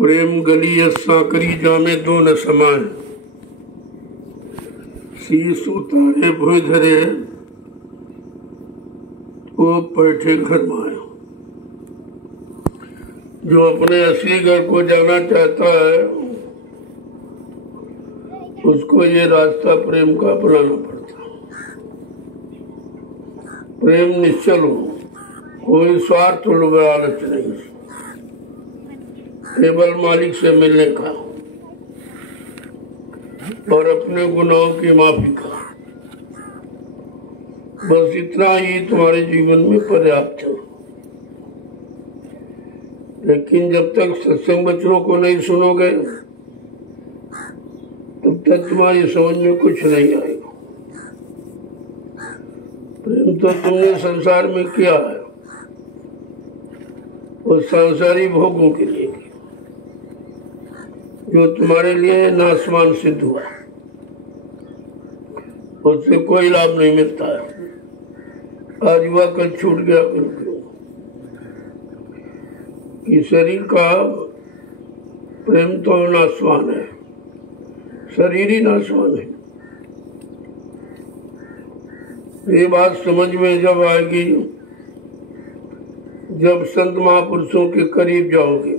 प्रेम गली सांकरी जामे दो न समाए, शीश उतारे भुज धरे वो बैठे घर माए। जो अपने असली घर को जाना चाहता है उसको ये रास्ता प्रेम का अपनाना पड़ता। प्रेम निश्चल हो, कोई स्वार्थ लालच नहीं, केवल मालिक से मिलने का और अपने गुनाहों की माफी का, बस इतना ही तुम्हारे जीवन में पर्याप्त है। लेकिन जब तक सत्संग वचनों को नहीं सुनोगे तब तक तुम्हारी समझ में कुछ नहीं आएगा। प्रेम तो तुमने संसार में किया है, वो सांसारी भोगों के लिए किया, जो तुम्हारे लिए नासमान सिद्ध हुआ, उससे कोई लाभ नहीं मिलता है। आज हुआ कल छूट गया, कि शरीर का प्रेम तो नासवान है, शरीर ही नासवान है। ये बात समझ में जब आएगी जब संत महापुरुषों के करीब जाओगे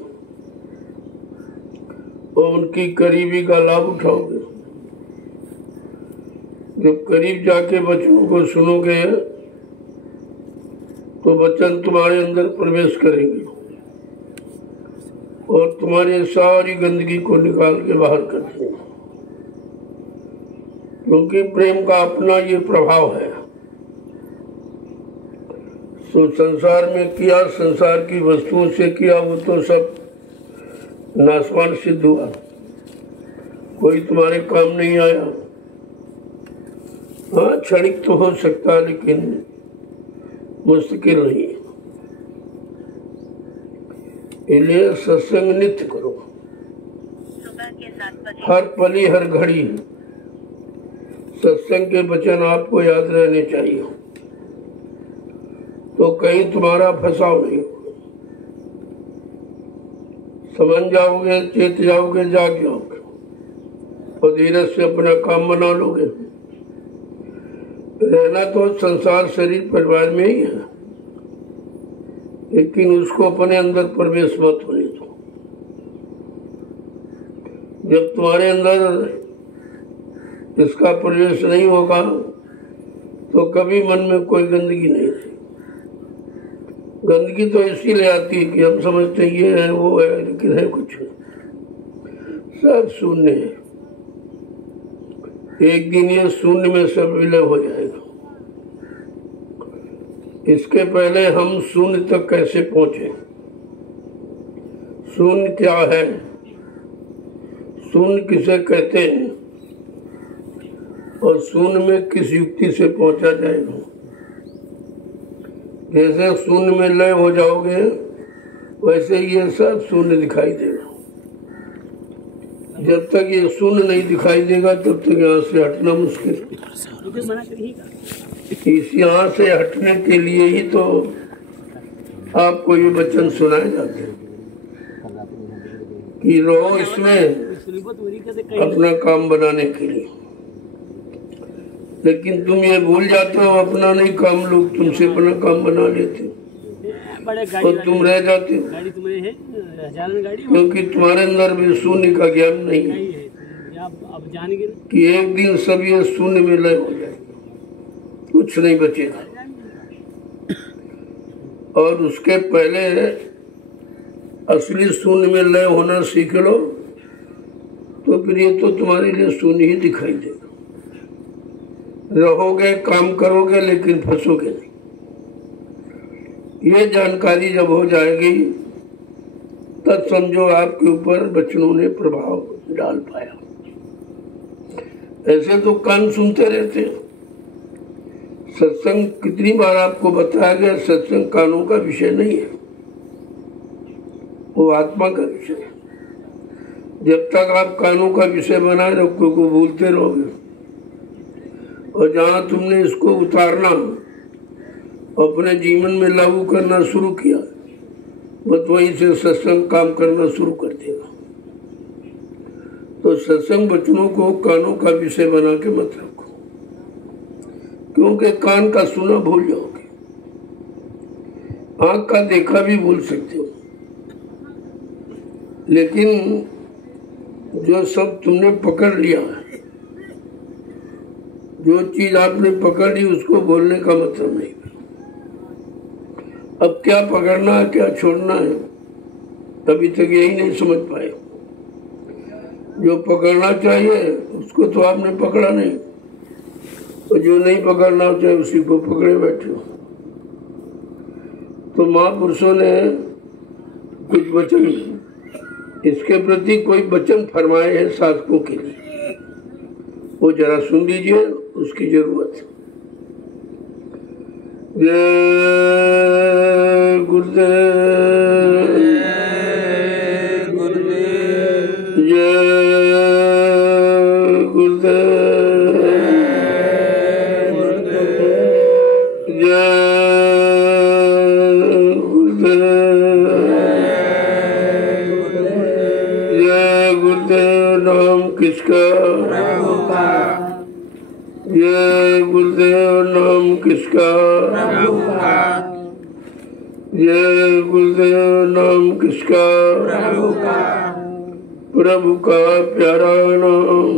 और उनकी करीबी का लाभ उठाओगे। जब करीब जाके वचनों को सुनोगे तो वचन तुम्हारे अंदर प्रवेश करेंगे और तुम्हारी सारी गंदगी को निकाल के बाहर कर देंगे। क्योंकि प्रेम का अपना ये प्रभाव है। तो संसार में किया, संसार की वस्तुओं से किया, वो तो सब नासवान सिद्ध हुआ, कोई तुम्हारे काम नहीं आया। हाँ, क्षणिक तो हो सकता है लेकिन मुश्किल नहीं। इसलिए सत्संग नित्य करो, हर पली हर घड़ी सत्संग के वचन आपको याद रहने चाहिए, तो कहीं तुम्हारा फंसाव नहीं होगा। समझ जाओगे, चेत जाओगे, जाग जाओगे और धीरे से अपना काम बना लोगे। रहना तो संसार शरीर परिवार में ही है, लेकिन उसको अपने अंदर प्रवेश मत होने दो। जब तुम्हारे अंदर इसका प्रवेश नहीं होगा तो कभी मन में कोई गंदगी नहीं रहेगी। गंदगी तो इसीलिए आती है कि हम समझते हैं ये है वो है, लेकिन है कुछ नहीं, सब शून्य है। एक दिन ये शून्य में सब विलय हो जाएगा। इसके पहले हम शून्य तक कैसे पहुंचे? शून्य क्या है, शून्य किसे कहते हैं और शून्य में किस युक्ति से पहुंचा जाएगा? जैसे शून्य में लय हो जाओगे वैसे ये सब शून्य दिखाई देगा। जब तक ये शून्य नहीं दिखाई देगा तब तक यहाँ से हटना मुश्किल है। इस यहाँ से हटने के लिए ही तो आपको ये वचन सुनाए जाते हैं कि रहो इसमें अपना काम बनाने के लिए। लेकिन तुम ये भूल जाते हो अपना नहीं काम, लोग तुमसे अपना काम बना लेते और तुम रह जाते हो, क्योंकि तुम्हारे अंदर भी शून्य का ज्ञान नहीं है कि एक दिन सब ये शून्य में लय हो जाएगा, कुछ नहीं बचेगा। और उसके पहले असली शून्य में लय होना सीख लो तो फिर ये तो तुम्हारे लिए शून्य ही दिखाई देगा। रहोगे, काम करोगे, लेकिन फंसोगे नहीं। ये जानकारी जब हो जाएगी तब समझो आपके ऊपर वचनों ने प्रभाव डाल पाया। ऐसे तो कान सुनते रहते हैं। सत्संग कितनी बार आपको बताया गया, सत्संग कानों का विषय नहीं है, वो आत्मा का विषय है। जब तक आप कानों का विषय बनाए रखोगे को भूलते रहोगे, और जहाँ तुमने इसको उतारना अपने जीवन में लागू करना शुरू किया बस वहीं से सत्संग काम करना शुरू कर देगा। तो सत्संग वचनों को कानों का विषय बना के मत रखो, क्योंकि कान का सुना भूल जाओगे, आंख का देखा भी भूल सकते हो, लेकिन जो सब तुमने पकड़ लिया है, जो चीज आपने पकड़ ली, उसको बोलने का मतलब नहीं। अब क्या पकड़ना है क्या छोड़ना है, अभी तक यही नहीं समझ पाए। जो पकड़ना चाहिए उसको तो आपने पकड़ा नहीं, और जो नहीं पकड़ना चाहिए उसी को पकड़े बैठे हो। तो महापुरुषों ने कुछ वचन इसके प्रति कोई वचन फरमाए हैं साधकों के लिए, वो जरा सुन लीजिए, उसकी जरूरत है। जय गुरुदेव, जय गुरुदेव, जय गुरुदेव, जय गुरुदेव। नाम किसका? जय गुरुदेव। नाम किसका? जय गुरुदेव। नाम किसका? प्रभु का प्यारा नाम।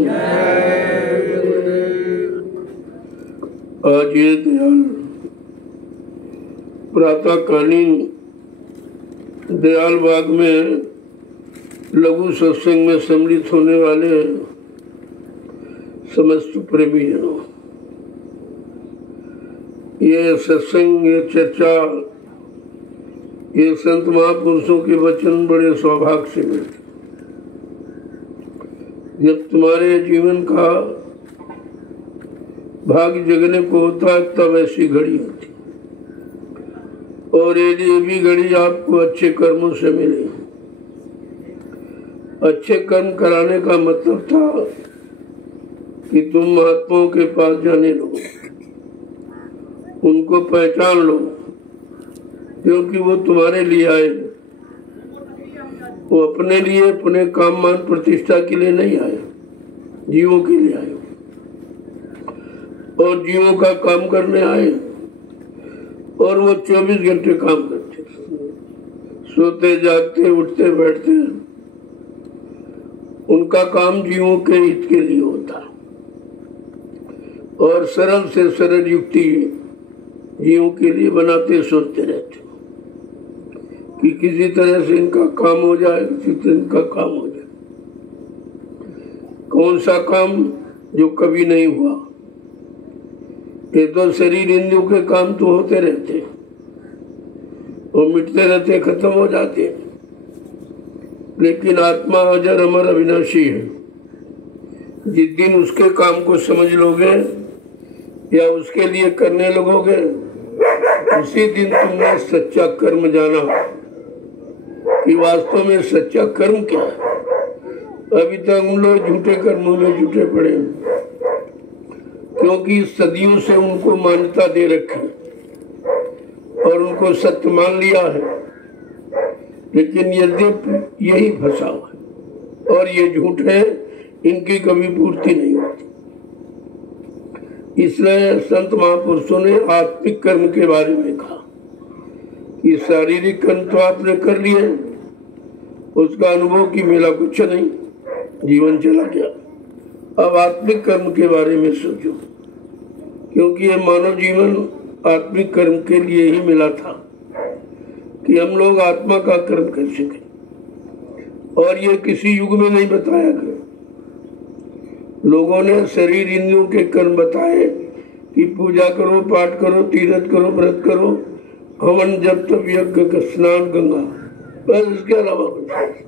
आज ये दयाल प्रातःकालीन दयाल बाग में लघु सत्संग में सम्मिलित होने वाले समस्त प्रेमी जनों, ये सत्संग, ये चर्चा, ये संत महापुरुषों के वचन बड़े सौभाग्य से मिलते। जब तुम्हारे जीवन का भाग्य जगने को होता है तब ऐसी घड़ी होती, और ये भी घड़ी आपको अच्छे कर्मों से मिले। अच्छे कर्म कराने का मतलब था कि तुम महात्माओं के पास जाने लगो, उनको पहचान लो, क्योंकि वो तुम्हारे लिए आए, वो अपने लिए, अपने काम मान प्रतिष्ठा के लिए नहीं आए, जीवों के लिए आए, और जीवों का काम करने आए। और वो 24 घंटे काम करते, सोते जागते उठते बैठते, उनका काम जीवों के हित के लिए होता। और सरल से सरल युक्ति जीवों के लिए बनाते, सोचते रहते कि किसी तरह से इनका काम हो जाए, किसी तरह इनका काम हो जाए। कौन सा काम जो कभी नहीं हुआ? ये तो शरीर इंद्रियों के काम तो होते रहते, वो मिटते रहते, खत्म हो जाते, लेकिन आत्मा अजर अमर अविनाशी है। जिस दिन उसके काम को समझ लोगे या उसके लिए करने लगोगे, उसी दिन तुमने सच्चा कर्म जाना कि वास्तव में सच्चा कर्म क्या है। अभी तक हम लोग झूठे कर्मों में जुटे पड़े हैं, क्योंकि सदियों से उनको मान्यता दे रखी और उनको सत्य मान लिया है, लेकिन यद्यपि यही फंसा हुआ है और ये झूठ है, इनकी कभी पूर्ति नहीं होती। इसलिए संत महापुरुषों ने आत्मिक कर्म के बारे में कहा कि शारीरिक कर्म तो आपने कर लिए, उसका अनुभव की मिला कुछ नहीं, जीवन चला गया। अब आत्मिक कर्म के बारे में सोचो, क्योंकि ये मानव जीवन आत्मिक कर्म के लिए ही मिला था कि हम लोग आत्मा का कर्म कर सके, और ये किसी युग में नहीं बताया गया। लोगों ने शरीर इंद्रियों के कर्म बताए कि पूजा करो, पाठ करो, तीर्थ करो, व्रत करो, हवन जप तप यज्ञ स्नान गंगा, बस इसके अलावा कुछ नहीं।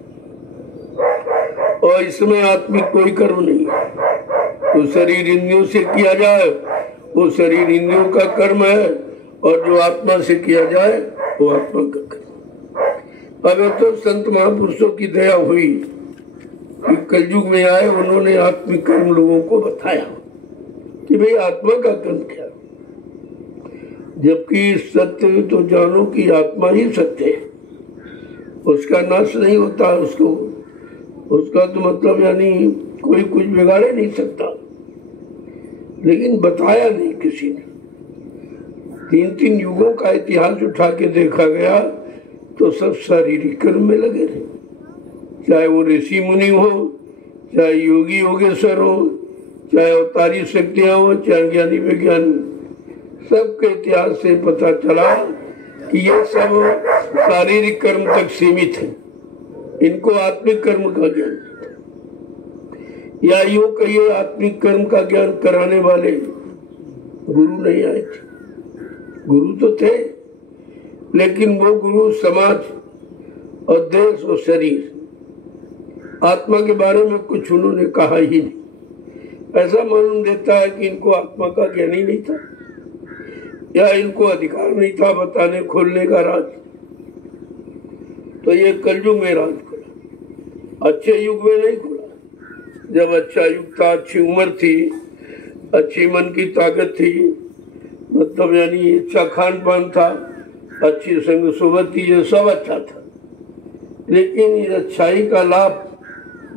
और इसमें आत्मिक कोई कर्म नहीं है। तो शरीर इंद्रियों से किया जाए वो शरीर इंद्रियों का कर्म है, और जो आत्मा से किया जाए वो आत्मा का कर्म। अब तो संत महापुरुषों की दया हुई कि कलयुग में आए, उन्होंने आत्मिक कर्म लोगों को बताया कि भाई आत्मा का कर्म क्या। जबकि सत्य तो जानो कि आत्मा ही सत्य है, उसका नाश नहीं होता उसको, उसका तो मतलब यानी कोई कुछ बिगाड़े नहीं सकता। लेकिन बताया नहीं किसी ने। 3 युगों का इतिहास उठा के देखा गया तो सब शारीरिक कर्म में लगे रहे, चाहे वो ऋषि मुनि हो, चाहे योगी योगेश्वर हो, चाहे अवतारी शक्तियां हो, चाहे ज्ञानी विज्ञानी, सबके इतिहास से पता चला कि ये सब शारीरिक कर्म तक सीमित है, इनको आत्मिक कर्म का ज्ञान, या यूं कहिए आत्मिक कर्म का ज्ञान कराने वाले गुरु नहीं आए थे। गुरु तो थे, लेकिन वो गुरु समाज और देश और शरीर, आत्मा के बारे में कुछ उन्होंने कहा ही नहीं। ऐसा मालूम देता है कि इनको आत्मा का ज्ञान ही नहीं था, या इनको अधिकार नहीं था बताने खोलने का राज। तो ये कलयुग में राज खुला, अच्छे युग में नहीं खुला। जब अच्छा युग था, अच्छी उम्र थी, अच्छी मन की ताकत थी, मतलब यानी अच्छा खान पान था, अच्छी संग सुबह थी, ये सब अच्छा था। लेकिन इस अच्छाई का लाभ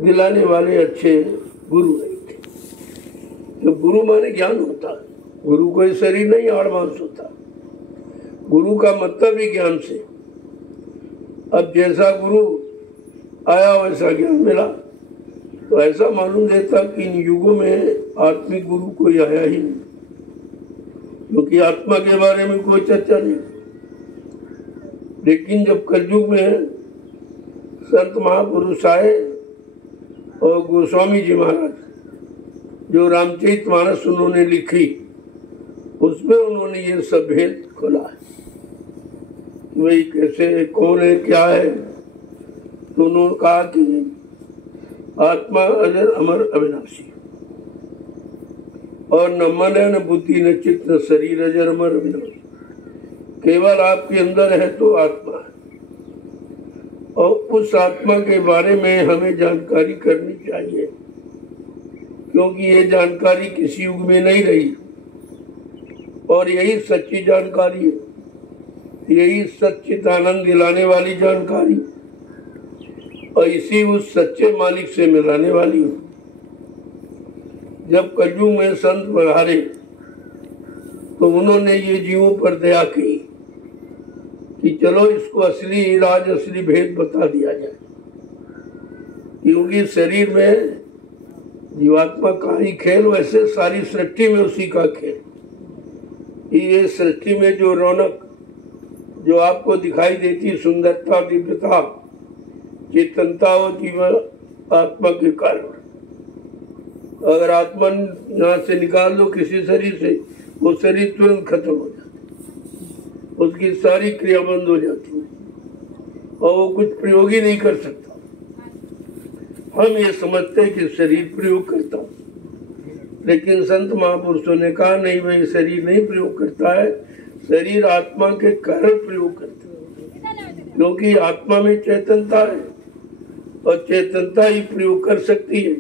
दिलाने वाले अच्छे गुरु नहीं थे। तो गुरु माने ज्ञान होता है, गुरु कोई शरीर नहीं एडवांस होता, गुरु का मतलब ही ज्ञान से। अब जैसा गुरु आया वैसा ज्ञान मिला, तो ऐसा मालूम देता कि इन युगों में आत्मिक गुरु कोई आया ही नहीं, क्योंकि आत्मा के बारे में कोई चर्चा नहीं। लेकिन जब कलयुग में संत महापुरुष आए और गोस्वामी जी महाराज जो रामचरितमानस उन्होंने लिखी, उसमें उन्होंने ये सब भेद खोला है, वही कैसे कौन है क्या है। तो उन्होंने कहा कि आत्मा अजर अमर अविनाशी, और न मन है न बुद्धि न चित्त न शरीर, अजर अमर अविनाशी। केवल आपके अंदर है तो आत्मा है, और उस आत्मा के बारे में हमें जानकारी करनी चाहिए, क्योंकि ये जानकारी किसी युग में नहीं रही, और यही सच्ची जानकारी है, यही सच्चिदानंद दिलाने वाली जानकारी, और इसी उस सच्चे मालिक से मिलाने वाली है। जब कलयुग में संत पधारे तो उन्होंने ये जीवों पर दया की कि चलो इसको असली राज, असली भेद बता दिया जाए, क्योंकि शरीर में जीवात्मा का ही खेल, वैसे सारी सृष्टि में उसी का खेल। ये सृष्टि में जो रौनक जो आपको दिखाई देती, सुंदरता, दिव्यता, चेतनता और जीवन आत्मा के कारण। अगर आत्मा यहाँ से निकाल दो किसी शरीर से, वो शरीर तुरंत खत्म हो जाता, उसकी सारी क्रिया बंद हो जाती है और वो कुछ प्रयोग ही नहीं कर सकता। हम ये समझते हैं कि शरीर प्रयोग करता, लेकिन संत महापुरुषों ने कहा नहीं, वही शरीर नहीं प्रयोग करता है, शरीर आत्मा के कारण प्रयोग करता है, क्योंकि आत्मा में चेतनता है और चेतनता ही प्रयोग कर सकती है,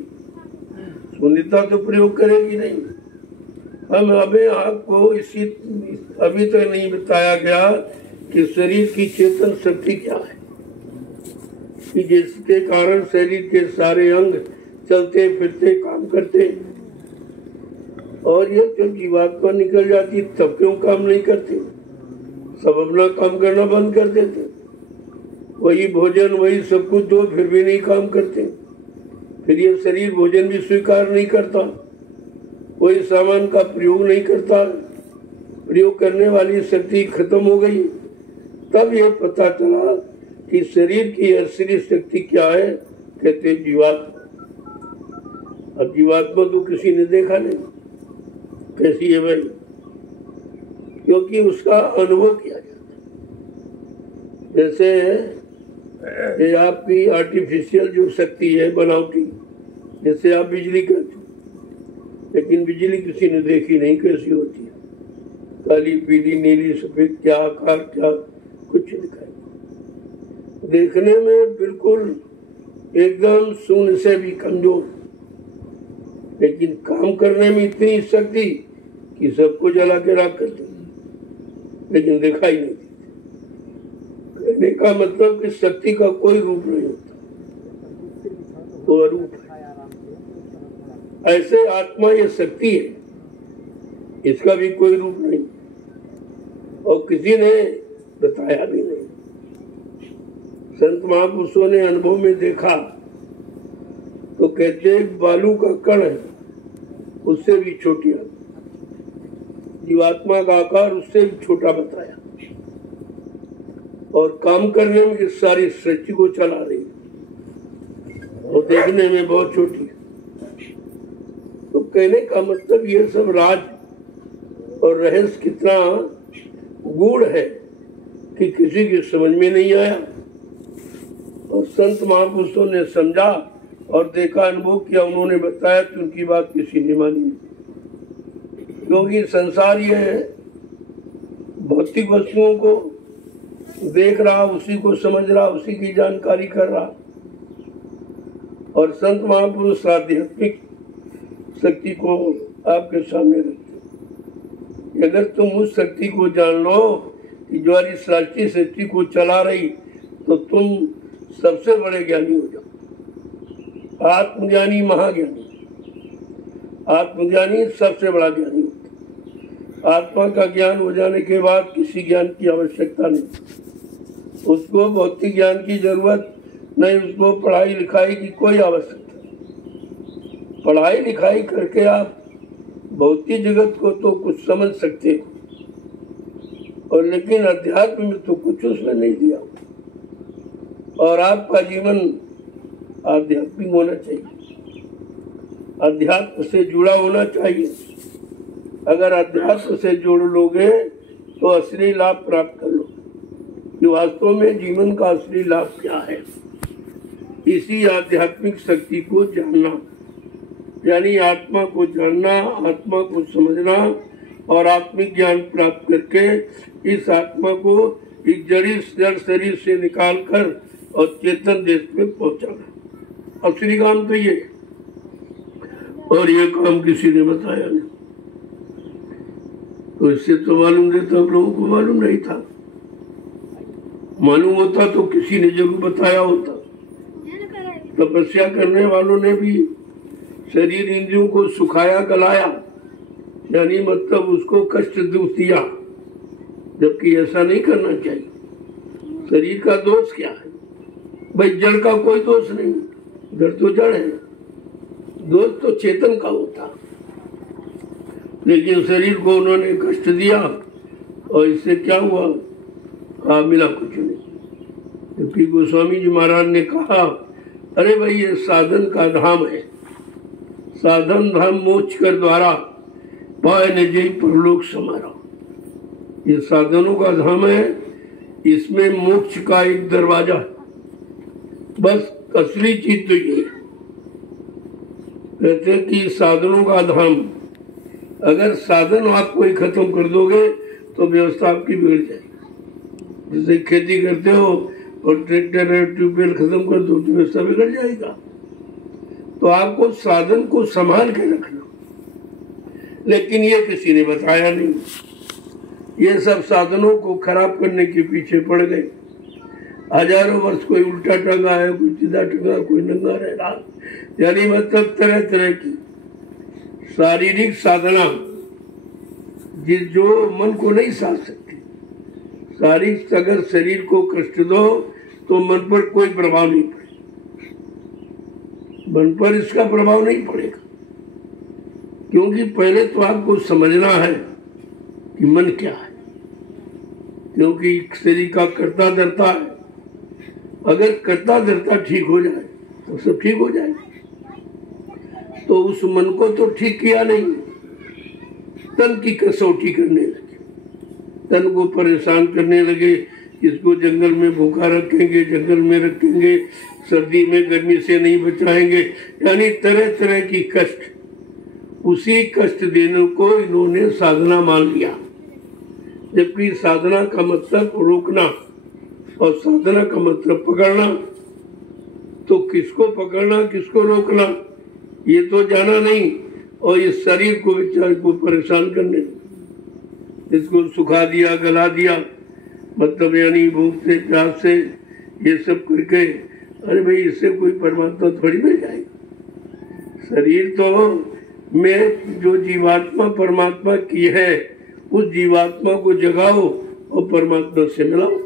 शून्यता तो प्रयोग करेगी नहीं। हम अभी आपको इसी अभी तक नहीं बताया गया कि शरीर की चेतन शक्ति क्या है, कि जिसके कारण शरीर के सारे अंग चलते फिरते काम करते, और ये जब जीवात्मा निकल जाती तब क्यों काम नहीं करते, सब अपना काम करना बंद कर देते, वही भोजन वही सब कुछ दो फिर भी नहीं काम करते। फिर ये शरीर भोजन भी स्वीकार नहीं करता, कोई सामान का प्रयोग नहीं करता, प्रयोग करने वाली शक्ति खत्म हो गई। तब ये पता चला कि शरीर की असली शक्ति क्या है, कहते जीवात्मा। अब जीवात्मा तो किसी ने देखा नहीं, कैसी है भाई, क्योंकि उसका अनुभव किया जाता। जैसे ये आपकी आर्टिफिशियल जो शक्ति है बनावटी, जैसे आप बिजली कहते हो, लेकिन बिजली किसी ने देखी नहीं कैसी होती है, काली पीली नीली सफेद, क्या आकार क्या कुछ दिखाई, देखने में बिल्कुल एकदम शून्य से भी कमजोर, लेकिन काम करने में इतनी शक्ति कि सबको जला के राख करते, लेकिन दिखाई नहीं देती। कहने का मतलब कि शक्ति का कोई रूप नहीं होता, वो अरूप है। ऐसे आत्मा ये शक्ति है, इसका भी कोई रूप नहीं और किसी ने बताया भी नहीं। संत महापुरुषों ने अनुभव में देखा तो कहते बालू का कण है, उससे भी छोटी जीवात्मा का आकार उससे भी छोटा बताया और काम करने में इस सारी सृष्टि को चला रही और देखने में बहुत छोटी है। तो कहने का मतलब ये सब राज और रहस्य कितना गूढ़ है कि किसी की समझ में नहीं आया और संत महापुरुषों ने समझा और देखा, अनुभव किया, उन्होंने बताया तो उनकी बात किसी ने मानी नहीं। क्योंकि संसार ये है, भौतिक वस्तुओं को देख रहा, उसी को समझ रहा, उसी की जानकारी कर रहा और संत महापुरुष आध्यात्मिक शक्ति को आपके सामने रखते। अगर तुम उस शक्ति को जान लो कि जो इस राष्ट्रीय शक्ति को चला रही तो तुम सबसे बड़े ज्ञानी हो जाओ, आत्मज्ञानी, महाज्ञानी। आत्मज्ञानी सबसे बड़ा ज्ञानी होता। आत्मा का ज्ञान हो जाने के बाद किसी ज्ञान की आवश्यकता नहीं, उसको भौतिक ज्ञान की जरूरत नहीं, उसको पढ़ाई लिखाई की कोई आवश्यकता नहीं। पढ़ाई लिखाई करके आप भौतिक जगत को तो कुछ समझ सकते हो और लेकिन अध्यात्म में तो कुछ उसने नहीं दिया और आपका जीवन आध्यात्मिक होना चाहिए, अध्यात्म से जुड़ा होना चाहिए। अगर अध्यात्म से जोड़ लोगे तो असली लाभ प्राप्त कर लोगे कि वास्तव में जीवन का असली लाभ क्या है। इसी आध्यात्मिक शक्ति को जानना, यानी आत्मा को जानना, आत्मा को समझना और आत्मिक ज्ञान प्राप्त करके इस आत्मा को इस जड़ शरीर से निकालकर और चेतन देश में पहुंचाना, असली काम तो ये। और ये काम किसी ने बताया नहीं, तो इससे तो मालूम देता, लोगों को मालूम नहीं था। मालूम होता तो किसी ने जरूर बताया होता। तपस्या करने वालों ने भी शरीर इंद्रियों को सुखाया, गलाया, यानी मतलब उसको कष्ट दिया, जबकि ऐसा नहीं करना चाहिए। शरीर का दोष क्या है भाई? जड़ का कोई दोष नहीं, जड़ तो जड़ है, दोष तो चेतन का होता। लेकिन शरीर को उन्होंने कष्ट दिया और इससे क्या हुआ? मिला कुछ नहीं। जबकि गोस्वामी जी महाराज ने कहा, अरे भाई ये साधन का धाम है, साधन धाम मोक्ष कर द्वारा पाए न जय परलोक समारा। ये साधनों का धाम है, इसमें मोक्ष का एक दरवाजा, बस असली चीज तो ये कहते हैं कि साधनों का धाम। अगर साधन आप कोई खत्म कर दोगे तो व्यवस्था आपकी बिगड़ जाएगी। जैसे खेती करते हो और ट्रैक्टर है, ट्यूबवेल खत्म कर दो तो व्यवस्था बिगड़ जाएगा। तो आपको साधन को संभाल के रखना, लेकिन ये किसी ने बताया नहीं। ये सब साधनों को खराब करने के पीछे पड़ गए। हजारों वर्ष कोई उल्टा टंगा है, कोई सीधा टंगा, कोई नंगा रह रहा, यानी मतलब तरह तरह की शारीरिक साधना जो मन को नहीं साध सकती। शारीरिक अगर शरीर को कष्ट दो तो मन पर कोई प्रभाव नहीं पड़ेगा, मन पर इसका प्रभाव नहीं पड़ेगा, क्योंकि पहले तो आपको समझना है कि मन क्या है। क्योंकि शरीर का कर्ता धर्ता है, अगर कर्ता धर्ता ठीक हो जाए तो सब ठीक हो जाए। तो उस मन को तो ठीक किया नहीं, तन की कसौटी करने लगे, तन को परेशान करने लगे। इसको जंगल में भूखा रखेंगे, जंगल में रखेंगे, सर्दी में गर्मी से नहीं बचाएंगे, यानी तरह तरह की कष्ट। उसी कष्ट देने को इन्होंने साधना मान लिया, जबकि साधना का मतलब रोकना और साधना का मतलब पकड़ना। तो किसको पकड़ना, किसको रोकना, ये तो जाना नहीं। और इस शरीर को बेचारे को परेशान करने, इसको सुखा दिया, गला दिया, मतलब यानी भूख से प्यास से ये सब करके, अरे भाई इससे कोई परमात्मा थोड़ी मिल जाएगा। शरीर तो में जो जीवात्मा परमात्मा की है उस जीवात्मा को जगाओ और परमात्मा से मिलाओ।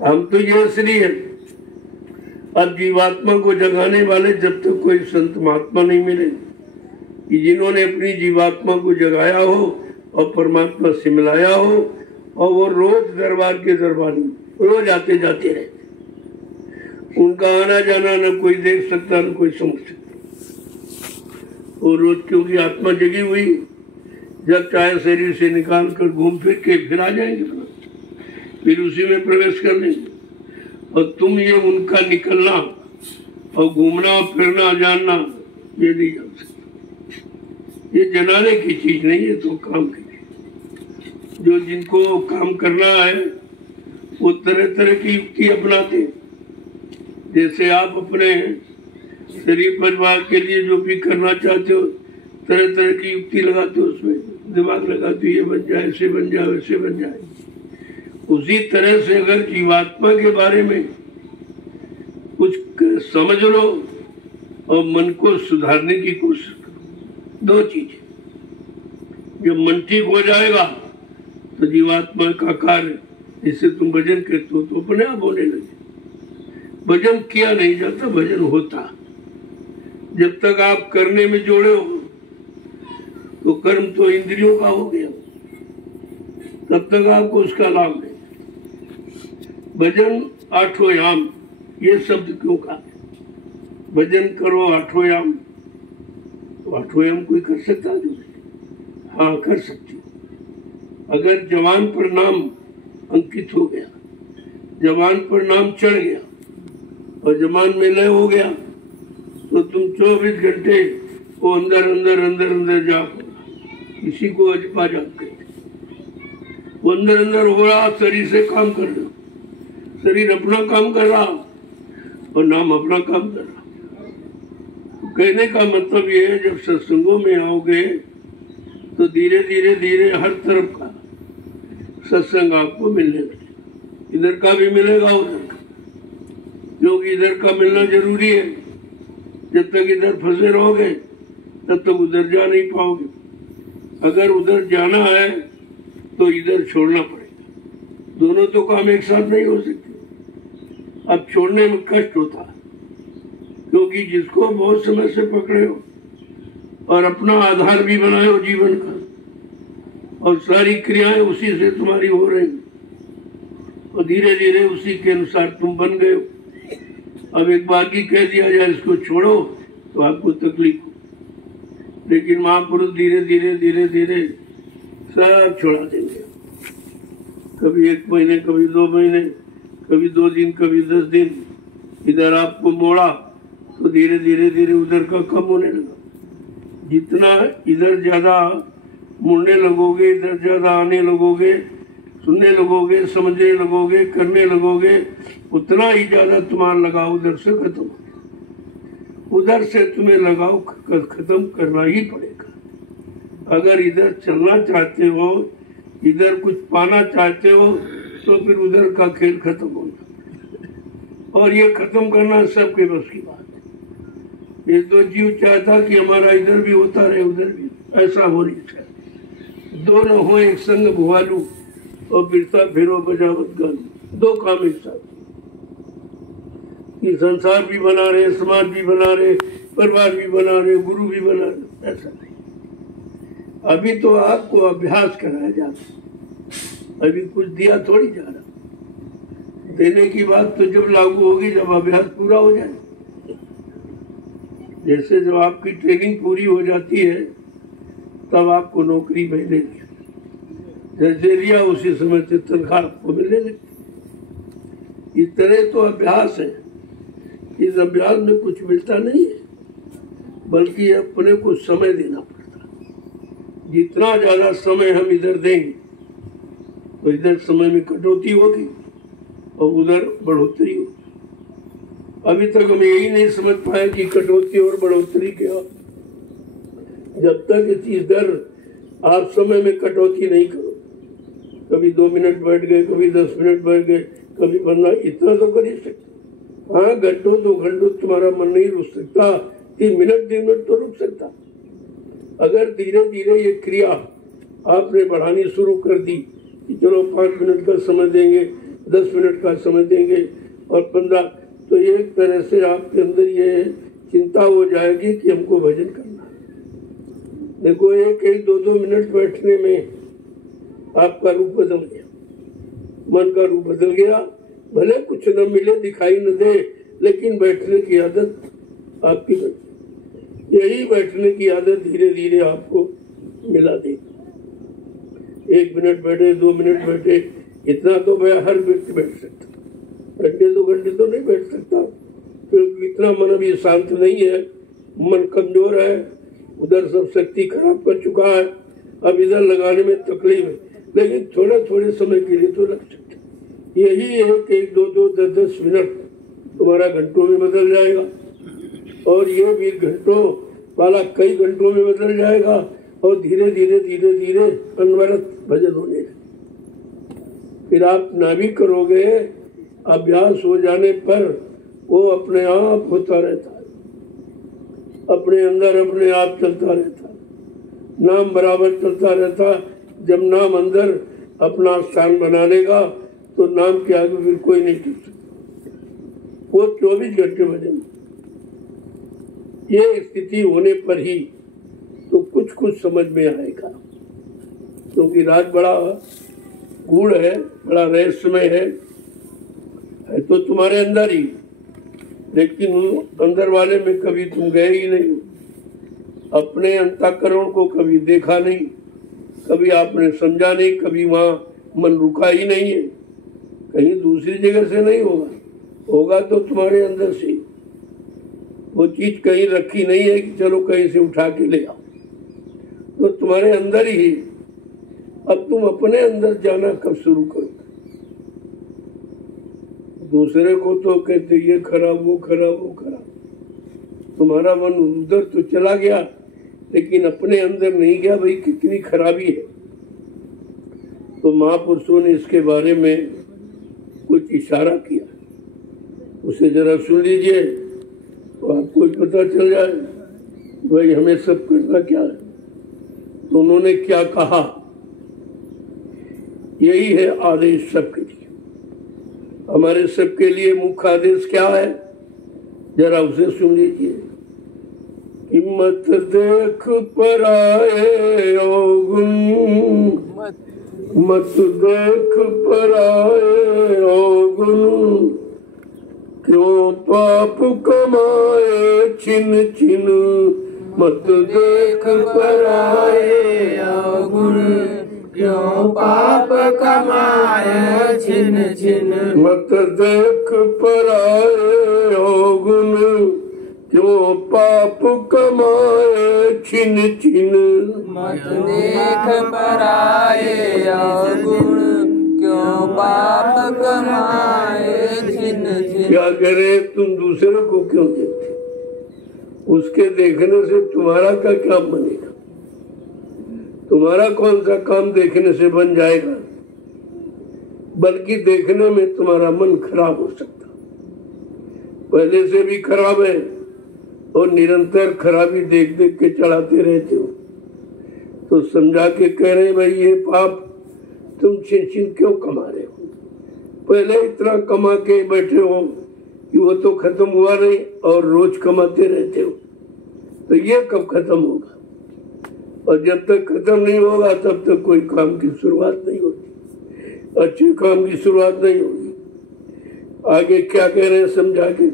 हम तो ये असली है। अब जीवात्मा को जगाने वाले जब तक कोई संत महात्मा नहीं मिले कि जिन्होंने अपनी जीवात्मा को जगाया हो और परमात्मा से मिलाया हो, और वो रोज दरबार के दरबार रोज आते जाते रहते, उनका आना जाना न कोई देख सकता न कोई समझ सकता। और रोज क्योंकि आत्मा जगी हुई, जब चाहे शरीर से निकाल कर घूम फिर के फिर आ जाएंगे, फिर उसी में प्रवेश कर लेंगे। और तुम ये उनका निकलना और घूमना और फिरना जानना ये नहीं जान सकते। ये जनाने की चीज नहीं है, तो काम की। जो जिनको काम करना है वो तरह तरह की युक्ति अपनाते। जैसे आप अपने शरीर परिवार के लिए जो भी करना चाहते हो तरह तरह की युक्ति लगाते हो, उसमें दिमाग लगाते हो, ये बन जाए, ऐसे बन जाए, वैसे बन जाए। उसी तरह से अगर जीवात्मा के बारे में कुछ समझ लो और मन को सुधारने की कोशिश करो, दो चीजें। जब मन ठीक हो जाएगा तो जीवात्मा का कार्य, जिससे तुम भजन करते हो, तो अपने आप होने लगे। भजन किया नहीं जाता, भजन होता। जब तक आप करने में जोड़े हो तो कर्म तो इंद्रियों का हो गया, तब तक आपको उसका लाभ नहीं। भजन आठों याम, ये शब्द क्यों कहा? भजन करो आठों याम, तो आठों याम कोई कर सकता है? हाँ, कर सकती। अगर जवान पर नाम अंकित हो गया, जवान पर नाम चढ़ गया और जवान में लय हो गया, तो तुम 24 घंटे वो अंदर अंदर अंदर अंदर जाओ। किसी को अजपा जाप कहते, वो अंदर अंदर हो रहा, शरीर से काम कर रहा, शरीर अपना काम कर रहा और नाम अपना काम कर रहा। तो कहने का मतलब ये है, जब सत्संगों में आओगे तो धीरे धीरे धीरे हर तरफ का सत्संग आपको मिलने लगे। इधर का भी मिलेगा, उधर का, क्योंकि इधर का मिलना जरूरी है। जब तक इधर फंसे रहोगे तब तक उधर जा नहीं पाओगे। अगर उधर जाना है तो इधर छोड़ना पड़ेगा। दोनों तो काम एक साथ नहीं हो सकते। अब छोड़ने में कष्ट होता है, क्योंकि जिसको बहुत समय से पकड़े हो और अपना आधार भी बनाए हो जीवन का, और सारी क्रियाएं उसी से तुम्हारी हो रही, और धीरे धीरे उसी के अनुसार तुम बन गए हो। अब एक बार की कह दिया जाए इसको छोड़ो तो आपको तकलीफ हो, लेकिन महापुरुष धीरे धीरे धीरे धीरे सब छोड़ा देंगे। कभी 1 महीने, कभी 2 महीने, कभी 2 दिन, कभी 10 दिन। इधर आपको मोड़ा तो धीरे धीरे धीरे उधर का कम होने लगा। जितना इधर ज्यादा मुड़ने लगोगे, इधर ज्यादा आने लगोगे, सुनने लगोगे, समझने लगोगे, करने लगोगे, उतना ही ज्यादा तुम्हारा लगाव उधर से खत्म हो। उधर से तुम्हें लगाव खत्म करना ही पड़ेगा। अगर इधर चलना चाहते हो, इधर कुछ पाना चाहते हो, तो फिर उधर का खेल खत्म होना। और ये खत्म करना सबके बस की बात है। ये तो जीव चाहता कि हमारा इधर भी होता रहे, उधर भी, ऐसा हो नहीं चाहिए। दोनों हो एक संग भुआलू और बिरसा फिरो बजावत गालू, दो काम एक साथ। कि संसार भी बना रहे, समाज भी बना रहे, परिवार भी बना रहे, गुरु भी बना रहे, ऐसा नहीं। अभी तो आपको अभ्यास कराया जाता, अभी कुछ दिया थोड़ी जा रहा। देने की बात तो जब लागू होगी, जब अभ्यास पूरा हो जाए। जैसे जब आपकी ट्रेनिंग पूरी हो जाती है तब आपको नौकरी मिलेगी, जैसे लिया उसी समय से तनख्वाह आपको मिलने लगती। इस तरह तो अभ्यास है। इस अभ्यास में कुछ मिलता नहीं है, बल्कि अपने को समय देना पड़ता है। जितना ज्यादा समय हम इधर देंगे तो इधर समय में कटौती होगी और उधर बढ़ोतरी होगी। अभी तक हम यही नहीं समझ पाए कि कटौती और बढ़ोतरी क्या। जब तक इधर आप समय में कटौती नहीं करो कभी 2 मिनट बैठ गए, कभी 10 मिनट बैठ गए, कभी 15, इतना तो कर ही सकते। हाँ, घंटों 2 घंटों तुम्हारा मन नहीं रुक सकता, 3 मिनट 3 मिनट तो रुक सकता। अगर धीरे धीरे ये क्रिया आपने बढ़ानी शुरू कर दी कि चलो 5 मिनट का समय देंगे, 10 मिनट का समय देंगे और 15, तो एक तरह से आपके अंदर ये चिंता हो जाएगी कि हमको भजन करना है। देखो, 1-2 मिनट बैठने में आपका रूप बदल गया, मन का रूप बदल गया। भले कुछ न मिले, दिखाई न दे, लेकिन बैठने की आदत आपकी बन। यही बैठने की आदत धीरे धीरे आपको मिला देगी। 1 मिनट बैठे, 2 मिनट बैठे, इतना तो मैं हर व्यक्ति बैठ सकता। घंटे 2 घंटे तो नहीं बैठ सकता, क्योंकि इतना मन अभी शांत नहीं है, मन कमजोर है, उधर सब शक्ति खराब कर चुका है, अब इधर लगाने में तकलीफ है। लेकिन थोड़े समय के लिए तो लग सकते। यही 1-2, 10 मिनट तुम्हारा घंटों में बदल जाएगा, और ये भी घंटों वाला कई घंटों में बदल जाएगा, और धीरे धीरे अनवरत भजन होने लगे। फिर आप ना भी करोगे, अभ्यास हो जाने पर वो अपने आप होता रहता है, अपने अंदर अपने आप चलता रहता है, नाम बराबर चलता रहता। जब नाम अंदर अपना स्थान बना लेगा तो नाम के आगे फिर कोई नहीं टिक सकता। वो 24 घंटे भजन। ये स्थिति होने पर ही तो कुछ समझ में आएगा, क्योंकि राज बड़ा गूढ़ है, बड़ा रहस्यमय है तो तुम्हारे अंदर ही, लेकिन अंदर वाले में कभी तुम गए ही नहीं, अपने अंतःकरण को कभी देखा नहीं, कभी आपने समझा नहीं, कभी वहां मन रुका ही नहीं है। कहीं दूसरी जगह से नहीं होगा, होगा तो तुम्हारे अंदर से। वो चीज कहीं रखी नहीं है कि चलो कहीं से उठा के ले आओ, तो तुम्हारे अंदर ही। अब तुम अपने अंदर जाना कब शुरू करो? दूसरे को तो कहते ये खराब, वो खराब, वो खराब, तुम्हारा मन उधर तो चला गया, लेकिन अपने अंदर नहीं गया भाई कितनी खराबी है। तो महापुरुषों ने इसके बारे में कुछ इशारा किया, उसे जरा सुन लीजिए तो आपको पता चल जाए भाई हमें सब करना क्या है। तो उन्होंने क्या कहा, यही है आदेश सबके लिए। हमारे सबके लिए मुख्य आदेश क्या है, जरा उसे सुन लीजिए। कि मत देख पराये अवगुण, मत देख पराये अवगुण, क्यों पाप कमाए छिन छिन। मत देख पराये अवगुण, क्यों पाप कमाए छिन छिन। मत देख पराये अवगुण, क्यों पाप कमाए छिन छिन। मत देख पराये अवगुण, क्यों पाप कमाए छिन छिन। क्या करे, तुम दूसरे को क्यों देखते? उसके देखने से तुम्हारा क्या काम बनेगा? तुम्हारा कौन सा काम देखने से बन जाएगा? बल्कि देखने में तुम्हारा मन खराब हो सकता, पहले से भी खराब है, और निरंतर खराबी देख देख के चढ़ाते रहते हो। तो समझा के कह रहे भाई ये पाप तुम छिन छिन क्यों कमा रहे हो? पहले इतना कमा के बैठे हो कि वो तो खत्म हुआ नहीं, और रोज कमाते रहते हो, तो ये कब खत्म होगा? और जब तक खत्म नहीं होगा तब तक कोई काम की शुरुआत नहीं होती, अच्छे काम की शुरुआत नहीं होगी। आगे क्या कह रहे हैं समझा के।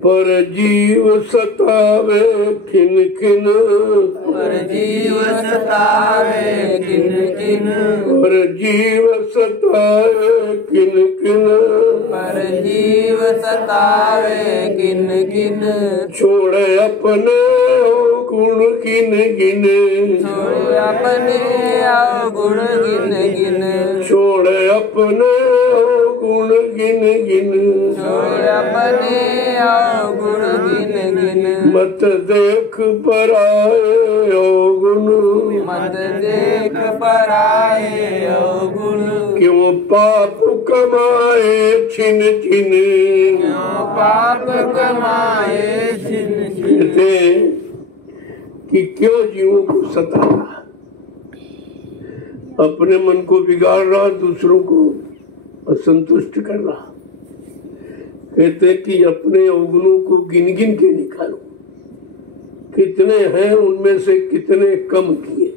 पर जीव सतावे किन किन, पर जीव सतावे किन किन। पर जीव सतावे किन किन, पर जीव सतावे किन किन। छोड़े अपने गुण गिन गिन, छोड़ अपने अवगुण गिन गिन। छोड़े अपने गुण गिन गिन। छोड़ अपने अवगुण गिन गिन। किन मत देख पराए अवगुण मत देख पराए अवगुण क्यों पाप कमाए छिन छिन क्यों पाप कमाए छिन छिन कहते हैं कि क्यों जीवों को सता रहा, अपने मन को बिगाड़ रहा, दूसरों को असंतुष्ट कर रहा। कहते हैं कि अपने अवगुणों को गिन गिन के निकालो, कितने हैं उनमें से कितने कम किए।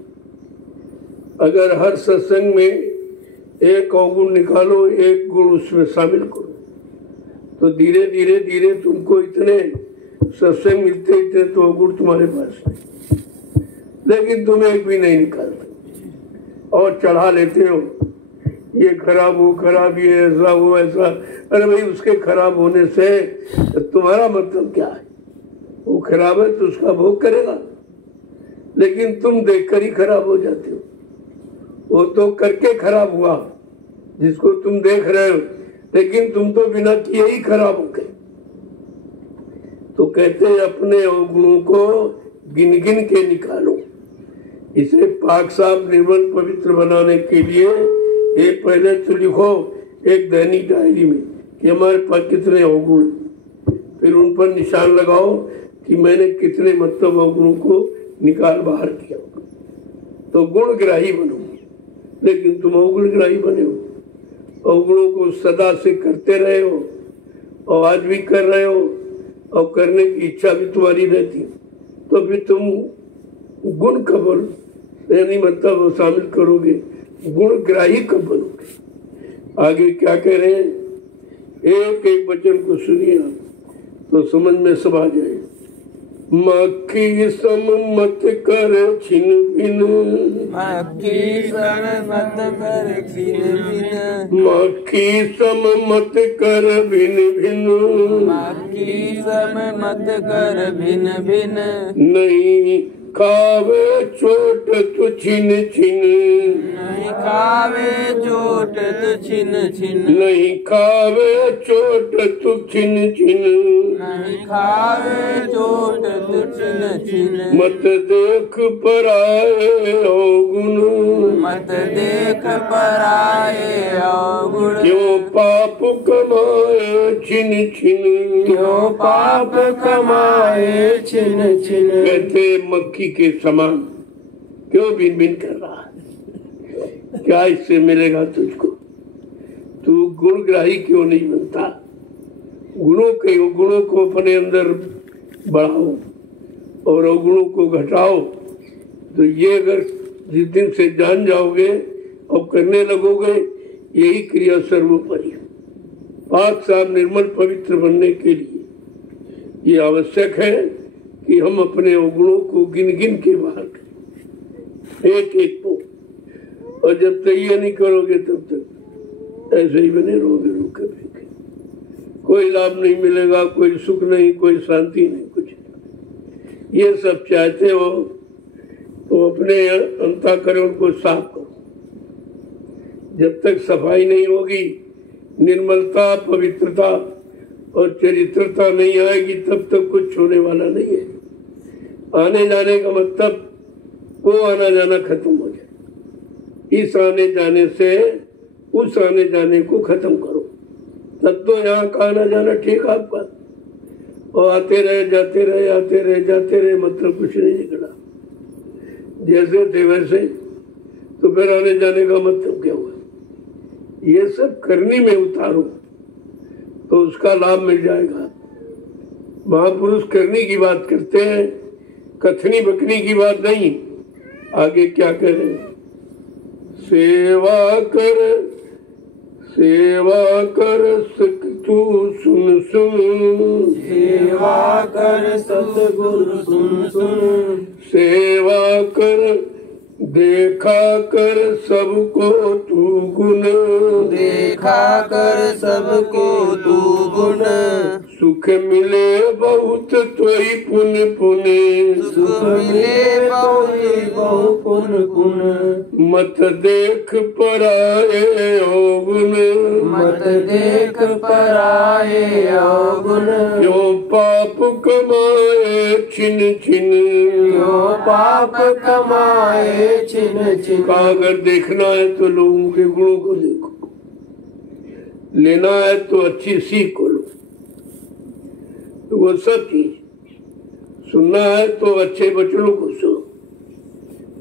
अगर हर सत्संग में एक अवगुण निकालो, एक गुण उसमें शामिल करो, तो धीरे धीरे धीरे तुमको इतने सत्संग मिलते इतने तो अवगुण तुम्हारे पास नहीं, लेकिन तुम एक भी नहीं निकालते और चढ़ा लेते हो, ये खराब वो खराब, ये ऐसा वो ऐसा। अरे भाई, उसके खराब होने से तुम्हारा मतलब क्या है? वो खराब है तो उसका भोग करेगा, लेकिन तुम देखकर ही खराब हो जाते हो। वो तो करके खराब हुआ जिसको तुम देख रहे हो, लेकिन तुम तो बिना किए ही खराब हो गए। तो कहते हैं अपने अवगुणों को गिन गिन के निकालो। इसे पाक साफ निर्मल पवित्र बनाने के लिए ये पहले तो लिखो एक दैनिक डायरी में कि हमारे पास कितने अवगुण, फिर उन पर निशान लगाओ कि मैंने कितने मतलब अवगुणों को निकाल बाहर किया। तो गुणग्राही बनो, लेकिन तुम अवगुणग्राही बने हो, अवगुणों को सदा से करते रहे हो और आज भी कर रहे हो और करने की इच्छा भी तुम्हारी रहती, तो फिर तुम गुण कब यानी मतलब शामिल करोगे, गुणग्राही कब बनोगे। आगे क्या कह रहे हैं, एक एक वचन को सुनिए तो समझ में सब आ जाए। मक्खी सम मत कर छिन भिन मक्खी सम मत कर छिन भिन मक्खी सम मत कर भिन भिन मक्खी सम मत कर भिन भिन नहीं खावे चोट तु छिन छिन नहीं खावे चोट तु छिन छिन नहीं खावे चोट तु छिन छिन नहीं खावे चोट तु छिन छिन मत देख पराए अवगुण मत देख पराए अवगुण क्यों पाप कमाए छिन छिन क्यों पाप कमाए छिन छिन कहते मक्खी के समान क्यों भिन भिन कर रहा है, क्या इससे मिलेगा तुझको? तू गुणग्राही क्यों नहीं बनता? गुणों को अपने अंदर बढ़ाओ और अवगुणों को घटाओ। तो ये अगर जिस दिन से जान जाओगे और करने लगोगे, यही क्रिया सर्वोपरि है। पाक साफ निर्मल पवित्र बनने के लिए ये आवश्यक है कि हम अपने अवगुणों को गिन गिन के बाहर करें, एक एक को। और जब तक ये नहीं करोगे तब तक ऐसे ही बने रहोगे, रुके बैठे, कोई लाभ नहीं मिलेगा, कोई सुख नहीं, कोई शांति नहीं, कुछ नहीं। ये सब चाहते हो तो अपने अंतःकरण को साफ करो। जब तक सफाई नहीं होगी, निर्मलता पवित्रता और चरित्रता नहीं आएगी, तब तक कुछ होने वाला नहीं है। आने जाने का मतलब वो आना जाना खत्म हो जाए। इस आने जाने से उस आने जाने को खत्म करो, तब तो यहाँ का आना जाना ठीक आपका। और आते रहे जाते रहे, आते रहे जाते रहे, मतलब कुछ नहीं निकला। जैसे थे वैसे, तो फिर आने जाने का मतलब क्या हुआ? ये सब करने में उतारो तो उसका लाभ मिल जाएगा। महापुरुष करने की बात करते हैं, कथनी बकनी की बात नहीं। आगे क्या करें? सेवा कर सक तू सुन सुन सेवा कर सतगुरु सुन सुन सेवा कर देखा कर सबको तू गुण देखा कर सबको तू गुण सुख मिले बहुत तोई पुन पुने सुख मिले बहु पुन पुन मत देख पराए अवगुण मत देख पराए अवगुण क्यों पाप कमाए छिन छिन, जो पाप कमाए छिन छिन। का अगर देखना है तो लोगों के गुणों को देखो, लेना है तो अच्छी सीख को लो, तो वो सब चीज सुनना है तो अच्छे वचनों को सुनो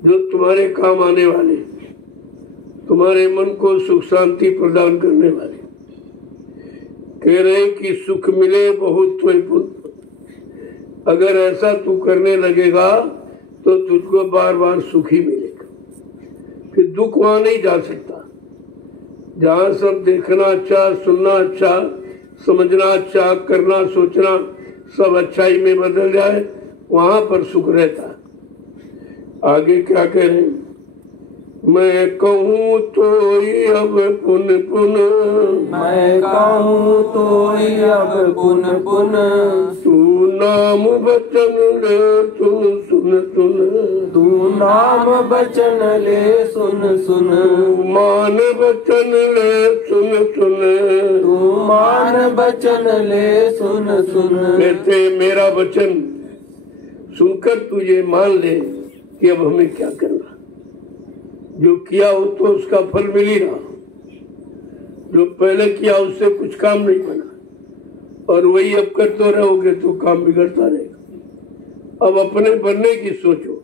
जो तुम्हारे काम आने वाले, तुम्हारे मन को सुख शांति प्रदान करने वाले। कह रहे कि सुख मिले बहुत तो पुण्य, अगर ऐसा तू करने लगेगा तो तुझको बार बार सुख ही मिलेगा, फिर दुख वहां नहीं जा सकता। जहाँ सब देखना अच्छा, सुनना अच्छा, समझना अच्छा, करना सोचना सब अच्छाई में बदल जाए, वहां पर सुख रहता है। आगे क्या कह रहे हैं? मैं कहूँ तो अब पुन पुन, मैं कहूँ तो अब पुन पुन, तू नाम वचन ले सुन सुन सुन, तू नाम वचन ले सुन सुन, तू मान वचन ले सुन सुन, तू मान वचन ले सुन सुन। कहते मेरा वचन सुनकर तू ये मान ले कि अब हमें क्या करना, जो किया हो तो उसका फल मिल ही रहा, जो पहले किया उससे कुछ काम नहीं बना, और वही अब करते रहोगे तो काम बिगड़ता रहेगा। अब अपने बनने की सोचो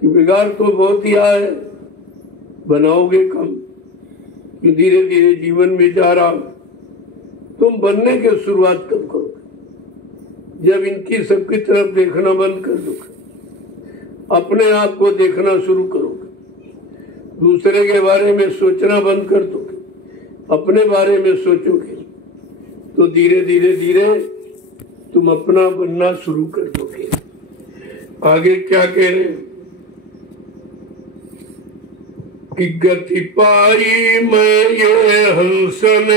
कि बिगाड़ तो बहुत ही आया है, बनाओगे कम, कि धीरे धीरे जीवन में जा रहा। तुम बनने की शुरुआत कब करोगे? जब इनकी सबकी तरफ देखना बंद कर दोगे, अपने आप को देखना शुरू करोगे, दूसरे के बारे में सोचना बंद कर दोगे, अपने बारे में सोचोगे, तो धीरे धीरे धीरे तुम अपना बनना शुरू कर दोगे। आगे क्या कह रहे हैं कि गति पाई मैं ये हंसन,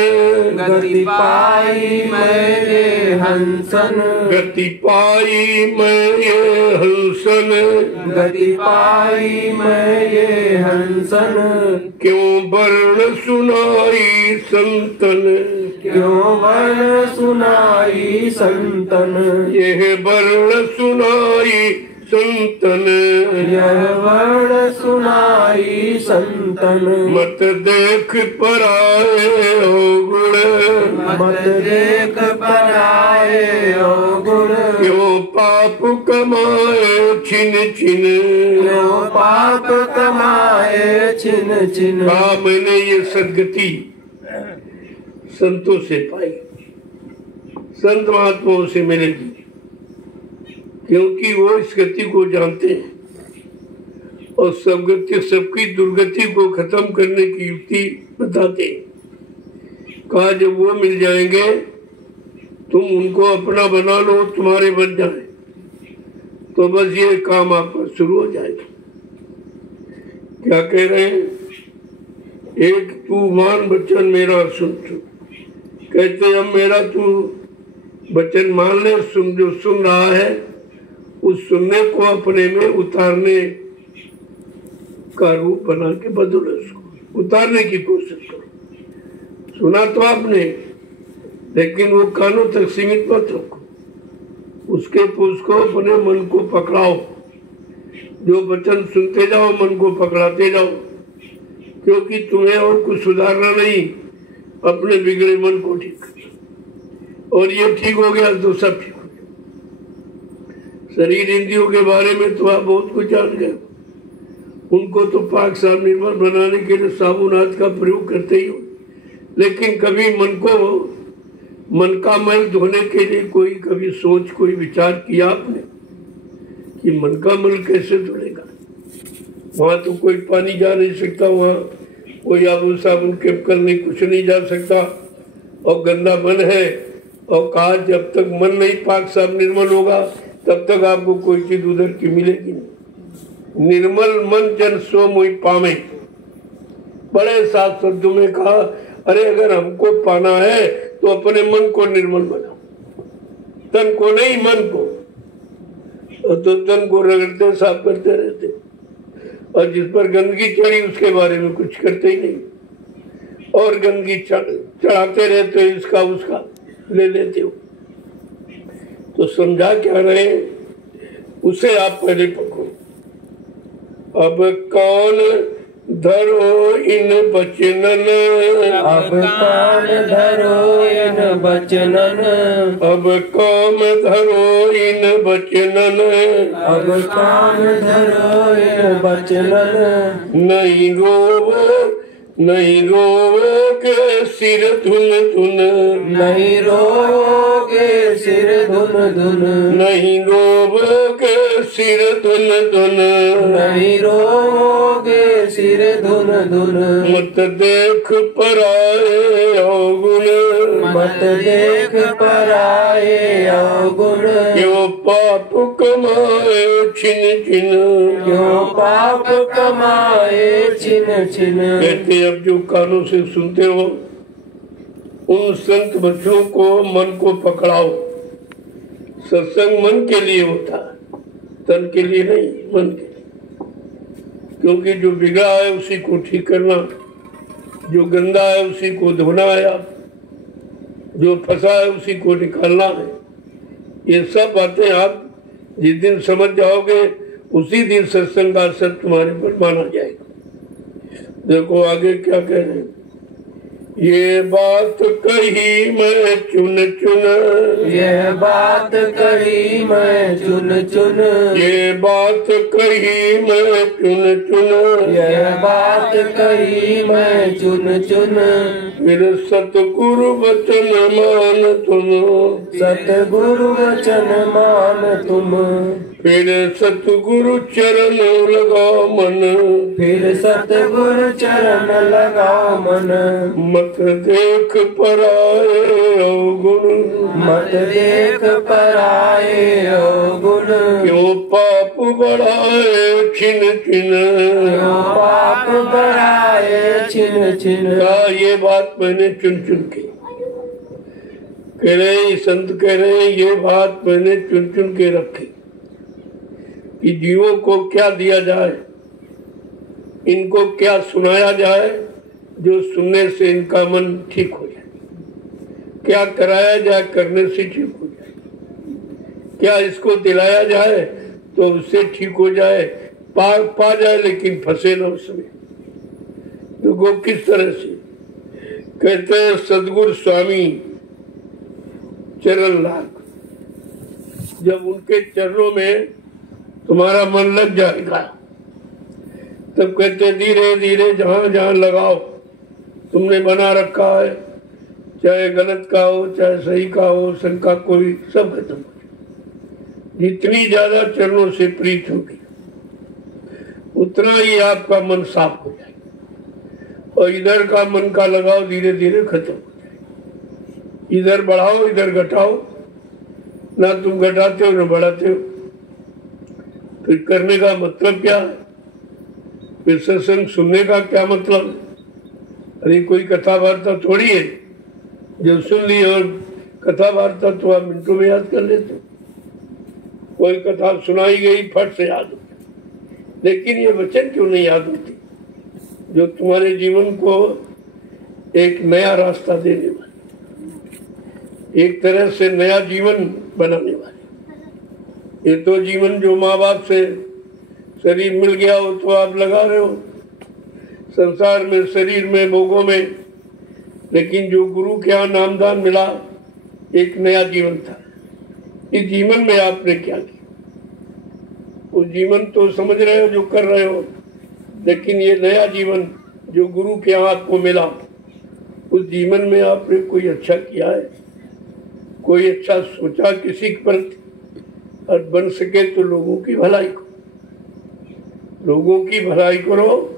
गति पाई मैं ये हंसन, गति पाई मैं ये हंसन, गति पाई मैं ये हंसन, क्यों वर्ण सुनाई संतन, क्यों वर्ण सुनाई संतन, यह वर्ण सुनाई संतन, यह वर्ण सुनाई संतन। मत देख पराए हो गुण, मत देख पराए हो गुण, क्यों पाप कमाए छिन छिन, क्यों पाप कमाए छिन छिन। हाँ मैंने ये सदगति संतों से पाई, संत महात्माओं से मिलेगी, क्योंकि वो इस गति को जानते हैं और सब गति सबकी दुर्गति को खत्म करने की युक्ति बताते हैं। कहा जब वो मिल जाएंगे तुम उनको अपना बना लो, तुम्हारे बन जाए, तो बस ये काम आपका शुरू हो जाएगा। क्या कह रहे हैं? एक तू मान वचन मेरा सुन सुन, कहते अब मेरा तू वचन मान ले, सुन जो सुन रहा है उस सुनने को अपने में उतारने का रूप बना के बदलो, उसको उतारने की कोशिश करो। सुना तो आपने, लेकिन वो कानों तक सीमित मत रखो, उसके उसको अपने मन को पकड़ाओ, जो वचन सुनते जाओ मन को पकड़ाते जाओ, क्योंकि तुम्हें और कुछ सुधारना नहीं, अपने बिगड़े मन को ठीक करना, और ये ठीक हो गया तो सब ठीक। शरीर इंद्रियों के बारे में तो आप बहुत कुछ जान गए, उनको तो पाक साफ निर्मल बनाने के लिए साबुन आदि का प्रयोग करते ही हो, लेकिन कभी मन को मन का मैल धोने के लिए कोई कभी सोच कोई विचार किया आपने कि मन का मैल कैसे धुलेगा? वहां तो कोई पानी जा नहीं सकता, वहां कोई आबू साबुन केमिकल नहीं, कुछ नहीं जा सकता, और गंदा मन है। और कहा जब तक मन नहीं पाक साफ निर्मल होगा तब तक आपको कोई चीज उधर की मिलेगी नहीं। निर्मल मन जन सो मोहि पावे, बड़े साफ शब्दों में कहा, अरे अगर हमको पाना है तो अपने मन को निर्मल बनाओ, तन को नहीं मन को, और तो तन को रगड़ते साफ करते रहते, और जिस पर गंदगी चढ़ी उसके बारे में कुछ करते ही नहीं, और गंदगी चढ़ाते रहते हो, इसका उसका ले लेते हो। तो समझा क्या रहे, उसे आप पहले पकड़ो। अब कौन धरो इन बचनन, अब कौन धरो इन बचनन, अब कौन धरो इन बचनन, अब कौन धरो इन बचनन। नहीं रोवोगे सिर धुन धुन, नहीं रोगे सिर धुन धुन, नहीं रोवोगे सिर धुन धुन, नहीं रोगे सिर धुन धुन। मत देख पराए अवगुण, मत देख पराए अवगुण, क्यों पाप कमाए छिन छिन, क्यों पाप कमाए छिन छिन। कहते अब जो कानों से सुनते हो उन संत बच्चों को मन को पकड़ाओ। सत्संग मन के लिए होता है, तन के लिए नहीं, मन के लिए। क्योंकि जो बिगड़ा है उसी को ठीक करना, जो गंदा है उसी को धोना है, आप जो फंसा है उसी को निकालना है। ये सब बातें आप जिस दिन समझ जाओगे उसी दिन सत्संग का असर तुम्हारे पर माना जाएगा। देखो आगे क्या कह रहे हैं, ये बात कही मैं चुन चुन, ये बात कही मैं चुन चुन, ये बात कही मैं चुन चुन, ये बात कही मैं चुन चुन। फिर सतगुरु वचन मान तुम, सतगुरु वचन मान तुम, फिर सतगुरु चरण लगाओ मन, फिर सतगुरु चरण लगाओ मन। मत देख पराए अवगुण, मत देख पराए अवगुण, क्यों पाप बढ़ाए छिन छिन, क्यों पाप बढ़ाए छिन छिन। ये बात मैंने चुन चुन के कह रहे, संत कह रहे, ये बात मैंने चुन चुन के रखी कि जीवों को क्या दिया जाए, इनको क्या सुनाया जाए जो सुनने से इनका मन ठीक हो जाए, क्या कराया जाए करने से ठीक हो जाए, क्या इसको दिलाया जाए तो उससे ठीक हो जाए, पा जाए लेकिन फंसे ना उसमें। देखो किस तरह से कहते हैं सदगुरु स्वामी चरण लाग, जब उनके चरणों में तुम्हारा मन लग जाएगा तब कहते धीरे धीरे जहां जहां लगाओ तुमने बना रखा है, चाहे गलत का हो चाहे सही का हो, शंका कोई सब खत्म हो जाए। जितनी ज्यादा चरणों से प्रीत होगी उतना ही आपका मन साफ हो जाएगा, और इधर का मन का लगाओ धीरे धीरे खत्म हो जाएगा। इधर बढ़ाओ इधर घटाओ, ना तुम घटाते हो ना बढ़ाते हो, फिर करने का मतलब क्या है, फिर सत्संग सुनने का क्या मतलब। अरे कोई कथा वार्ता थोड़ी है, जब सुन ली और कथा वार्ता तो आप मिनटों में याद कर लेते हो। कोई कथा सुनाई गई फट से याद हो, लेकिन ये वचन क्यों नहीं याद होती जो तुम्हारे जीवन को एक नया रास्ता देने वाले, एक तरह से नया जीवन बनाने वाले। ये तो जीवन जो माँ बाप से शरीर मिल गया हो तो आप लगा रहे हो संसार में, शरीर में, भोगों में, लेकिन जो गुरु के यहाँ नामदान मिला एक नया जीवन था। इस जीवन में आपने क्या किया, उस जीवन तो समझ रहे हो जो कर रहे हो, लेकिन ये नया जीवन जो गुरु के यहाँ आपको मिला उस जीवन में आपने कोई अच्छा किया है, कोई अच्छा सोचा किसी के प्रति, और बन सके तो लोगों की भलाई करो, लोगों की भलाई करो,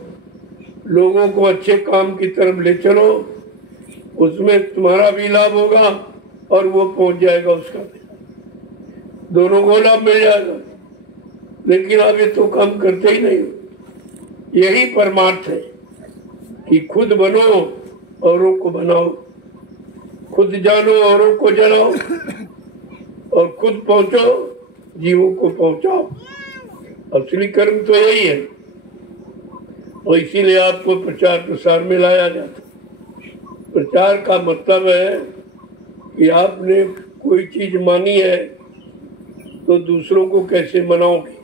लोगों को अच्छे काम की तरफ ले चलो, उसमें तुम्हारा भी लाभ होगा और वो पहुंच जाएगा उसका भी, दोनों को लाभ मिल जाएगा। लेकिन आप ये तो काम करते ही नहीं हो। यही परमार्थ है कि खुद बनो औरों को बनाओ, खुद जानो औरों को जनाओ, और खुद पहुंचो जीवों को पहुंचाओ। असली कर्म तो यही है, और इसीलिए आपको प्रचार प्रसार में लाया जाता। प्रचार का मतलब है कि आपने कोई चीज मानी है तो दूसरों को कैसे मनाओगे?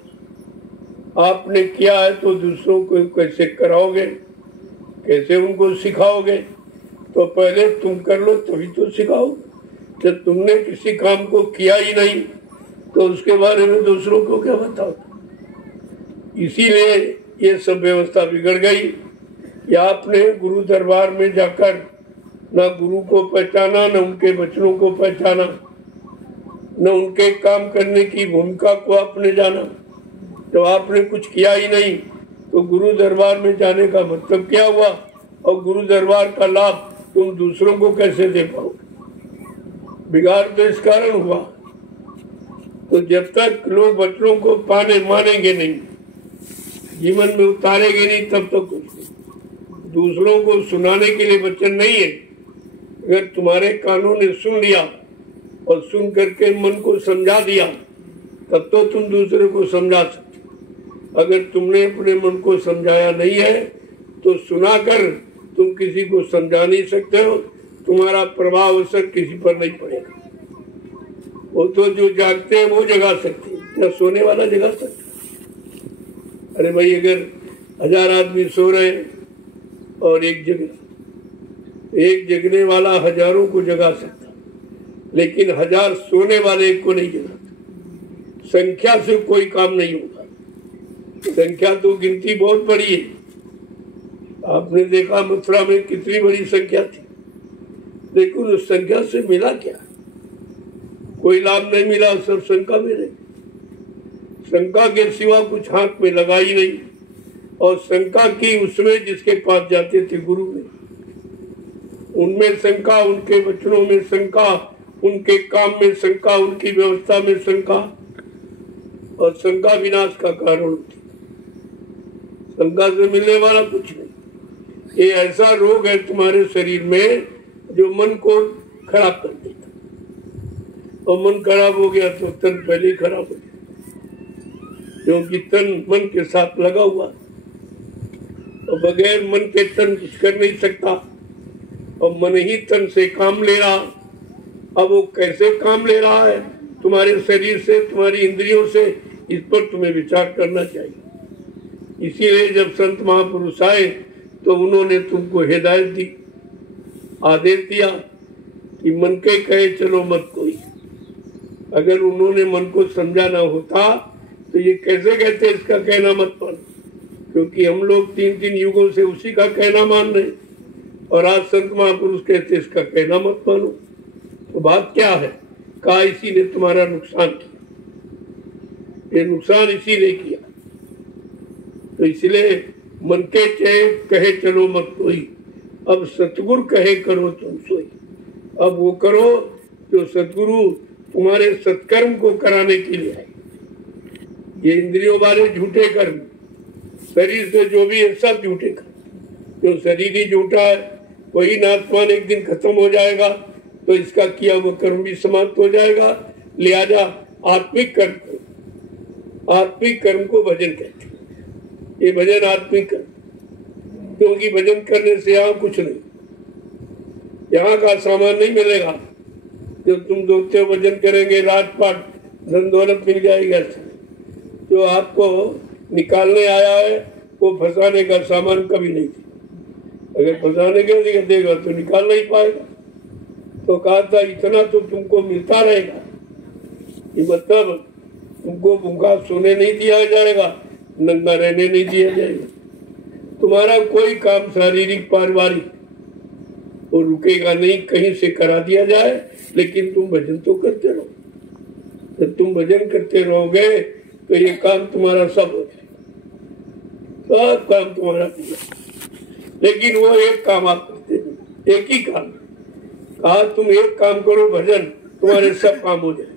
आपने किया है तो दूसरों को कैसे कराओगे, कैसे उनको सिखाओगे? तो पहले तुम कर लो तभी तो सिखाओ। जब तुमने किसी काम को किया ही नहीं तो उसके बारे में दूसरों को क्या बताओ? इसीलिए ये सब व्यवस्था बिगड़ गई कि आपने गुरु दरबार में जाकर न गुरु को पहचाना, न उनके वचनों को पहचाना, न उनके काम करने की भूमिका को आपने जाना। तो आपने कुछ किया ही नहीं तो गुरु दरबार में जाने का मतलब क्या हुआ? और गुरु दरबार का लाभ तुम दूसरों को कैसे दे पाओगे? बिगाड़ तो इस कारण हुआ। तो जब तक लोग वचनों को मानेंगे नहीं, जीवन में उतारेंगे नहीं, तब तक कुछ दूसरों को सुनाने के लिए वचन नहीं है। अगर तुम्हारे कानों ने सुन लिया और सुन करके मन को समझा दिया तब तो तुम दूसरे को समझा सकते। अगर तुमने अपने मन को समझाया नहीं है तो सुनाकर तुम किसी को समझा नहीं सकते हो, तुम्हारा प्रभाव असर किसी पर नहीं पड़ेगा। वो तो जो जागते हैं वो जगा सकते हैं, या सोने वाला जगा सकता है। अरे भाई, अगर 1000 आदमी सो रहे और एक जगने वाला हजारों को जगा सकता, लेकिन 1000 सोने वाले एक को नहीं जगाता। संख्या से कोई काम नहीं होगा। संख्या तो गिनती बहुत बड़ी है। आपने देखा मथुरा में कितनी बड़ी संख्या थी, लेकिन उस संख्या से मिला क्या? कोई लाभ नहीं मिला, सब शंका में रहे। शंका के सिवा कुछ हाथ में लगा ही नहीं। और शंका की उसमें जिसके पास जाते थे गुरु में, उनमें शंका, उनके वचनों में शंका, उनके काम में शंका, उनकी व्यवस्था में शंका। और शंका विनाश का कारण होती। शंका से मिलने वाला कुछ नहीं। ये ऐसा रोग है तुम्हारे शरीर में जो मन को खराब कर देता। और मन खराब हो गया तो तन पहले ही खराब हो गया, क्योंकि तन मन के साथ लगा हुआ और बगैर मन के तन कुछ कर नहीं सकता। और मन ही तन से काम ले रहा। अब वो कैसे काम ले रहा है तुम्हारे शरीर से, तुम्हारी इंद्रियों से, इस पर तुम्हें विचार करना चाहिए। इसीलिए जब संत महापुरुष आए तो उन्होंने तुमको हिदायत दी, आदेश दिया कि मन के कहे चलो मत कोई। अगर उन्होंने मन को समझाना होता तो ये कैसे कहते इसका कहना मत मानो, क्योंकि हम लोग 3-3 युगों से उसी का कहना मान रहे, और आज संत महापुरुष कहते इसका कहना मत मानो। तो बात क्या है? कहा इसी ने तुम्हारा नुकसान किया। ये नुकसान इसी ने किया। तो इसलिए मन के कहे चलो मत कोई, अब सतगुरु कहे करो तुम सोई। अब वो करो जो सतगुरु तुम्हारे सत्कर्म को कराने के लिए है। ये इंद्रियों वाले झूठे कर्म, शरीर से जो भी है सब झूठे कर्म। जो शरीर ही झूठा है, वही नाशवान एक दिन खत्म हो जाएगा, तो इसका किया हुआ कर्म भी समाप्त हो जाएगा। लिहाजा आत्मिक कर्म करो। आत्मिक कर्म को भजन कहते हैं। ये भजन आत्मिक कर्म, क्योंकि भजन करने से यहाँ कुछ नहीं, यहाँ का सामान नहीं मिलेगा। जब तुम दोस्ते हो भजन करेंगे, राजपाट धन दौलत मिल जाएगा। जो आपको निकालने आया है वो फंसाने का सामान कभी नहीं थी। अगर फंसाने के लिए देगा तो निकाल नहीं पाएगा। तो कहा था इतना तो तुमको मिलता रहेगा, ये मतलब तुमको भूखा सोने नहीं दिया जाएगा, नंगा रहने नहीं दिया जाएगा। तुम्हारा कोई काम शारीरिक पारिवारिक वो रुकेगा नहीं, कहीं से करा दिया जाए, लेकिन तुम भजन तो करते रहो। जब तुम भजन करते रहोगे तो ये काम तुम्हारा सब हो जाएगा, सब काम तुम्हारा पूरा। लेकिन वो एक काम आप करते नहीं, एक ही काम। कहा तुम एक काम करो भजन, तुम्हारे सब काम हो जाए,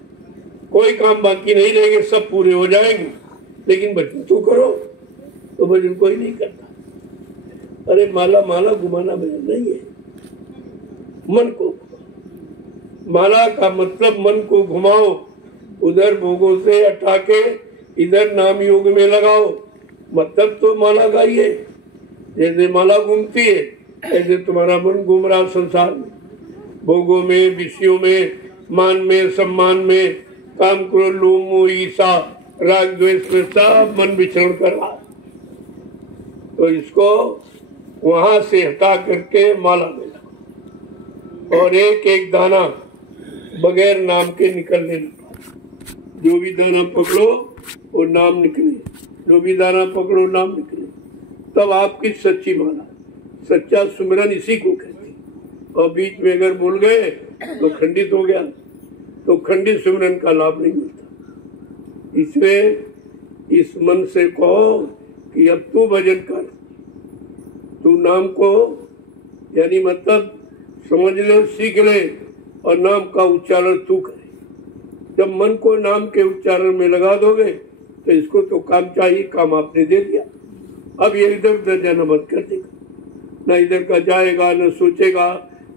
कोई काम बाकी नहीं रहेंगे, सब पूरे हो जाएंगे। लेकिन भजन तो करो। तो भजन कोई नहीं करता। अरे माला माला घुमाना भजन नहीं है। मन को, माला का मतलब मन को घुमाओ, उधर भोगों से हटा के इधर नाम योग में लगाओ। मतलब तो माला का ही है। जैसे माला घूमती है ऐसे तुम्हारा मन घूम रहा संसार में, भोगों में, विषयों में, मान में, सम्मान में, काम क्रोध लोभ मोह ईर्षा राग द्वेष में सब मन विचरण कर रहा है। तो इसको वहां से हटा करके माला में लगा और एक एक दाना बगैर नाम के निकलने लगा। जो भी दाना पकड़ो वो नाम निकले, जो भी दाना पकड़ो नाम निकले, तब आपकी सच्ची माला। सच्चा सुमिरन इसी को कहते हैं। और बीच में अगर भूल गए तो खंडित हो गया, तो खंडित सुमिरन का लाभ नहीं मिलता। इसमें इस मन से कहो कि अब तू भजन कर, तू नाम को यानी मतलब समझ ले, सीख ले और नाम का उच्चारण तू करे। जब मन को नाम के उच्चारण में लगा दोगे तो इसको तो काम चाहिए, काम आपने दे दिया। अब ये इधर उधर जाना बंद कर देगा, न इधर का जाएगा न सोचेगा,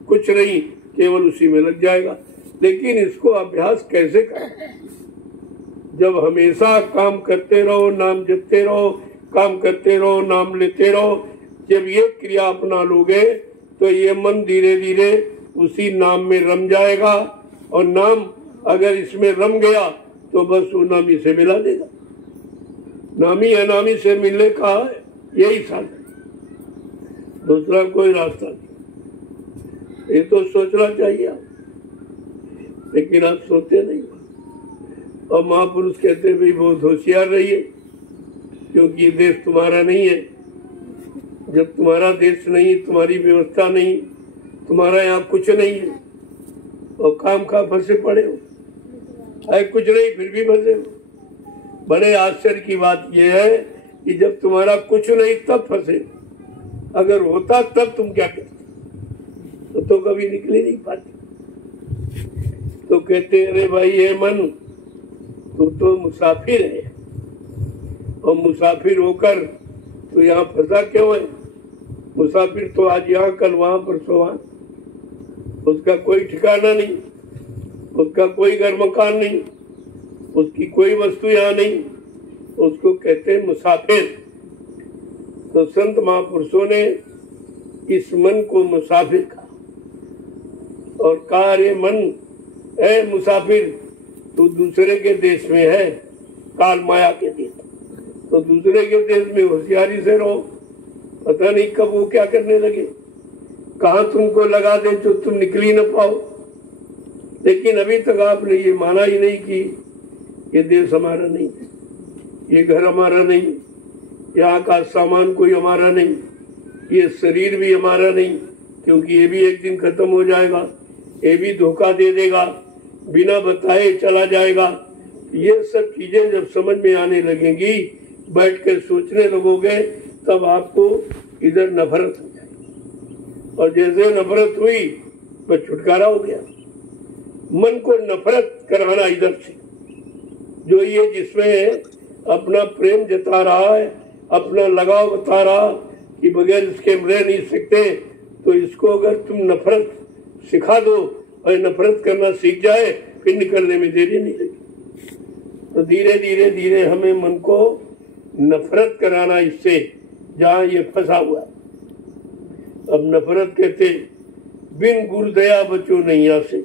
कुछ नहीं, केवल उसी में लग जाएगा। लेकिन इसको अभ्यास कैसे करें? जब हमेशा काम करते रहो, नाम जपते रहो, काम करते रहो, नाम लेते रहो, जब ये क्रिया अपना लोगे तो ये मन धीरे धीरे उसी नाम में रम जाएगा। और नाम अगर इसमें रम गया तो बस वो नामी से मिला देगा। नामी अनामी से मिलने का यही साधन, दूसरा कोई रास्ता नहीं। ये तो सोचना चाहिए आप, लेकिन आप सोचते नहीं। और महापुरुष कहते भाई बहुत होशियार रहिए, क्योंकि ये देश तुम्हारा नहीं है। जब तुम्हारा देश नहीं, तुम्हारी व्यवस्था नहीं, तुम्हारा यहाँ कुछ नहीं है और काम खा फंसे पड़े हो, है कुछ नहीं फिर भी फंसे हो। बड़े आश्चर्य की बात यह है कि जब तुम्हारा कुछ नहीं तब फंसे, अगर होता तब तुम क्या करते? तो कभी निकल ही नहीं पाते। तो कहते अरे भाई ये मन, तू तो मुसाफिर है, और मुसाफिर होकर तो यहाँ फंसा क्यों है? मुसाफिर तो आज यहाँ कल वहां परसों वहां, उसका कोई ठिकाना नहीं, उसका कोई घर मकान नहीं, उसकी कोई वस्तु यहाँ नहीं, उसको कहते हैं मुसाफिर। तो संत महापुरुषों ने इस मन को मुसाफिर कहा और कहा अरे मन है मुसाफिर, तो दूसरे के देश में है, काल माया के देश, तो दूसरे के देश में होशियारी से रहो, पता नहीं कब वो क्या करने लगे, कहाँ तुमको लगा दे तो तुम निकल ही न पाओ। लेकिन अभी तक आपने ये माना ही नहीं कि ये देश हमारा नहीं है, ये घर हमारा नहीं, यहाँ का सामान कोई हमारा नहीं, ये शरीर भी हमारा नहीं, क्योंकि ये भी एक दिन खत्म हो जाएगा, ये भी धोखा दे देगा, बिना बताए चला जाएगा। ये सब चीजें जब समझ में आने लगेंगी, बैठ कर सोचने लगोगे, तब आपको इधर नफरत हो जाएगी। और जैसे नफरत हुई बस छुटकारा हो गया। मन को नफरत कराना इधर से, जो ये जिसमें अपना प्रेम जता रहा है, अपना लगाव बता रहा कि बगैर इसके रह नहीं सकते, तो इसको अगर तुम नफरत सिखा दो और नफरत करना सीख जाए, फिर निकलने में देरी नहीं लगी। तो धीरे धीरे धीरे हमें मन को नफरत कराना इससे, जहाँ ये फंसा हुआ। अब नफरत कहते बिन गुरु दया बचो नहीं यहाँ से,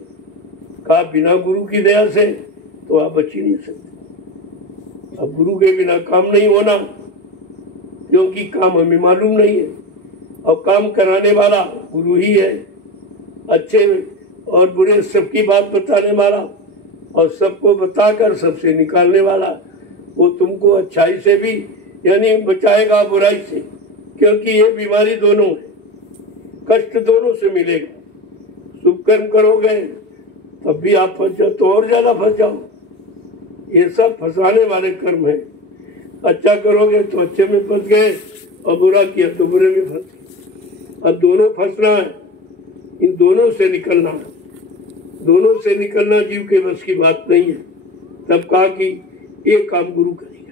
कहा बिना गुरु की दया से तो आप बच ही नहीं सकते। अब गुरु के बिना काम नहीं होना, क्योंकि काम हमें मालूम नहीं है और काम कराने वाला गुरु ही है। अच्छे और बुरे सबकी बात बताने वाला और सबको बताकर सबसे निकालने वाला, वो तुमको अच्छाई से भी यानी बचाएगा बुराई से, क्योंकि ये बीमारी दोनों है, कष्ट दोनों से मिलेगा। शुभ कर्म करोगे तब भी आप फंस जाओ तो और ज्यादा फंस जाओ। ये सब फंसाने वाले कर्म है। अच्छा करोगे तो अच्छे में फंस गए और बुरा किया तो बुरे में फंस गए। अब दोनों फंसना है, इन दोनों से निकलना है। दोनों से निकलना जीव के बस की बात नहीं है। तब कहा कि ये काम गुरु करेगा।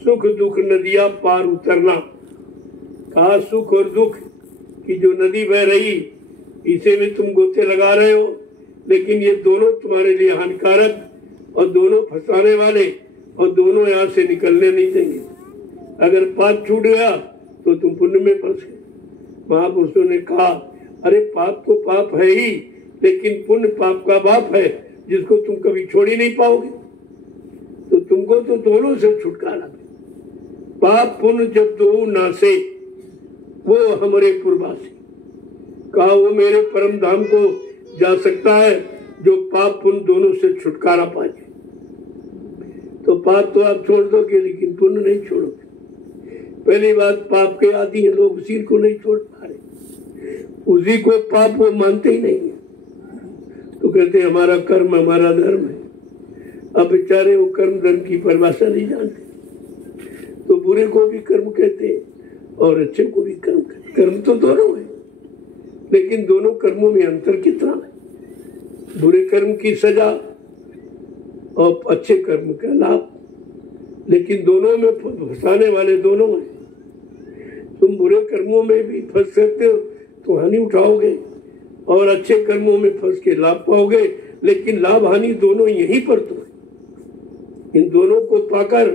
सुख दुख नदियां पार उतरना, कहा सुख और दुख की जो नदी बह रही, इसे में तुम गोते लगा रहे हो, लेकिन ये दोनों तुम्हारे लिए हानिकारक और दोनों फंसाने वाले और दोनों यहाँ से निकलने नहीं देंगे। अगर पाप छूट गया तो तुम पुण्य में फंस गए। महापुरुषों ने कहा अरे पाप तो पाप है ही, लेकिन पुण्य पाप का बाप है, जिसको तुम कभी छोड़ ही नहीं पाओगे। तो तुमको तो दोनों से छुटकारा दे। पाप पुण्य जब दो नासे वो हमारे पूर्वासी, कहा वो मेरे परम धाम को जा सकता है जो पाप पुण्य दोनों से छुटकारा पाए। तो पाप तो आप छोड़ दोगे लेकिन पुण्य नहीं छोड़ोगे। पहली बात, पाप के आदि हैं लोग, उसी को नहीं छोड़ पा रहे, उसी को पाप वो मानते ही नहीं है। तो कहते हमारा कर्म हमारा धर्म है। अब बेचारे वो कर्म धर्म की परिभाषा नहीं जानते, तो बुरे को भी कर्म कहते हैं और अच्छे को भी कर्म कहते हैं। कर्म तो दोनों है, लेकिन दोनों कर्मों में अंतर कितना है। बुरे कर्म की सजा और अच्छे कर्म का लाभ, लेकिन दोनों में फंसाने वाले दोनों हैं। तुम बुरे कर्मों में भी फंस सकते हो तो हानि उठाओगे, और अच्छे कर्मों में फंस के लाभ पाओगे, लेकिन लाभ हानि दोनों यहीं पर तो है। इन दोनों को पाकर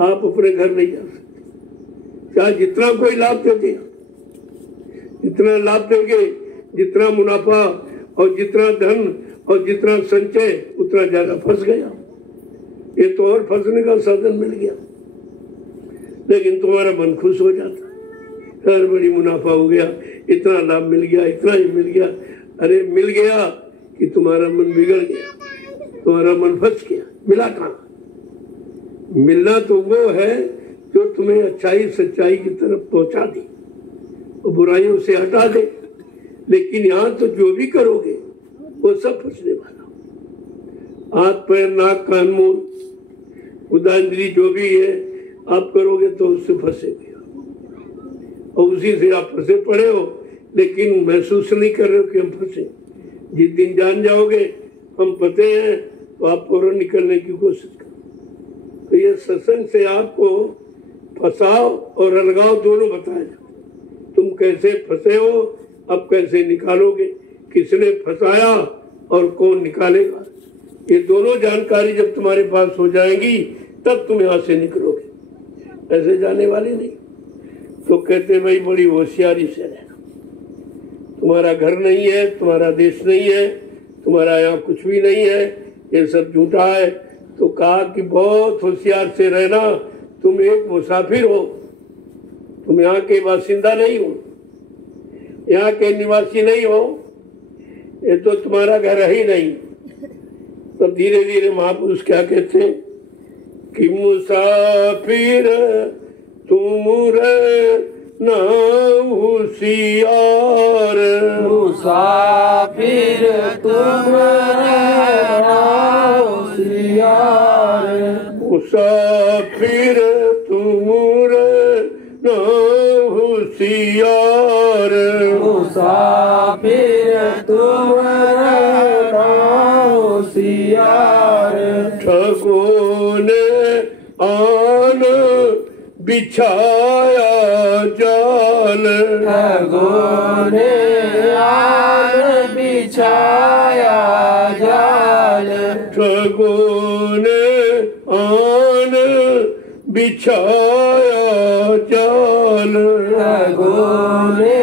आप अपने घर नहीं जा सकते। चाहे जितना कोई लाभ दे दिया, जितना लाभ देंगे, जितना मुनाफा और जितना धन और जितना संचय, उतना ज्यादा फंस गया। ये तो और फंसने का साधन मिल गया, लेकिन तुम्हारा मन खुश हो जाता, हर बड़ी मुनाफा हो गया, इतना लाभ मिल गया, इतना ही मिल गया। अरे मिल गया कि तुम्हारा मन बिगड़ गया, तुम्हारा मन फंस गया। मिला कहाँ? मिलना तो वो है जो तुम्हें अच्छाई सच्चाई की तरफ पहुंचा दे और बुराइयों से हटा दे। लेकिन यहाँ तो जो भी करोगे वो सब फंसने वाला। हाथ पैर नाक कान मुंह उदांद्री जो भी है आप करोगे तो उससे फंसेगे, और उसी से आप फंसे पड़े हो, लेकिन महसूस नहीं कर रहे हो कि हम फंसे। जिस दिन जान जाओगे हम फंसे हैं तो आप फौरन निकलने की कोशिश करो। तो ये सत्संग से आपको फंसाव और अलगाव दोनों बताया जाता। तुम कैसे फंसे हो, अब कैसे निकालोगे, किसने फंसाया और कौन निकालेगा, ये दोनों जानकारी जब तुम्हारे पास हो जाएंगी तब तुम यहाँ से निकलोगे। ऐसे जाने वाले नहीं। तो कहते भाई बड़ी होशियारी से रहना। तुम्हारा घर नहीं है, तुम्हारा देश नहीं है, तुम्हारा यहाँ कुछ भी नहीं है, ये सब झूठा है। तो कहा कि बहुत होशियार से रहना, तुम एक मुसाफिर हो, तुम यहाँ के बासिंदा नहीं हो, यहाँ के निवासी नहीं हो, ये तो तुम्हारा घर है ही नहीं। तब धीरे धीरे महापुरुष क्या कहते हैं कि मुसाफिर तुम रहना होशियार, मुसाफिर तुम रहना होशियार, मुसाफिर तुम रहना होशियार, मुसाफिर तुम रहना होशियार। ठगों ने आन बिछाया जाल, ठगों ने आन बिछाया जाल, ठगों ने आन बिछाया जाल, ठगों ने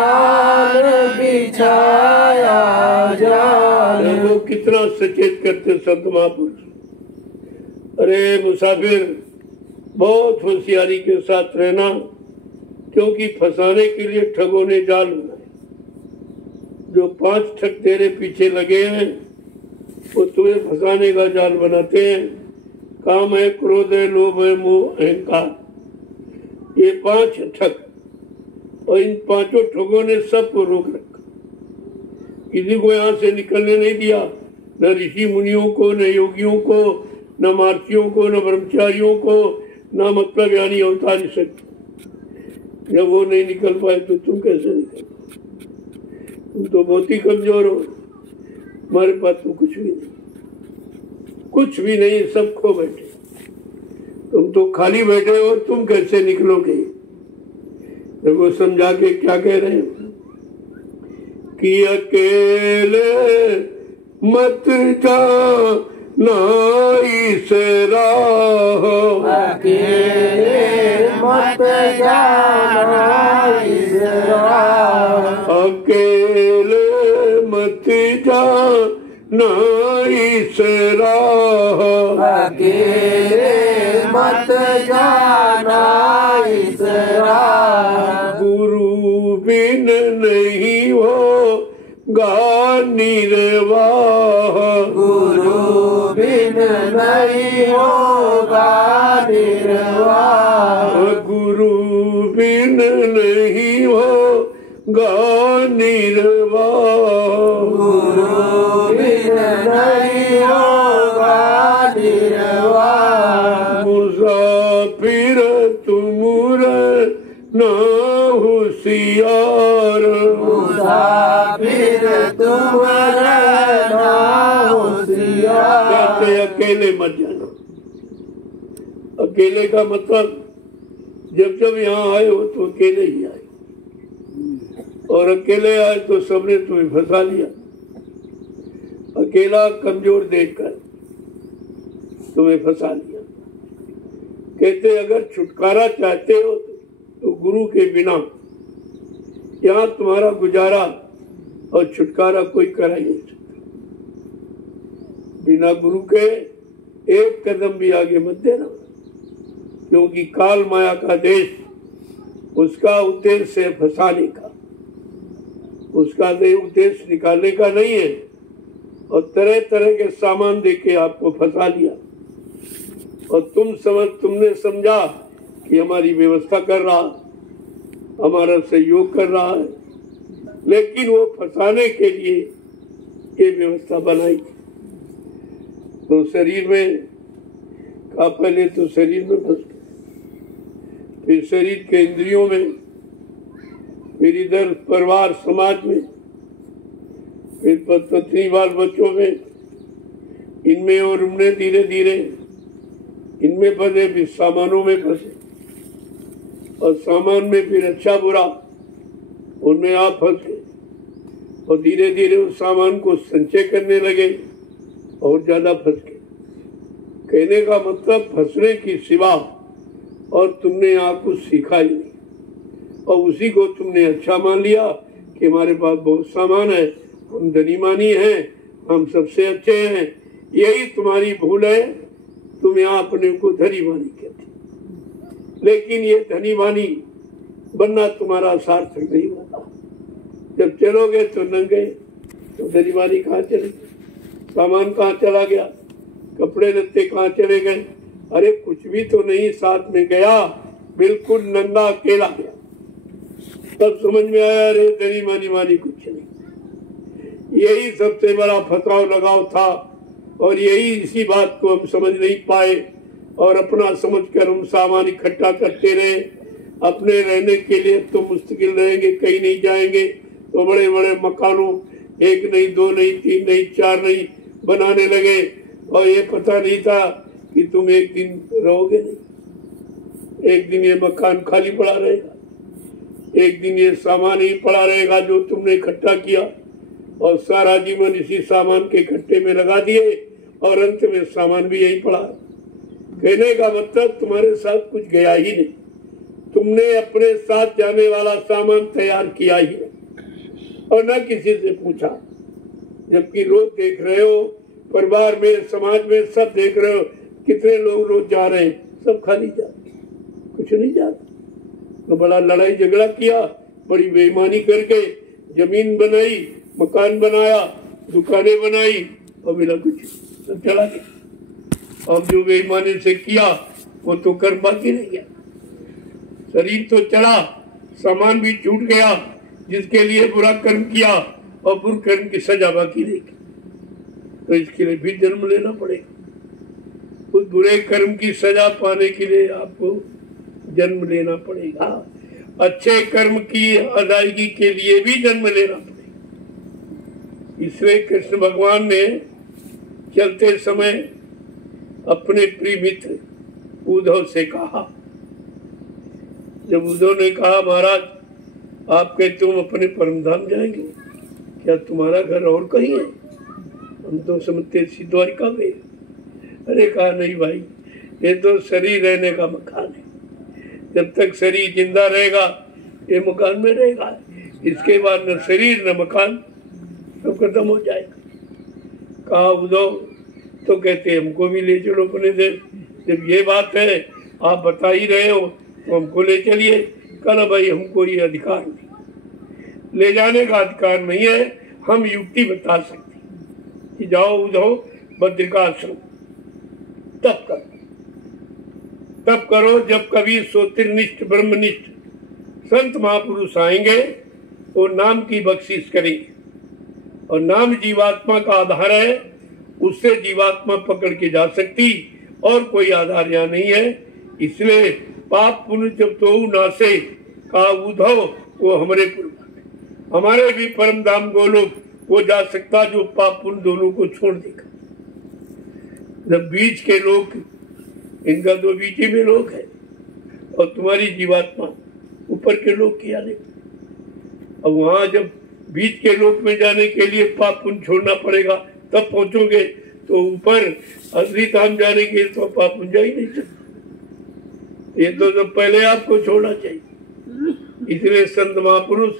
आन बिछाया जाल। वो कितना सचेत करते संत महापुरुष। अरे मुसाफिर बहुत होशियारी के साथ रहना, क्योंकि फंसाने के लिए ठगों ने जाल बनाए। जो 5 ठग तेरे पीछे लगे हैं वो तुम्हें फंसाने का जाल बनाते हैं। काम है, क्रोध है, लोभ है, मोह, अहंकार, ये 5 ठग, और इन 5 ठगों ने सबको रोक रखा। किसी को यहाँ से निकलने नहीं दिया, न ऋषि मुनियों को, न योगियों को, न महर्षियों को, न ब्रह्मचारियों को, ना मतलब यानी अवतारी शक्ति। जब वो नहीं निकल पाए तो तुम कैसे निकल पाए? तुम तो बहुत ही कमजोर हो, हमारे पास तो कुछ भी नहीं, कुछ भी नहीं, सब खो बैठे। तुम तो खाली बैठे हो, तुम कैसे निकलोगे? जब वो समझा के क्या कह रहे हैं कि अकेले मत जा नाई से राह, अकेले मत जाना इस राह, अकेले मत जा नाई इस राह, अकेले मत जाना इस राह। गुरु बिन नहीं होगा निर्वाह, गुरु बिन नहीं होगा निर्वाह। गुरु बिन नहीं होगा निर्वाह, गुरु बिन नहीं होगा निर्वाह। मुसाफिर तुम रहना होशियार, मुसाफिर तुम रहना होशियार। कहते अकेले मत जाना। अकेले का मतलब जब जब यहाँ आए हो तो अकेले ही आए, और अकेले आए तो सबने तुम्हें फंसा लिया। अकेला कमजोर देखकर तुम्हें फंसा लिया। कहते अगर छुटकारा चाहते हो तो गुरु के बिना यहाँ तुम्हारा गुजारा और छुटकारा कोई करा ही नहीं सकता। बिना गुरु के एक कदम भी आगे मत देना, क्योंकि काल माया का देश उसका उद्देश्य है फंसाने का, उसका उद्देश्य निकालने का नहीं है। और तरह तरह के सामान देके आपको फंसा लिया, और तुमने समझा कि हमारी व्यवस्था कर रहा, हमारा सहयोग कर रहा है, लेकिन वो फंसाने के लिए ये व्यवस्था बनाई। तो शरीर में का पहले तो शरीर में फंस गए, फिर शरीर के इंद्रियों में, फिर इधर परिवार समाज में, फिर पत्नी बाल बच्चों में, इनमें और उनमें धीरे धीरे इनमें फंसे, फिर सामानों में फंसे, और सामान में फिर अच्छा बुरा उनमें आप फंस गए, और धीरे धीरे उस सामान को संचय करने लगे और ज्यादा फंस गए। कहने का मतलब फंसने की सिवा और तुमने यहाँ कुछ सीखा ही नहीं, और उसी को तुमने अच्छा मान लिया कि हमारे पास बहुत सामान है, हम धनी मानी हैं, हम सबसे अच्छे हैं। यही तुम्हारी भूल है, तुम यहाँ अपने को धनी मानी कहते, लेकिन ये धनी मानी बनना तुम्हारा सार्थक नहीं होता। जब चलोगे तो नंगे, तो धनी मानी कहाँ चलेगी, सामान कहाँ चला गया, कपड़े लत्ते कहाँ चले गए, अरे कुछ भी तो नहीं साथ में गया, बिल्कुल नंगा अकेला गया। तब समझ में आया अरे धनी मानी मानी कुछ नहीं। यही सबसे बड़ा फसाव लगाव था, और यही इसी बात को हम समझ नहीं पाए, और अपना समझकर हम सामान इकट्ठा करते रहे। अपने रहने के लिए तो मुश्किल रहेंगे, कहीं नहीं जाएंगे, तो बड़े बड़े मकानों, एक नहीं, दो नहीं, तीन नहीं, चार नहीं बनाने लगे, और ये पता नहीं था कि तुम एक दिन रहोगे नहीं। एक दिन ये मकान खाली पड़ा रहेगा, एक दिन ये सामान ही पड़ा रहेगा जो तुमने इकट्ठा किया, और सारा जीवन इसी सामान के इकट्ठे में लगा दिए, और अंत में सामान भी यही पड़ा। कहने का मतलब तुम्हारे साथ कुछ गया ही नहीं, तुमने अपने साथ जाने वाला सामान तैयार किया ही नहीं, और न किसी से पूछा। जबकि रोज देख रहे हो, परिवार में, समाज में सब देख रहे हो, कितने लोग रोज जा रहे हैं, सब खाली जाते, कुछ नहीं जाते। तो बड़ा लड़ाई झगड़ा किया, बड़ी बेईमानी करके जमीन बनाई, मकान बनाया, दुकानें बनाई, और बिना कुछ सब चला गया। अब जो बेईमानी से किया वो तो कर बाकी नहीं गया। शरीर तो चला, सामान भी छूट गया, जिसके लिए बुरा कर्म किया, और बुरे कर्म की सजा बाकी नहीं। तो इसके लिए भी जन्म लेना पड़ेगा। उस बुरे कर्म की सजा पाने के लिए आपको जन्म लेना पड़ेगा। अच्छे कर्म की अदायगी के लिए भी जन्म लेना पड़ेगा। इसलिए कृष्ण भगवान ने चलते समय अपने प्रिय मित्र उद्धव से कहा, जब उद्धव ने कहा महाराज आप कहते तुम अपने परम धाम जाएंगे, क्या तुम्हारा घर और कहीं है? हम तो समझते द्वारिका गए। अरे कहा नहीं भाई, ये तो शरीर रहने का मकान है, जब तक शरीर जिंदा रहेगा ये मकान में रहेगा, इसके बाद न शरीर न मकान, सब खत्म हो जाएगा। कहा उद्धव तो कहते हमको भी ले चलो अपने देश। जब ये बात है आप बता ही रहे हो तो हमको ले चलिए। कहना भाई हमको ये अधिकार नहीं, ले जाने का अधिकार नहीं है, हम युक्ति बता सकते कि जाओ उधो बद्रिकाश्रम, तब करो जब कभी सोतिर्निष्ठ ब्रह्मनिष्ठ संत महापुरुष आएंगे वो नाम की बख्शिश करेंगे। और नाम जीवात्मा का आधार है, उससे जीवात्मा पकड़ के जा सकती और कोई आधार यहाँ नहीं है। इसलिए पाप पुण्य जब तो नासे का उधव वो हमारे पूर्व, हमारे भी परम धाम गोलोक वो जा सकता जो पाप पुण्य दोनों को छोड़ देगा। जब बीच के लोग, इनका तो बीच ही में लोग है और तुम्हारी जीवात्मा ऊपर के लोग किया नहीं। अब वहां जब बीच के लोक में जाने के लिए पाप पुण्य छोड़ना पड़ेगा तब पहुंचोगे, तो ऊपर असली धाम जाने के लिए तो पाप पुण्य जा ही नहीं सकते। ये तो जब पहले आपको छोड़ना चाहिए। इसलिए संत महापुरुष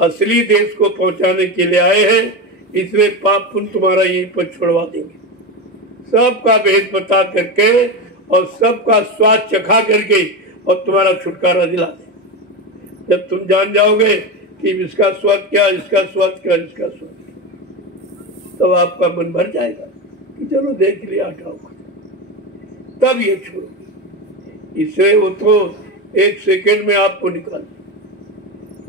असली देश को पहुंचाने के लिए आए हैं, इसलिए पाप पुण्य तुम्हारा यहीं पर छोड़वा देंगे। सबका भेद बता करके और सबका स्वाद चखा करके और तुम्हारा छुटकारा दिला दे। जब तुम जान जाओगे कि इसका स्वाद क्या, इसका स्वाद क्या, इसका स्वाद क्या, तब आपका मन भर जाएगा कि चलो देख लिया, हटाओ, तब ये छोड़ो। इससे वो तो एक सेकेंड में आपको निकाल,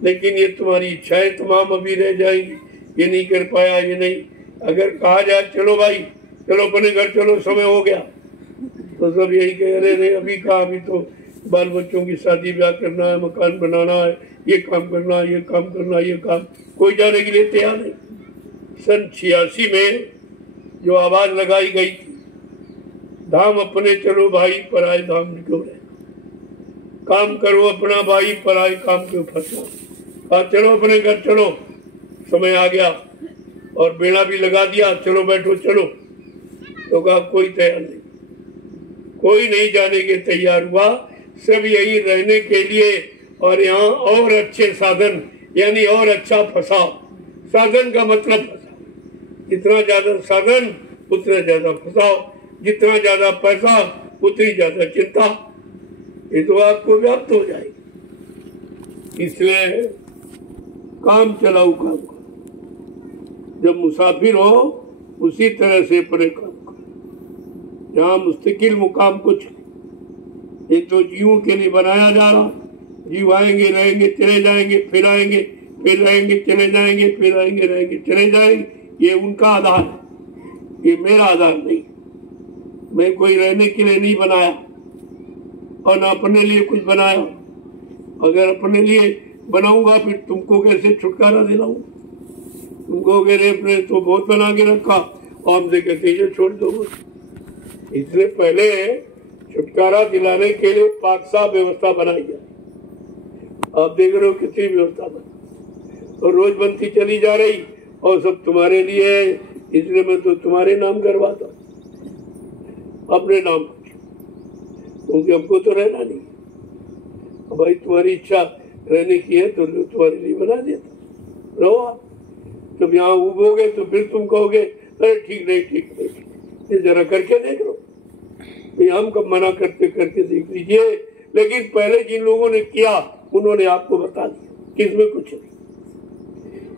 लेकिन ये तुम्हारी इच्छाएं तमाम अभी रह जाएंगी। ये नहीं कर पाया, ये नहीं। अगर कहा जाए चलो भाई चलो अपने घर चलो, समय हो गया, तो सब यही कह रहे नहीं अभी कहा, अभी तो बाल बच्चों की शादी ब्याह करना है, मकान बनाना है, ये काम करना है, ये काम करना है, ये काम, कोई जाने के लिए तैयार नहीं। सन 86 में जो आवाज लगाई गई थी, धाम अपने चलो भाई पराए धाम क्यों रहे, काम करो अपना भाई पराए काम क्यों फंसना, कहा चलो अपने घर चलो, समय आ गया और बेड़ा भी लगा दिया, चलो बैठो चलो, तो कहा कोई तैयार नहीं, कोई नहीं जाने के तैयार हुआ। सब यही रहने के लिए और यहाँ और अच्छे साधन, यानी और अच्छा फंसाओ। साधन का मतलब फंसाओ, जितना ज्यादा साधन उतना ज्यादा फंसाओ, जितना ज्यादा पैसा उतनी ज्यादा चिंता, ये तो आपको व्याप्त हो जाएगी। इसलिए काम चलाओ, काम करो, जब मुसाफिर हो उसी तरह से अपने काम करो। यहाँ मुस्तकिल मुकाम कुछ, ये तो जीवों के लिए बनाया जा रहा, जीव आएंगे रहेंगे चले जाएंगे, फिर आएंगे फिर रहेंगे चले जाएंगे, फिर आएंगे रहेंगे चले जाएंगे, ये उनका आधार है, ये मेरा आधार नहीं। मैं कोई रहने के लिए नहीं बनाया और न अपने लिए कुछ बनाया। अगर अपने लिए बनाऊंगा फिर तुमको कैसे छुटकारा दिलाऊं? तुमको मेरे अपने तो बहुत बना के रखा और हमसे कहते ये छोड़ दो। इसलिए पहले छुटकारा दिलाने के लिए पाक साफ व्यवस्था बनाई जाए। आप देख रहे हो कितनी व्यवस्था बनी और रोज बनती चली जा रही और सब तुम्हारे लिए है। इसलिए मैं तो तुम्हारे नाम करवाता, अपने नाम, क्योंकि हमको तो रहना नहीं। भाई तुम्हारी इच्छा रहने की है तो तुम्हारे लिए बना देता, रहो आप। जब यहाँ उबोगे तो फिर तुम कहोगे अरे ठीक नहीं ठीक नहीं, ये जरा करके देख लो। हम कब मना करते करके देख लीजिए। लेकिन पहले जिन लोगों ने किया उन्होंने आपको बता दिया कि इसमें कुछ नहीं,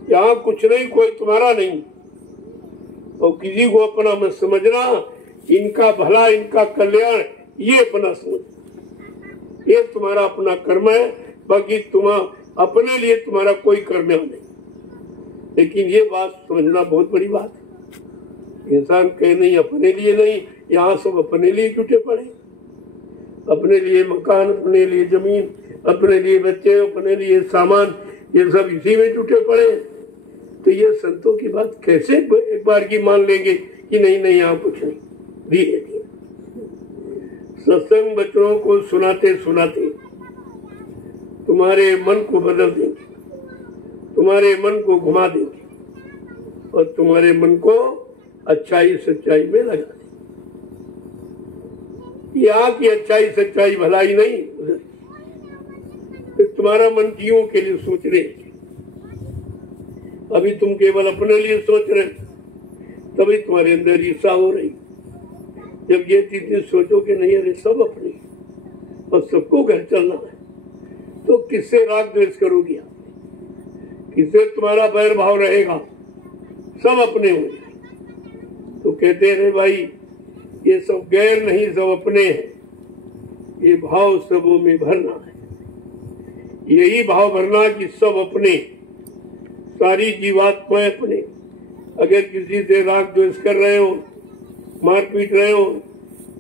यहाँ कुछ नहीं, कोई तुम्हारा नहीं। और किसी को अपना मत समझना, इनका भला इनका कल्याण ये अपना समझ, ये तुम्हारा अपना कर्म है, बाकी तुम अपने लिए तुम्हारा कोई कर्म नहीं। लेकिन ये बात समझना बहुत बड़ी बात है। इंसान कहे नहीं अपने लिए नहीं, यहाँ सब अपने लिए जुटे पड़े, अपने लिए मकान, अपने लिए जमीन, अपने लिए बच्चे, अपने लिए सामान, ये सब इसी में जुटे पड़े। तो ये संतों की बात कैसे एक बार की मान लेंगे कि नहीं नहीं यहाँ कुछ नहीं। धीरे धीरे सत्संग बच्चों को सुनाते सुनाते तुम्हारे मन को बदल देंगे, तुम्हारे मन को घुमा देंगे और तुम्हारे मन को अच्छाई सच्चाई में लगा देंगे। यहाँ की अच्छाई सच्चाई भलाई नहीं, फिर तुम्हारा मन जीवों के लिए सोच रहे। अभी तुम केवल अपने लिए सोच रहे, तभी तुम्हारे अंदर ईर्षा हो रही, जब ये चीजें सोचो कि नहीं अरे सब अपने और सबको घर चलना है, तो किससे राग द्वेष करोगी आप? किससे तुम्हारा बैर भाव रहेगा? सब अपने हो जाए। तो कहते हैं भाई ये सब गैर नहीं, सब अपने हैं। ये भाव सबों में भरना है, यही भाव भरना कि सब अपने, सारी जीवात्माएं अपने। अगर किसी से राग द्वेष कर रहे हो, मार पीट रहे हो,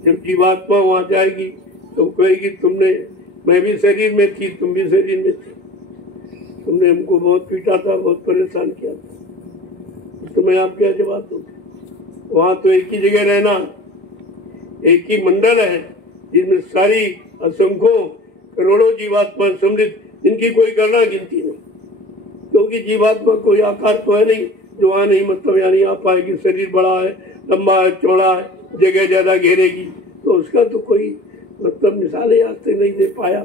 जब जीवात्मा वहां जाएगी तो कहेगी तुमने, मैं भी शरीर में थी, तुम भी शरीर में थी, तुमने हमको बहुत पीटा था, बहुत परेशान किया था, तो मैं आप क्या जवाब दूंगा? वहां तो एक ही जगह रहना, एक ही मंडल है जिसमें सारी असंख्यों करोड़ों जीवात्मा सम्मिलित, इनकी कोई गणना गिनती नहीं, क्योंकि जीवात्मा कोई आकार तो है नहीं जो वहां नहीं, मतलब यहाँ नहीं आ पाएगी। शरीर बड़ा है, लंबा है, चौड़ा है, जगह ज्यादा घेरेगी, तो उसका तो कोई मतलब मिसाल ही आज तक नहीं दे पाया।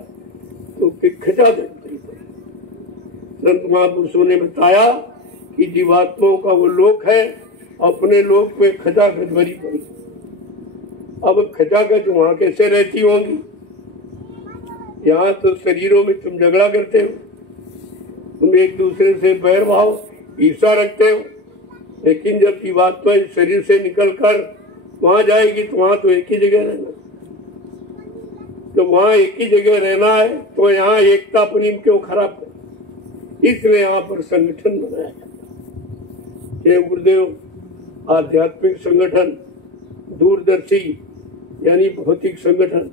तो खचाखच भरी पड़ी। संत महापुरुषों ने बताया कि जीवात्माओं का वो लोक है, अपने लोक में खचाखच भरी पड़ी। अब खचाखच वहां कैसे रहती होंगी? यहाँ तो शरीरों में तुम झगड़ा करते हो, तुम एक दूसरे से बैर भाव ईर्षा रखते हो, लेकिन जब जीवात्मा इस शरीर से निकलकर वहां जाएगी तो वहां तो एक ही जगह रहना। तो वहां एक ही जगह रहना है तो यहाँ एकता अपनी क्यों खराब कर? इसलिए यहाँ पर संगठन बनाया जाता है। गुरुदेव आध्यात्मिक संगठन, दूरदर्शी यानी भौतिक संगठन,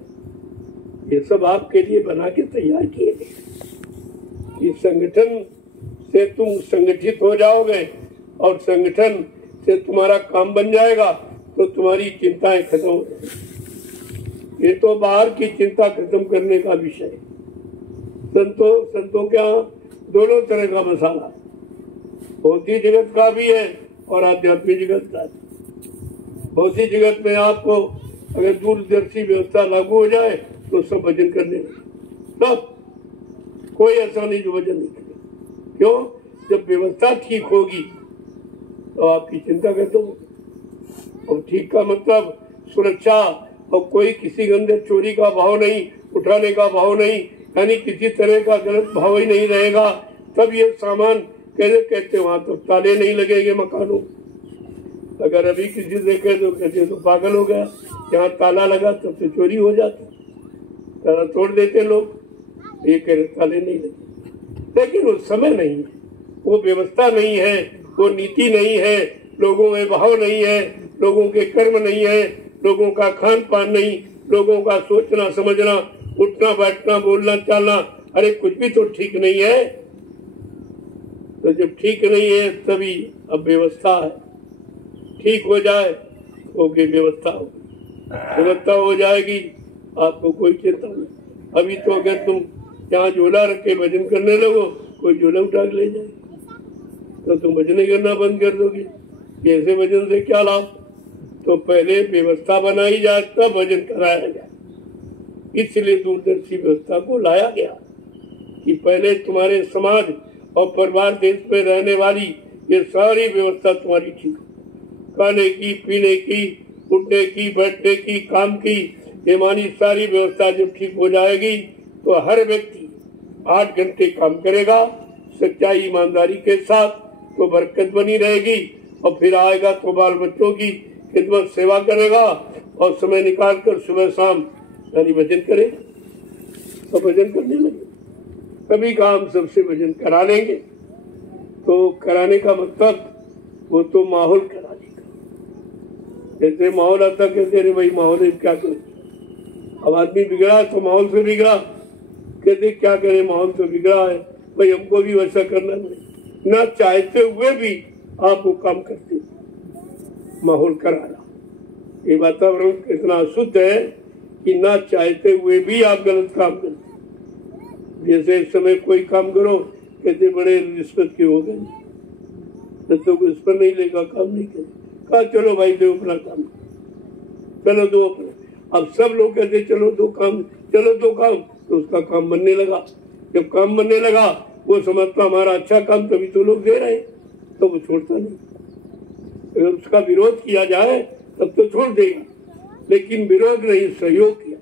ये सब आपके लिए बना के तैयार किए गए। इस संगठन से तुम संगठित हो जाओगे और संगठन से तुम्हारा काम बन जाएगा तो तुम्हारी चिंताएं खत्म हो जाएगी। ये तो बाहर की चिंता खत्म करने का विषय है। संतों के यहाँ दोनों तरह का मसाला है, भौतिक जगत का भी है और आध्यात्मिक जगत का है। भौतिक जगत में आपको अगर दूरदर्शी व्यवस्था लागू हो जाए तो सब भजन करने लगे, सब, कोई ऐसा नहीं जो भजन नहीं करे। क्यों? जब व्यवस्था ठीक होगी तो आपकी चिंता खत्म होगी। और ठीक का मतलब सुरक्षा, और कोई किसी के अंदर चोरी का भाव नहीं, उठाने का भाव नहीं, यानी किसी तरह का गलत भाव ही नहीं रहेगा। तब ये सामान कैसे कहते वहां तो ताले नहीं लगेंगे मकानों। अगर अभी किसी से कह दो कहते तो पागल हो गया, यहाँ ताला लगा तब तो चोरी हो जाती, ताला तोड़ देते लोग, ये कह रहे ताले नहीं लगे। लेकिन उस समय नहीं है, वो व्यवस्था नहीं है, वो नीति नहीं है, लोगों में भाव नहीं है, लोगों के कर्म नहीं है, लोगों का खान पान नहीं, लोगों का सोचना समझना, उठना बैठना, बोलना चालना, अरे कुछ भी तो ठीक नहीं है। तो जब ठीक नहीं है तभी अब व्यवस्था है, ठीक हो जाए तो व्यवस्था होगी, व्यवस्था हो जाएगी, आपको कोई चिंता नहीं। अभी तो अगर तुम यहाँ झोला रख के भजन करने लगो, कोई झोला उठा के ले जाए तो तुम भजन करना बंद कर दोगे। ऐसे भजन से क्या लाभ? तो पहले व्यवस्था बनाई जाए तब भजन कराया जाए। इसलिए दूरदर्शी व्यवस्था को लाया गया कि पहले तुम्हारे समाज और परिवार देश में रहने वाली ये सारी व्यवस्था तुम्हारी ठीक हो, खाने की, पीने की, उठने की, बैठने की, काम की, ये मानी सारी व्यवस्था जब ठीक हो जाएगी तो हर व्यक्ति 8 घंटे काम करेगा सच्चाई ईमानदारी के साथ, तो बरकत बनी रहेगी। और फिर आएगा तो बाल बच्चों की खिदमत सेवा करेगा और समय निकाल कर सुबह शाम यानी भजन करेगा, तो भजन करने लगे। कभी का हम सबसे भजन करा लेंगे, तो कराने का मतलब वो तो माहौल कराने का। जैसे माहौल आता कहते अरे भाई माहौल क्या करे, अब आदमी बिगड़ा तो माहौल से बिगड़ा, कहते क्या करे माहौल तो बिगड़ा है भाई, हमको भी वैसा करना नहीं। ना चाहते हुए भी आप वो काम करते, माहौल कराना। ये वातावरण इतना अशुद्ध है कि ना चाहते हुए भी आप गलत काम करते। जैसे इस समय कोई काम करो कहते बड़े रिश्वत के हो गए, तो इस पर नहीं लेगा, काम नहीं करे, कहा चलो भाई दो अपना काम, चलो दो अपना। अब सब लोग कहते चलो दो काम, चलो दो काम, तो उसका काम बनने लगा। जब काम बनने लगा वो समझता हमारा अच्छा काम तभी तो लोग दे रहे, तो वो छोड़ता नहीं। अगर उसका विरोध किया जाए तब तो छोड़ देगा, लेकिन विरोध नहीं, सहयोग किया।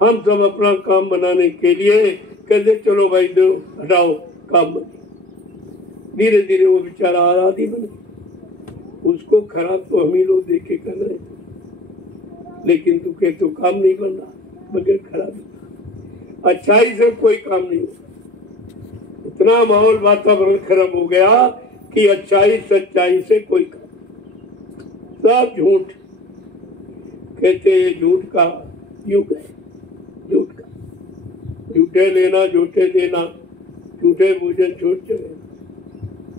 हम सब अपना काम बनाने के लिए कहते चलो भाई दो हटाओ काम बने। धीरे धीरे वो बेचारा आराधी बन गया। उसको खराब तो हम ही लोग देख के कर रहे थे, लेकिन तू कह तो काम नहीं बन रहा बगैर खराब। अच्छाई से कोई काम नहीं होता। इतना माहौल वातावरण खराब हो गया कि अच्छाई सच्चाई से कोई काम, सब झूठ। कहते ये झूठ का युग है, झूठ का। झूठे लेना झूठे देना, झूठे भोजन छूट चले।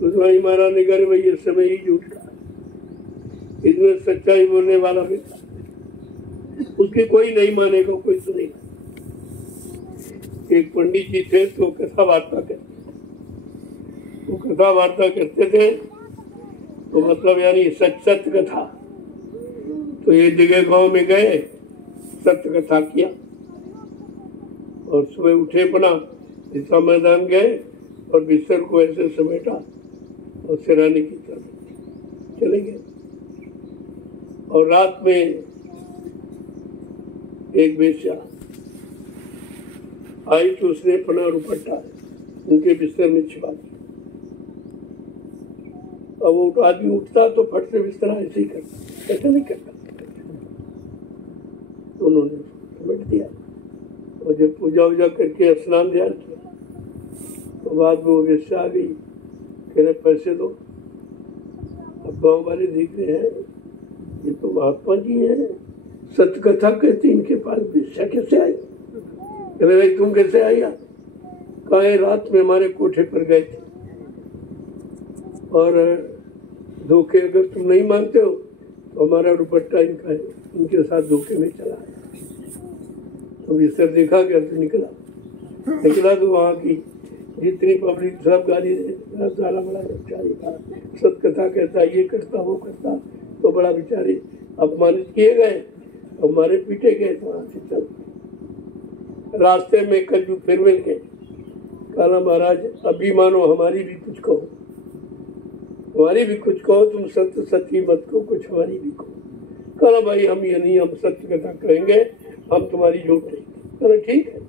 गोस्वामी महाराज ने कहा भाई ये समय ही झूठ का, इसमें सच्चाई बोलने वाला भी उसकी कोई नहीं मानेगा, कोई सुनेगा। एक पंडित जी थे तो कथा वार्ता करते, वो कथा वार्ता करते थे तो मतलब यानी सत्य कथा। तो एक जगह गांव में गए, सत्य कथा किया और सुबह उठे अपना दिशा मैदान गए और बिस्तर को ऐसे समेटा और सिराने की तरफ चले गए। और रात में एक बेश्या आई तो उसने अपना दुपट्टा उनके बिस्तर में छिपा दिया। अब वो आदमी उठता तो फट से बिस्तर ऐसे ही करता, ऐसा नहीं करता। तो उन्होंने समेट दिया और जब पूजा वूजा करके स्नान ध्यान किया तो बाद में वो बेश्या आ गई, कह रहे पैसे दो। अब गाँव वाले देख रहे हैं ये तो महात्मा जी है, सत्य कथा कहते इनके पास बेश्या कैसे आई? अरे भाई तुम कैसे आई? कहा रात में हमारे कोठे पर गए थे और धोखे, अगर तुम नहीं मानते हो तो हमारा दुपट्टा इनका है, इनके साथ धोखे में चला आया। तो बिस्तर देखा गया तो निकला तो वहाँ की जितनी पब्लिक सब गाली सारा बड़ा बेचारी का सत्य कथा कहता, ये करता वो करता, तो बड़ा बेचारे अपमानित किए गए और मारे पीटे गए। तो वहाँ से चल रास्ते में कल फिर मिल गए। कहा महाराज अभी मानो हमारी भी कुछ कहो, हमारी भी कुछ कहो, तुम सत्य सत्य मत कहो, कुछ हमारी भी कहो। कहा भाई हम ये नहीं, हम सत्य कथा कहेंगे, हम तुम्हारी झूठ नहीं। कहा ठीक है।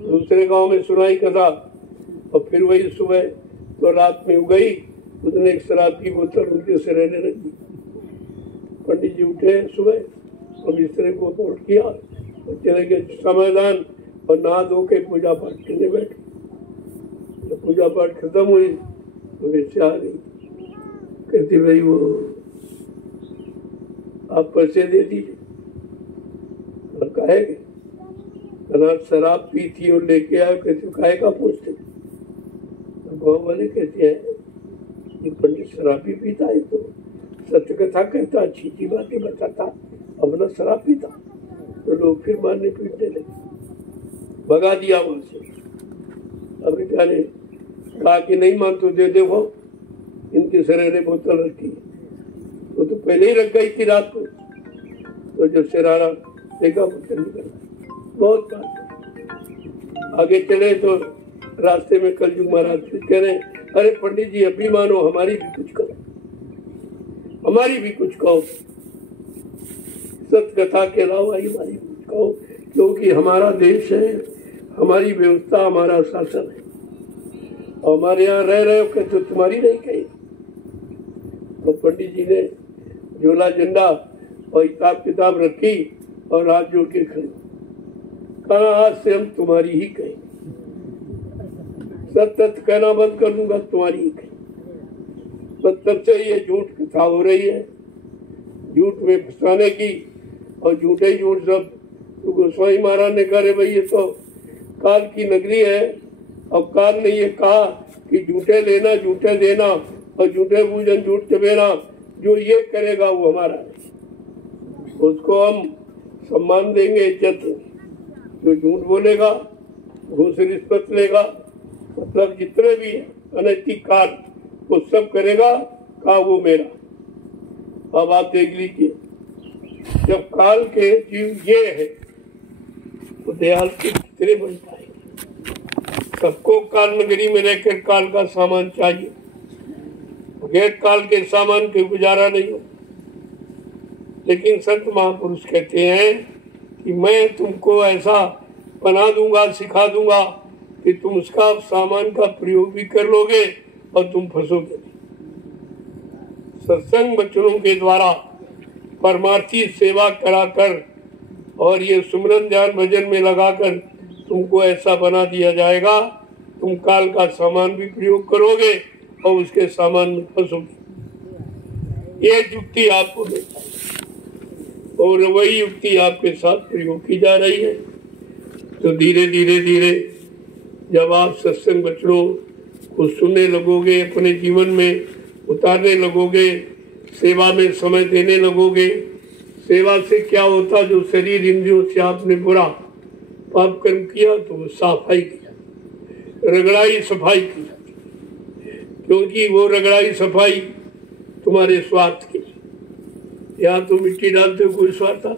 दूसरे गांव में सुनाई कथा और फिर वही सुबह तो रात में उगई, उसने एक शराब की बोतल उनके से रहने रख दी। पंडित जी उठे सुबह और बिस्तरे को तोड़ किया और चले गए समाधान और नहा धो के पूजा पाठ करने बैठे। तो पूजा पाठ खत्म हुई तो वैसे आ गई, कहती भाई वो आप पैसे दे दीजिए। कहे शराब पी थी और लेके आए, कहते काहे का पूछते? गाँव वाले कहते हैं ये पंडित शराबी पीता है तो सत्य कथा कहता, अच्छी अच्छी बातें बताता, अपना शराब पीता। तो लोग फिर मारने पीटने लगे, भगा दिया वहां से। अब बेचारे कहा कि नहीं मान तो दे देखो, इनके शरीर में बोतल रखी है। वो तो पहले ही रख गई थी रात को, तो जब शरारा देखा बोतल निकल बहुत बात। आगे चले तो रास्ते में कलयुग महाराज फिर कह रहे अरे पंडित जी अभी मानो हमारी भी कुछ करो, हमारी भी कुछ कहो, सत्य कथा के अलावा हमारी भी कुछ कहो, क्योंकि हमारा देश है, हमारी व्यवस्था, हमारा शासन है और हमारे यहाँ रह रहे हो कहते तुम्हारी नहीं कही। तो पंडित जी ने झोला झंडा और हिसाब किताब रखी और हाथ जोड़ के खड़े, कहा आज से हम तुम्हारी ही कहें, सत्य कहना बंद कर दूंगा, तुम्हारी ही कहें। तो तब से ये झूठ कथा हो रही है, झूठ में फंसाने की और झूठे ही झूठ सब। तो गोस्वामी महाराज ने कहा भाई ये तो काल की नगरी है और काल ने ये कहा कि झूठे लेना झूठे देना और झूठे पूजन झूठ चबेना, जो ये करेगा वो हमारा है, उसको हम सम्मान देंगे, इज्जत। जो झूठ बोलेगा, घूस रिश्वत लेगा, मतलब जितने भी अनैतिक कार्य वो सब करेगा, कहा वो मेरा। अब आप देख लीजिए जब काल के जीव ये है तो दयाल के कितने बन पाएंगे। सबको काल नगरी में रहकर काल का सामान चाहिए, बगैर काल के सामान के गुजारा नहीं हो। लेकिन संत महापुरुष कहते हैं कि मैं तुमको ऐसा बना दूंगा, सिखा दूंगा कि तुम उसका सामान का प्रयोग भी कर लोगे और तुम फंसोगे नहीं। सत्संग वचनों के द्वारा परमार्थी सेवा कराकर और ये सुमरन ध्यान भजन में लगाकर तुमको ऐसा बना दिया जाएगा, तुम काल का सामान भी प्रयोग करोगे और उसके सामान में फंसोगे। ये युक्ति आपको देता है और वही युक्ति आपके साथ प्रयोग की जा रही है। तो धीरे धीरे धीरे जब आप सत्संग वचनों को सुनने लगोगे, अपने जीवन में उतारने लगोगे, सेवा में समय देने लगोगे। सेवा से क्या होता, जो शरीर इंद्रियों से आपने बुरा पाप कर्म किया तो वो सफाई किया, रगड़ाई सफाई की जाती, क्योंकि वो रगड़ाई सफाई तुम्हारे स्वार्थ की। यहाँ तो मिट्टी डालते हो कोई स्वार्थ आता,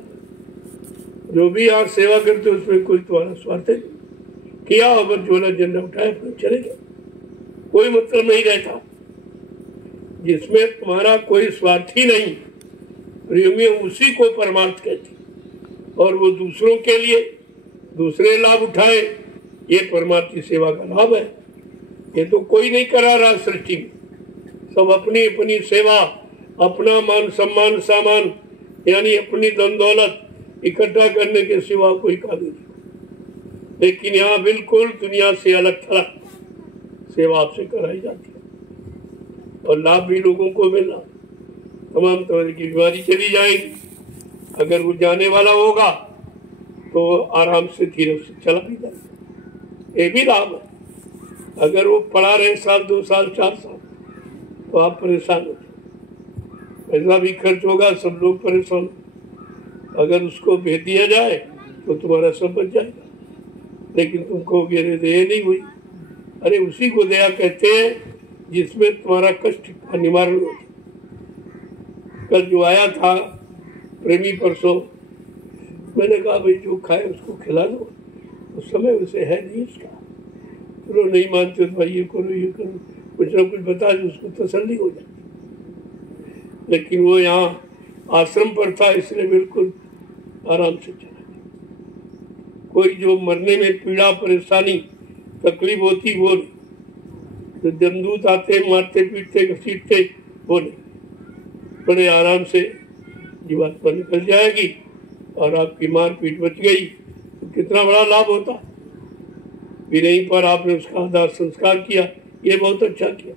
जो भी आप सेवा करते हो उसमें कोई तुम्हारा स्वार्थ है किया, अगर झोला झंडा उठाया फिर चले गए, कोई मतलब नहीं रहता। जिसमें तुम्हारा कोई स्वार्थ ही नहीं, प्रेमी उसी को परमार्थ कहते, और वो दूसरों के लिए दूसरे लाभ उठाए, ये परमार्थी सेवा का लाभ है। ये तो कोई नहीं करा रहा सृष्टि में, सब अपनी अपनी सेवा, अपना मान सम्मान सामान यानी अपनी धन दौलत इकट्ठा करने के सिवा कोई काम नहीं। लेकिन यहाँ बिल्कुल दुनिया से अलग थलग सेवा आपसे कराई जाती है और लाभ भी लोगों को मिलना। तमाम तरह की बीमारी चली जाएगी, अगर वो जाने वाला होगा तो आराम से धीरे से चला भी जाएगा, ये भी लाभ है। अगर वो पड़ा रहे साल 2 साल 4 साल तो आप परेशान हो जाए, पैसा भी खर्च होगा, सब लोग परेशान। अगर उसको भेज दिया जाए तो तुम्हारा सब बच जाएगा, लेकिन तुमको मेरे दया नहीं हुई। अरे उसी को दया कहते हैं जिसमें तुम्हारा कष्ट का निवारण हो। कल जो आया था प्रेमी परसों, मैंने कहा भाई जो खाए उसको खिला दो, उस समय उसे है नहीं इसका, चलो नहीं मानते तो भाई ये करो ये करो, कुछ ना कुछ बता दो, उसको तसल्ली हो जाती। लेकिन वो यहाँ आश्रम पर था इसलिए बिल्कुल आराम से चला। कोई जो मरने में पीड़ा परेशानी तकलीफ होती वो नहीं, जो जमदूत आते मारते पीटते घसीटते वो नहीं, बड़े आराम से जीवात्मा निकल जाएगी और आपकी मार पीट बच गई तो कितना बड़ा लाभ होता। विनयी पर आपने उसका आधार संस्कार किया, ये बहुत अच्छा किया।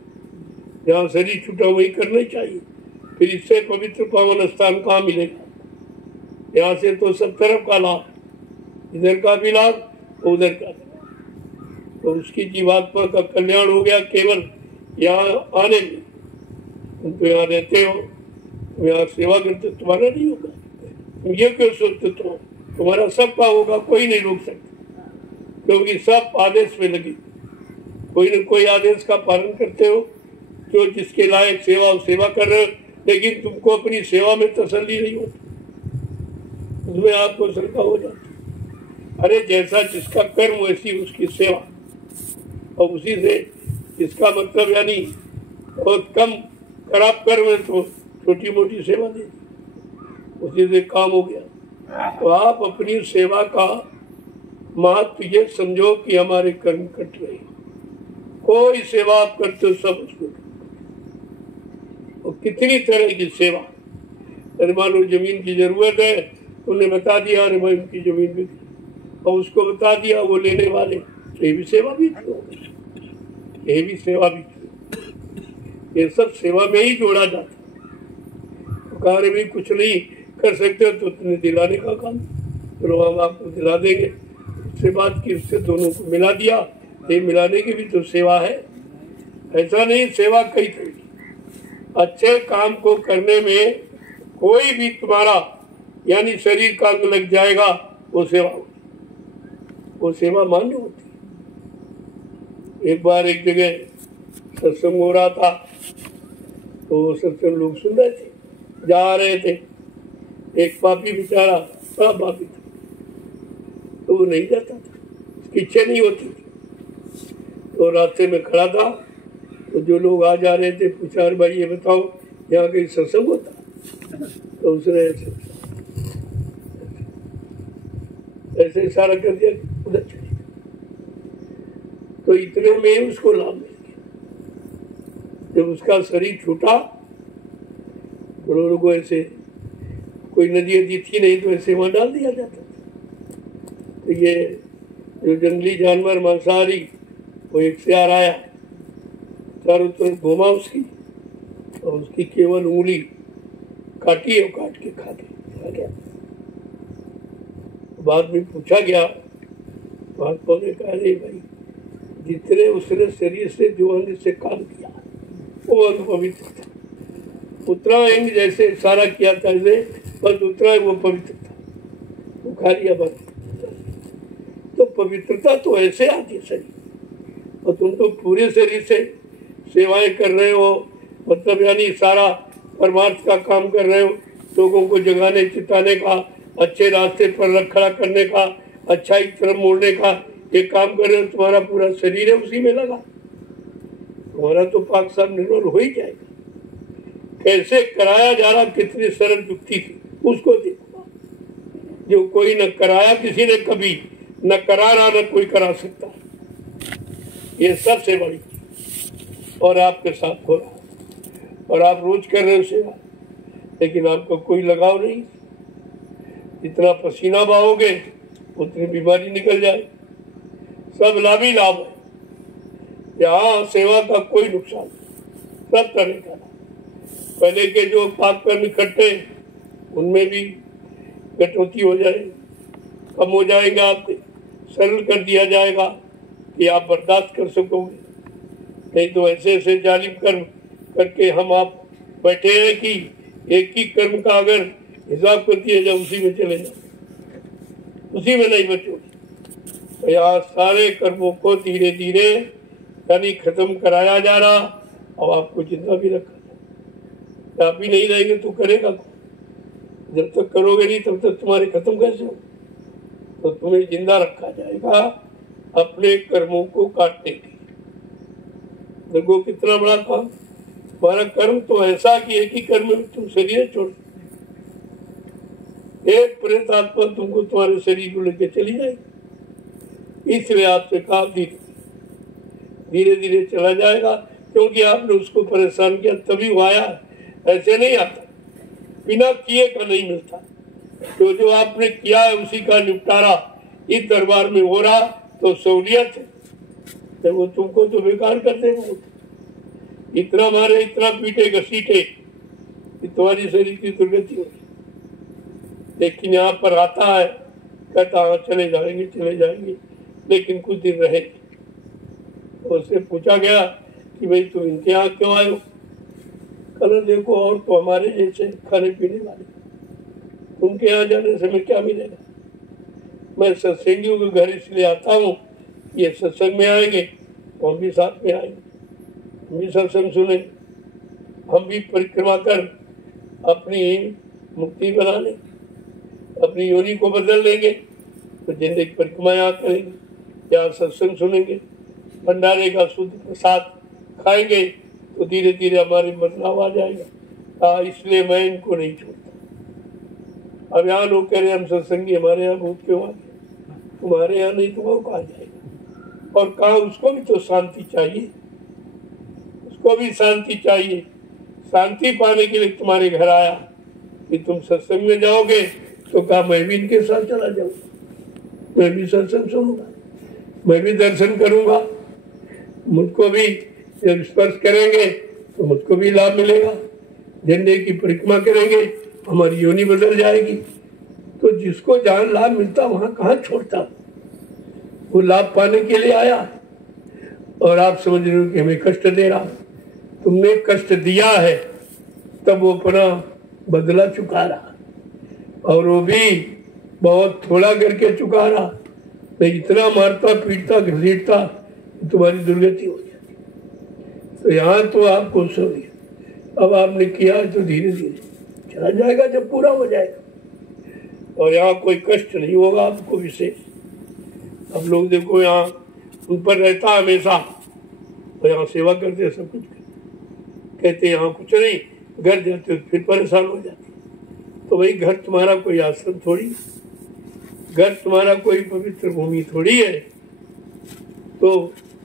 जहाँ शरीर छूटा वही करना चाहिए, फिर इससे पवित्र पावन स्थान कहाँ मिलेगा। यहाँ से तो सब तरफ का लाभ, इधर का भी लाभ उधर का, तो उसकी जीवात्मा का कल्याण हो गया केवल यहाँ आने में। तुम तो यहाँ रहते हो, तुम यहाँ सेवा करते, तुम्हारा नहीं होगा। तुम ये क्यों सोचते हो तुम्हारा सबका होगा, कोई नहीं रोक सकता, क्योंकि सब आदेश में लगे। कोई न कोई आदेश का पालन करते हो, जो जिसके लायक सेवा सेवा कर रहे हो, लेकिन तुमको अपनी सेवा में तसल्ली नहीं होती, उसमें आपको शंका हो जाती। अरे जैसा जिसका कर्म वैसी उसकी सेवा, और उसी से इसका मतलब यानी बहुत कम खराब कर्म है तो छोटी मोटी सेवा दे दी, उसी से काम हो गया। तो आप अपनी सेवा का महत्व ये समझो कि हमारे कर्म कट रहे, कोई सेवा आप करते हो सब उसमें। और कितनी तरह की सेवा, अरे मान लो जमीन की जरूरत है, तुमने बता दिया अरे भाई उनकी जमीन भी, और उसको बता दिया वो लेने वाले, तो ये भी सेवा भी थी, ये भी सेवा भी थी। ये सब सेवा में ही जोड़ा जाता। तो कार्य भी कुछ नहीं कर सकते हो तो तुमने दिलाने का काम, चलो हम आपको दिला देंगे, उससे बात की, उससे दोनों को मिला दिया, ये मिलाने की भी तो सेवा है। ऐसा नहीं, सेवा कई तरह की। अच्छे काम को करने में कोई भी तुम्हारा यानी शरीर का अंग लग जाएगा, वो सेवा होती, वो सेवा मान्य होती। एक बार एक जगह सत्संग हो रहा था, तो सत्संग लोग सुन रहे थे, जा रहे थे, एक पापी बेचारा बड़ा पापी था, तो वो नहीं जाता था, उसकी इच्छा नहीं होती थी। तो रास्ते में खड़ा था, तो जो लोग आ जा रहे थे पूछा, अरे भाई ये बताओ यहाँ कहीं सत्संग होता? तो उसने ऐसे इशारा कर दिया उधर चले। तो इतने में उसको लाभ मिल गया। जब उसका शरीर छूटा तो लोगों को ऐसे कोई नदी थी नहीं तो ऐसे वहां डाल दिया जाता था। तो ये जो जंगली जानवर मांसाहारी, वो एक सियार आया, चारों तरफ घुमा उसकी, और उसकी केवल उंगली काटी और काट के खा गया। बाद में पूछा गया, महात्मा ने कहा नहीं भाई, जितने उसने शरीर से जो अंग से काम किया वो अंग पवित्र था, उतना अंग जैसे इशारा किया था बस उतना वो पवित्र था, वो खा लिया बस। तो पवित्रता तो ऐसे आती है शरीर, और तुम तो पूरे शरीर से सेवाएं कर रहे हो, मतलब यानी सारा परमार्थ का काम कर रहे हो, लोगों को जगाने चिताने का, अच्छे रास्ते पर खड़ा करने का, अच्छाई की तरफ मोड़ने का ये काम कर रहे हो। तुम्हारा पूरा शरीर है उसी में लगा, तुम्हारा तो पाक साफ निर्मल हो ही जाएगा। कैसे कराया जा रहा, कितनी सरल युक्ति थी, उसको देखो। जो कोई न कराया किसी ने कभी, न कराना न कोई करा सकता, ये सबसे बड़ी और आपके साथ हो रहा, और आप रोज कर रहे हो सेवा, लेकिन आपको कोई लगाव नहीं। जितना पसीना बहाओगे उतनी बीमारी निकल जाए। सब लाभ ही लाभ है, यहाँ सेवा का कोई नुकसान नहीं, सब तरह का। पहले के जो पाप कर्म इकट्ठे उनमें भी कटौती हो जाए, कम हो जाएगा, आपके सरल कर दिया जाएगा कि आप बर्दाश्त कर सकोगे। नहीं तो ऐसे ऐसे जालिम कर्म करके हम आप बैठे हैं कि एक ही कर्म का अगर हिसाब कर दिया जाए उसी में चले जाओ, उसी में नहीं बचोगे। तो यहाँ सारे कर्मों को धीरे धीरे यानी खत्म कराया जा रहा, और आपको जिंदा भी रखा जाए। आप ही नहीं रहेंगे तो करेगा कौन? जब तक करोगे नहीं तब तक तुम्हारे खत्म कैसे हो? तो तुम्हें जिंदा रखा जाएगा अपने कर्मों को काटने के। देखो कितना बड़ा काम। तुम्हारा कर्म तो ऐसा कि एक ही कर्म में तुम शरीर छोड़, एक प्रेत आत्मा तुमको तुम्हारे शरीर को लेकर चली जाएगी। इसलिए आपसे कहा धीरे धीरे चला जाएगा, क्योंकि आपने उसको परेशान किया तभी वो आया, ऐसे नहीं आता, बिना किए का नहीं मिलता। तो जो आपने किया है उसी का निपटारा इस दरबार में हो रहा तो सहूलियत है, तो वो तुमको तो बेकार कर देंगे। इतना मारे इतना पीटे घसीटे कि तुम्हारी शरीर की दुर्गति होगी। लेकिन यहाँ पर आता है, कहता हाँ चले जाएंगे, लेकिन कुछ दिन रहेंगे। तो उससे पूछा गया कि भाई तुम इनके यहाँ क्यों आए हो? कहना देखो और तो हमारे जैसे खाने पीने वाले, उनके यहाँ जाने से हमें क्या मिलेगा? मैं सत्संगियों के घर इसलिए आता हूँ, ये सत्संग में आएंगे तो हम भी साथ में आएंगे, हम भी सत्संग सुने, हम भी परिक्रमा कर अपनी मुक्ति बना लेंगे, अपनी योनि को बदल लेंगे। तो जिंदगी परिक्रमा यहाँ करेंगे, यहाँ सत्संग सुनेंगे, भंडारे का शुद्ध प्रसाद खाएंगे, तो धीरे धीरे हमारे बदलाव आ जाएगा। इसलिए मैं इनको नहीं छोड़ता। अब यहाँ लोग कह रहे हम सत्संगी, हमारे यहाँ भूत क्यों आ गए? तुम्हारे यहाँ नहीं तो वो कहा जाएगा। और कहा उसको भी तो शांति चाहिए, उसको भी शांति चाहिए। शांति पाने के लिए तुम्हारे घर आया कि तुम सत्संग में जाओगे, तो कहा मैं भी इनके साथ चला जाऊंगा, मैं भी सत्संग सुनूंगा, मैं भी दर्शन करूंगा, मुझको भी जब स्पर्श करेंगे तो मुझको भी लाभ मिलेगा। झंडे की परिक्रमा करेंगे हमारी योनि बदल जाएगी। तो जिसको जहाँ लाभ मिलता वहाँ कहाँ छोड़ता? वो लाभ पाने के लिए आया, और आप समझ रहे हो कि हमें कष्ट दे रहा। तुमने कष्ट दिया है तब वो अपना बदला चुका रहा, और वो भी बहुत थोड़ा करके चुका रहा। तो इतना मारता पीटता घसीटता तुम्हारी दुर्गति हो जाती। तो यहाँ तो आपको सो दिया, अब आपने किया है तो धीरे धीरे चला जाएगा जब पूरा हो जाएगा, और यहाँ कोई कष्ट नहीं होगा आपको विशेष। अब लोग देखो यहाँ उन पर रहता हमेशा, और यहाँ सेवा करते सब कुछ कहते यहाँ कुछ नहीं, घर जाते फिर परेशान हो जाते। तो भाई घर तुम्हारा कोई आश्रम थोड़ी, घर तुम्हारा कोई पवित्र भूमि थोड़ी है। तो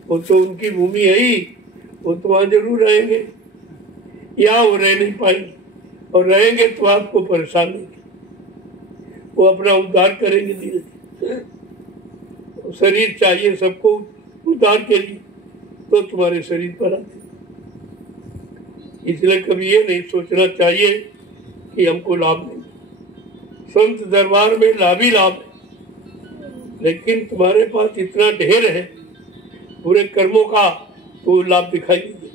वो तो उनकी भूमि है ही, वो तो वहां जरूर रहेंगे। यहाँ वो रह नहीं पाएंगे, और रहेंगे तो आपको परेशान देंगे। वो अपना उद्धार करेंगे धीरे धीरे। शरीर चाहिए सबको उद्धार के लिए, तो तुम्हारे शरीर पर आते। इसलिए कभी ये नहीं सोचना चाहिए कि हमको लाभ नहीं। संत दरबार में लाभ ही लाभ है, लेकिन तुम्हारे पास इतना ढेर है पूरे कर्मों का, तो लाभ दिखाई नहीं दे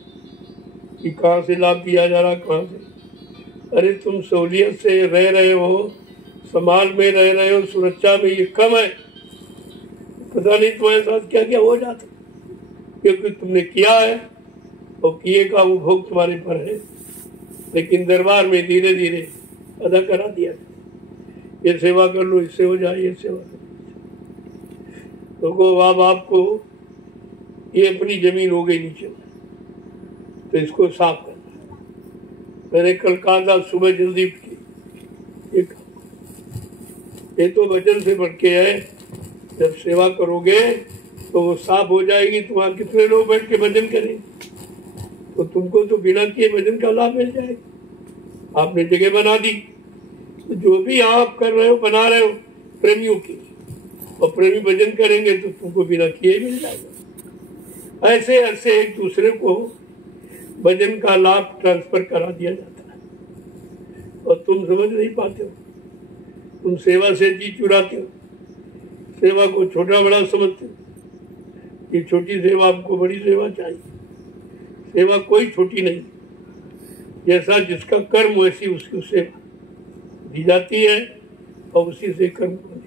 कि कहाँ से लाभ दिया जा रहा, कहाँ से। अरे तुम सहूलियत से रह रहे हो, समाज में रह रहे हो, सुरक्षा में, ये कम है। पता नहीं तुम्हारे साथ क्या क्या हो जाता, क्योंकि तुमने किया है और किए का उपभोग तुम्हारे पर है। लेकिन दरबार में धीरे धीरे अदा करा दिया, ये सेवा कर लो, इससे हो जाए, ये सेवा कर लो। तो अब आपको ये अपनी जमीन हो गई नीचे, तो इसको साफ करना। मैंने कल कहा था सुबह जल्दी उठ के ये तो वचन से बढ़ के है। जब सेवा करोगे तो वो साफ हो जाएगी। तो वहाँ कितने लोग बैठ के भजन करेंगे, तो तुमको तो बिना किए भजन का लाभ मिल जाएगा। आपने जगह बना दी, तो जो भी आप कर रहे हो, बना रहे हो प्रेमियों की, और प्रेमी भजन करेंगे तो तुमको बिना किए मिल जाएगा। ऐसे ऐसे एक दूसरे को भजन का लाभ ट्रांसफर करा दिया जाता है, और तुम समझ नहीं पाते हो। तुम सेवा से जी चुराते हो, सेवा को छोटा बड़ा समझते हो। ये छोटी सेवा, आपको बड़ी सेवा चाहिए। सेवा कोई छोटी नहीं, जैसा जिसका कर्म वैसी उसकी सेवा दी जाती है, और उसी से कर्म को,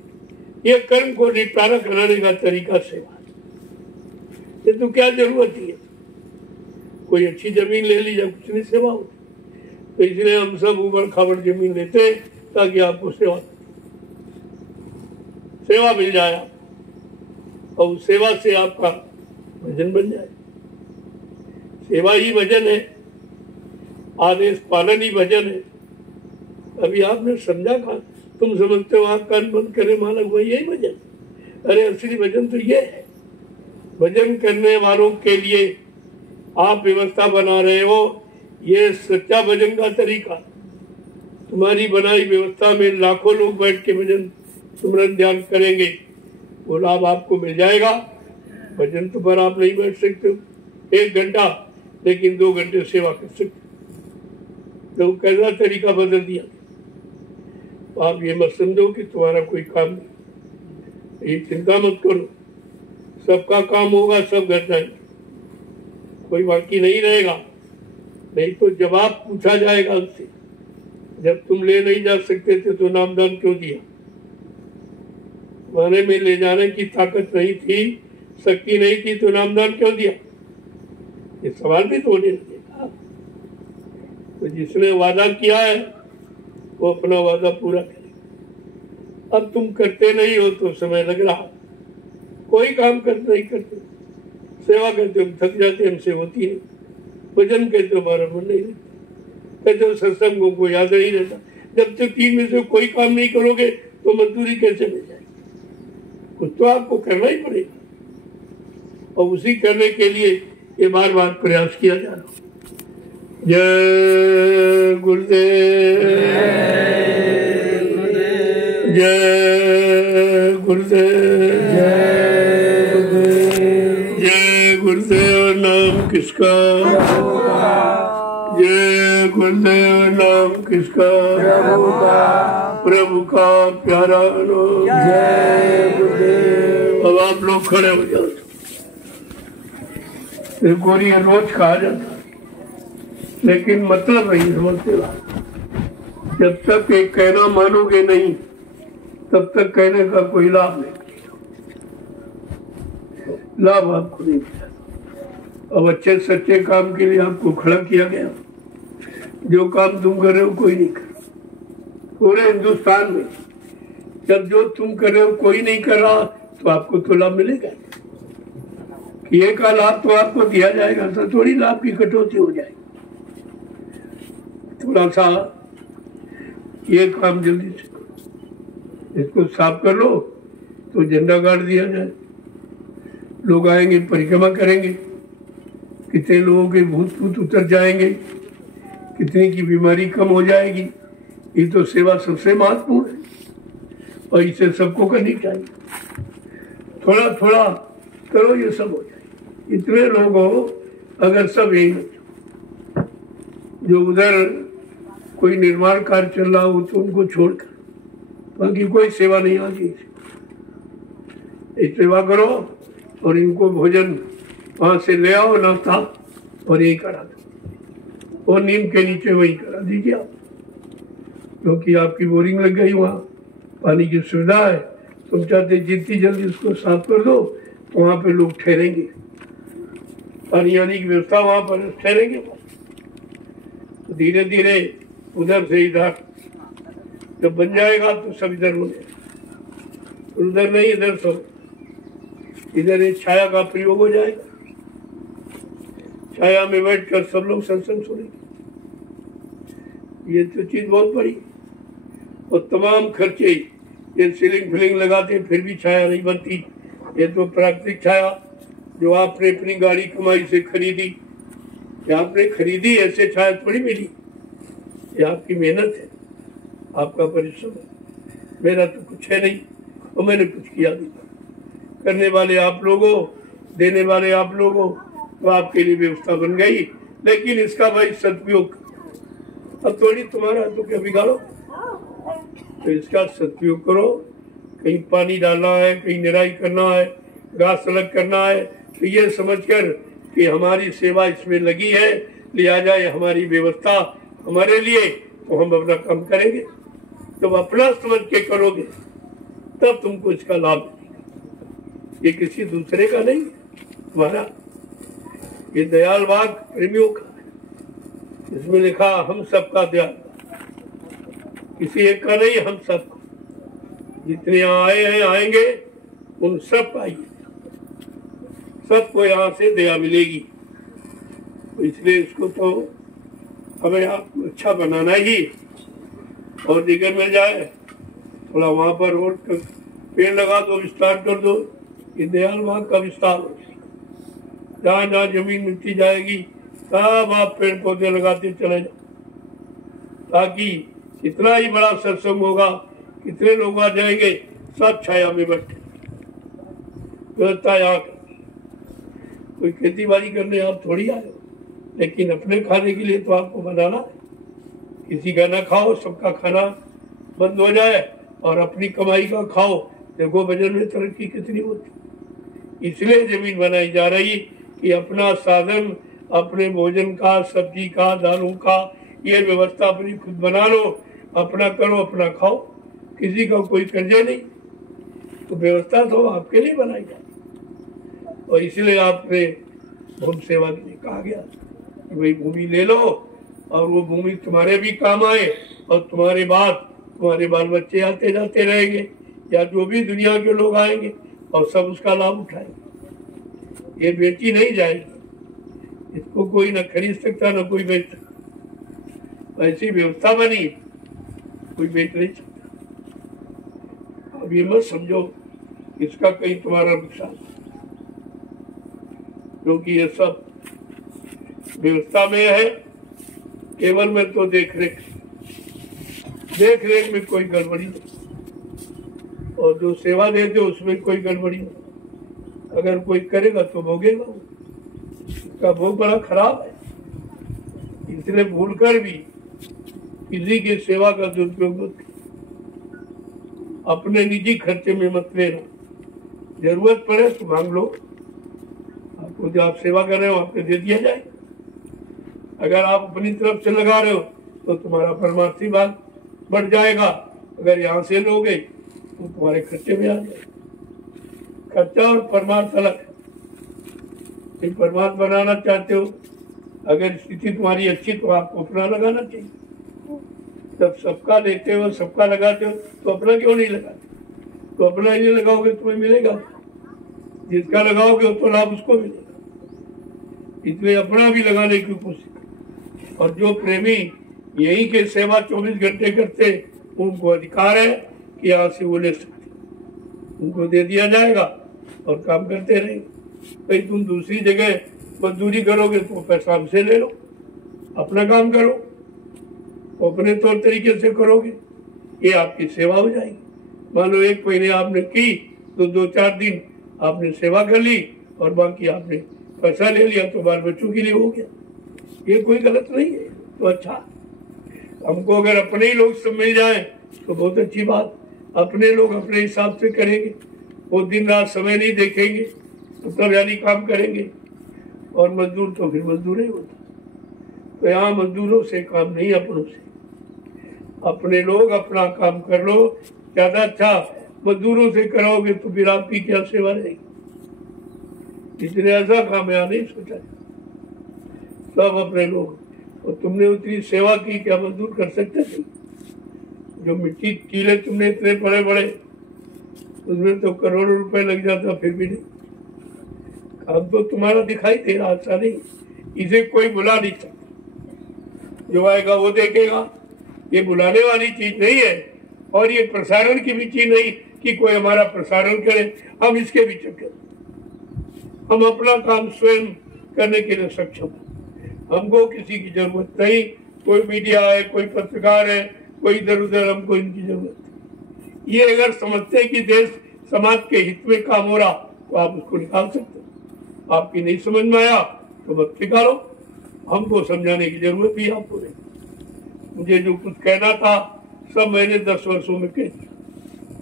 ये कर्म को निपटारा कराने का तरीका सेवा है। ये तो क्या जरूरत है, कोई अच्छी जमीन ले ली, जब कुछ नहीं सेवा होती। तो इसलिए हम सब उबड़ खाबड़ जमीन लेते हैं, ताकि आपको सेवा मिल जाए, और उस सेवा से आपका भजन बन जाए। सेवा ही भजन है, आदेश पालन ही भजन है। अभी आपने समझा कहा, तुम समझते हो आप कान बंद करे मालक हुआ, यही भजन। अरे असली भजन तो ये है। भजन करने वालों के लिए आप व्यवस्था बना रहे हो, ये सच्चा भजन का तरीका। तुम्हारी बनाई व्यवस्था में लाखों लोग बैठ के भजन सुमरन ध्यान करेंगे, वो लाभ आपको मिल जाएगा। भजन तो पर आप नहीं बैठ सकते हो 1 घंटा, लेकिन 2 घंटे सेवा कर सकते। तो कैसा तरीका बदल दिया। तो आप ये मत समझो कि तुम्हारा कोई काम नहीं, ये चिंता मत करो। सबका काम होगा, सब घर जाएंगे, कोई बाकी नहीं रहेगा। नहीं तो जवाब पूछा जाएगा उससे, जब तुम ले नहीं जा सकते थे तो नामदान क्यों दिया? माने में ले जाने की ताकत नहीं थी, शक्ति नहीं थी, तो नामदान क्यों दिया? ये सवाल भी तो होने लगेगा। तो जिसने वादा किया है वो अपना वादा पूरा करेगा। अब तुम करते नहीं हो तो समय लग रहा, कोई काम करते नहीं करते, सेवा करते हो थक जाते, हमसे होती है। भजन कहते हो हमारा मन नहीं रहता, कहते हो सत्संगों को याद नहीं रहता। जब तक 3 में से कोई काम नहीं करोगे तो मजदूरी कैसे मिल जाएगी? कुछ तो आपको करना ही पड़ेगा, और उसी करने के लिए ये बार बार प्रयास किया जा रहा। जय गुरुदेव, जय गुरुदेव, जय गुरुदेव। नाम किसका? जय गुरुदेव। नाम किसका? प्रभु का प्यारा नाम। जय गुरुदेव। अब आप लोग खड़े हो जाओ। देखो ये रोज कहा जाता, लेकिन मतलब नहीं समझते। जब तक एक कहना मानोगे नहीं, तब तक कहने का कोई लाभ नहीं। लाभ आपको नहीं मिला। अब अच्छे सच्चे काम के लिए आपको खड़ा किया गया। जो काम तुम कर रहे हो कोई नहीं कर, पूरे हिंदुस्तान में जब जो तुम कर रहे हो कोई नहीं कर रहा, तो आपको तो लाभ मिलेगा। किए का लाभ तो आपको दिया जाएगा, तो थोड़ी लाभ की कटौती हो जाएगी। थोड़ा सा ये काम जल्दी से इसको साफ कर लो तो झंडा गाड़ दिया जाए। लोग आएंगे, परिक्रमा करेंगे, कितने लोगों के भूत भूत उतर जाएंगे, कितने की बीमारी कम हो जाएगी। ये तो सेवा सबसे महत्वपूर्ण है और इसे सबको करनी चाहिए। थोड़ा थोड़ा करो, ये सब हो जाए। इतने लोग हो, अगर सब यही जो उधर कोई निर्माण कार्य चल रहा हो तो उनको छोड़कर बाकी कोई सेवा नहीं आती। सेवा करो और इनको भोजन वहां से ले आओ नाश्ता और यही करा दो, और नीम के नीचे वही करा दीजिए आप, क्योंकि आपकी बोरिंग लग गई, वहाँ पानी की सुविधा है। तुम चाहते जितनी जल्दी उसको साफ कर दो तो वहाँ पे लोग ठहरेंगे, पानी आने की व्यवस्था वहाँ पर ठहरेंगे। तो धीरे धीरे उधर से इधर जब बन जाएगा तो सब इधर हो जाएगा, उधर नहीं इधर सब, इधर एक छाया का प्रयोग हो जाएगा। छाया में बैठकर सब लोग सत्संग सुनेंगे। ये तो चीज बहुत बड़ी। और तमाम खर्चे, ये सीलिंग फिलिंग लगाते फिर भी छाया नहीं बनती। ये तो प्राकृतिक छाया जो आपने अपनी गाड़ी कमाई से खरीदी, या आपने खरीदी, ऐसे छाया थोड़ी मिली। ये आपकी मेहनत है, आपका परिश्रम है। मेरा तो कुछ है नहीं और मैंने कुछ किया नहीं। करने वाले आप लोगों, देने वाले आप लोगों, तो आपके लिए व्यवस्था बन गई। लेकिन इसका भाई सदुपयोग, अब थोड़ी तुम्हारा तो क्या बिगाड़ो, तो इसका सदुपयोग करो। कहीं पानी डालना है, कहीं निराई करना है, घास अलग करना है, तो ये समझकर कि हमारी सेवा इसमें लगी है, लिहाजा ये हमारी व्यवस्था हमारे लिए, तो हम अपना काम करेंगे। जब अपना समझ के करोगे तब तुमको इसका लाभ मिलेगा। ये किसी दूसरे का नहीं, तुम्हारा। ये दयाल बाग प्रेमियों का है। इसमें लिखा हम सबका दयाल, किसी एक का नहीं, हम सब। जितने यहाँ आए हैं, आएंगे, उन सब आइए, सबको यहाँ से दया मिलेगी। तो इसलिए इसको तो हमें अच्छा बनाना ही, और जगह मिल जाए थोड़ा वहाँ पर रोड पेड़ लगा दो, विस्तार कर दो। ये दयाल बाग का विस्तार हो, जहाँ जहाँ जमीन मिलती जाएगी सब आप पेड़ पौधे लगाते चले जाओ, ताकि इतना ही बड़ा सत्संग होगा, कितने लोग आ जाएंगे, सब छाया में बैठे। व्यवस्था यहाँ कोई खेती बाड़ी करने आप थोड़ी आए हो, लेकिन अपने खाने के लिए तो आपको बनाना है। किसी का ना खाओ, सबका खाना बंद हो जाए और अपनी कमाई का खाओ। देखो भजन में तरक्की कितनी होती। इसलिए जमीन बनाई जा रही कि अपना साधन, अपने भोजन का, सब्जी का, दालों का, ये व्यवस्था अपनी खुद बना लो, अपना करो, अपना खाओ, किसी का कोई कर्जे नहीं। तो व्यवस्था तो आपके लिए बनाई जाए। और इसलिए आपने भूमि सेवा के लिए कहा गया कि भाई भूमि ले लो, और वो भूमि तुम्हारे भी काम आए, और तुम्हारे बाद तुम्हारे बाल बच्चे आते जाते रहेंगे, या जो भी दुनिया के लोग आएंगे, और सब उसका लाभ उठाएंगे। ये बेची नहीं जाएगी, इसको कोई न खरीद सकता, न कोई बेच सकता। ऐसी व्यवस्था बनी, कोई बेच नहीं सकता। अब ये मत समझो इसका कहीं तुम्हारा नुकसान, क्योंकि ये सब व्यवस्था में है। केवल में तो देख रेख में कोई गड़बड़ी नहीं, और जो सेवा देते उसमें कोई गड़बड़ी नहीं। अगर कोई करेगा तो भोगेगा, उसका भोग बड़ा खराब है। इसलिए भूलकर भी किसी की सेवा का दुरुपयोग मत करो, अपने निजी खर्चे में मत लेना। जरूरत पड़े तो मांग लो, आपको जो आप सेवा कर रहे हो आपको दे दिया जाए। अगर आप अपनी तरफ से लगा रहे हो तो तुम्हारा परमार्थी भाग बढ़ जाएगा। अगर यहाँ से लोगे तो तुम्हारे खर्चे में आ जाएगा। खर्चा और परमार्थ अलग है। परमार्थ बनाना चाहते हो, अगर स्थिति तुम्हारी अच्छी तो आपको अपना लगाना चाहिए। जब सबका लेते हो, सबका लगाते हो, तो अपना क्यों नहीं लगाते? तो अपना ही लगाओगे तुम्हें मिलेगा, जिसका लगाओगे तो लाभ उसको मिलेगा। इसलिए अपना भी लगाने की कोशिश। और जो प्रेमी यही के सेवा 24 घंटे करते उनको अधिकार है कि यहाँ से वो ले सकते, उनको दे दिया जाएगा और काम करते रहेंगे। भाई तुम दूसरी जगह मजदूरी करोगे तो पैसा हमसे ले लो, अपना काम करो, अपने तौर तरीके से करोगे, ये आपकी सेवा हो जाएगी। मान लो 1 महीने आपने की तो 2-4 दिन आपने सेवा कर ली और बाकी आपने पैसा ले लिया तो बाल बच्चों के लिए हो गया, ये कोई गलत नहीं है। तो अच्छा, हमको अगर अपने ही लोग सब मिल जाए तो बहुत अच्छी बात, अपने लोग अपने हिसाब से करेंगे, वो दिन रात समय नहीं देखेंगे तो तब यानी काम करेंगे, और मजदूर तो फिर मजदूर ही होता। तो यहाँ मजदूरों से काम नहीं, अपनों से, अपने लोग अपना काम कर लो, ज्यादा अच्छा। मजदूरों से कराओगे तो फिर आपकी क्या सेवा रहेगी, इसलिए ऐसा काम यहाँ नहीं सोचा, सब अपने लोग। और तुमने उतनी सेवा की, क्या मजदूर कर सकते थे? जो मिट्टी टीले तुमने इतने बड़े बड़े, उसमें तो करोड़ों रुपए लग जाता, फिर भी नहीं। काम तो तुम्हारा दिखाई दे रहा, ऐसा नहीं, इसे कोई बुला नहीं सकता, जो आएगा वो देखेगा। ये बुलाने वाली चीज नहीं है, और ये प्रसारण की भी चीज नहीं कि कोई हमारा प्रसारण करे, हम इसके भी चक्कर। हम अपना काम स्वयं करने के लिए सक्षम है, हमको किसी की जरूरत नहीं। कोई मीडिया है, कोई पत्रकार है, कोई इधर उधर, हमको इनकी जरूरत है। ये अगर समझते हैं कि देश समाज के हित में काम हो रहा तो आप उसको निकाल सकते हो। आपकी नहीं समझ में आया तो मत निकालो, हमको समझाने की जरूरत भी आपको नहीं। मुझे जो कुछ कहना था सब मैंने 10 वर्षों में कह दिया,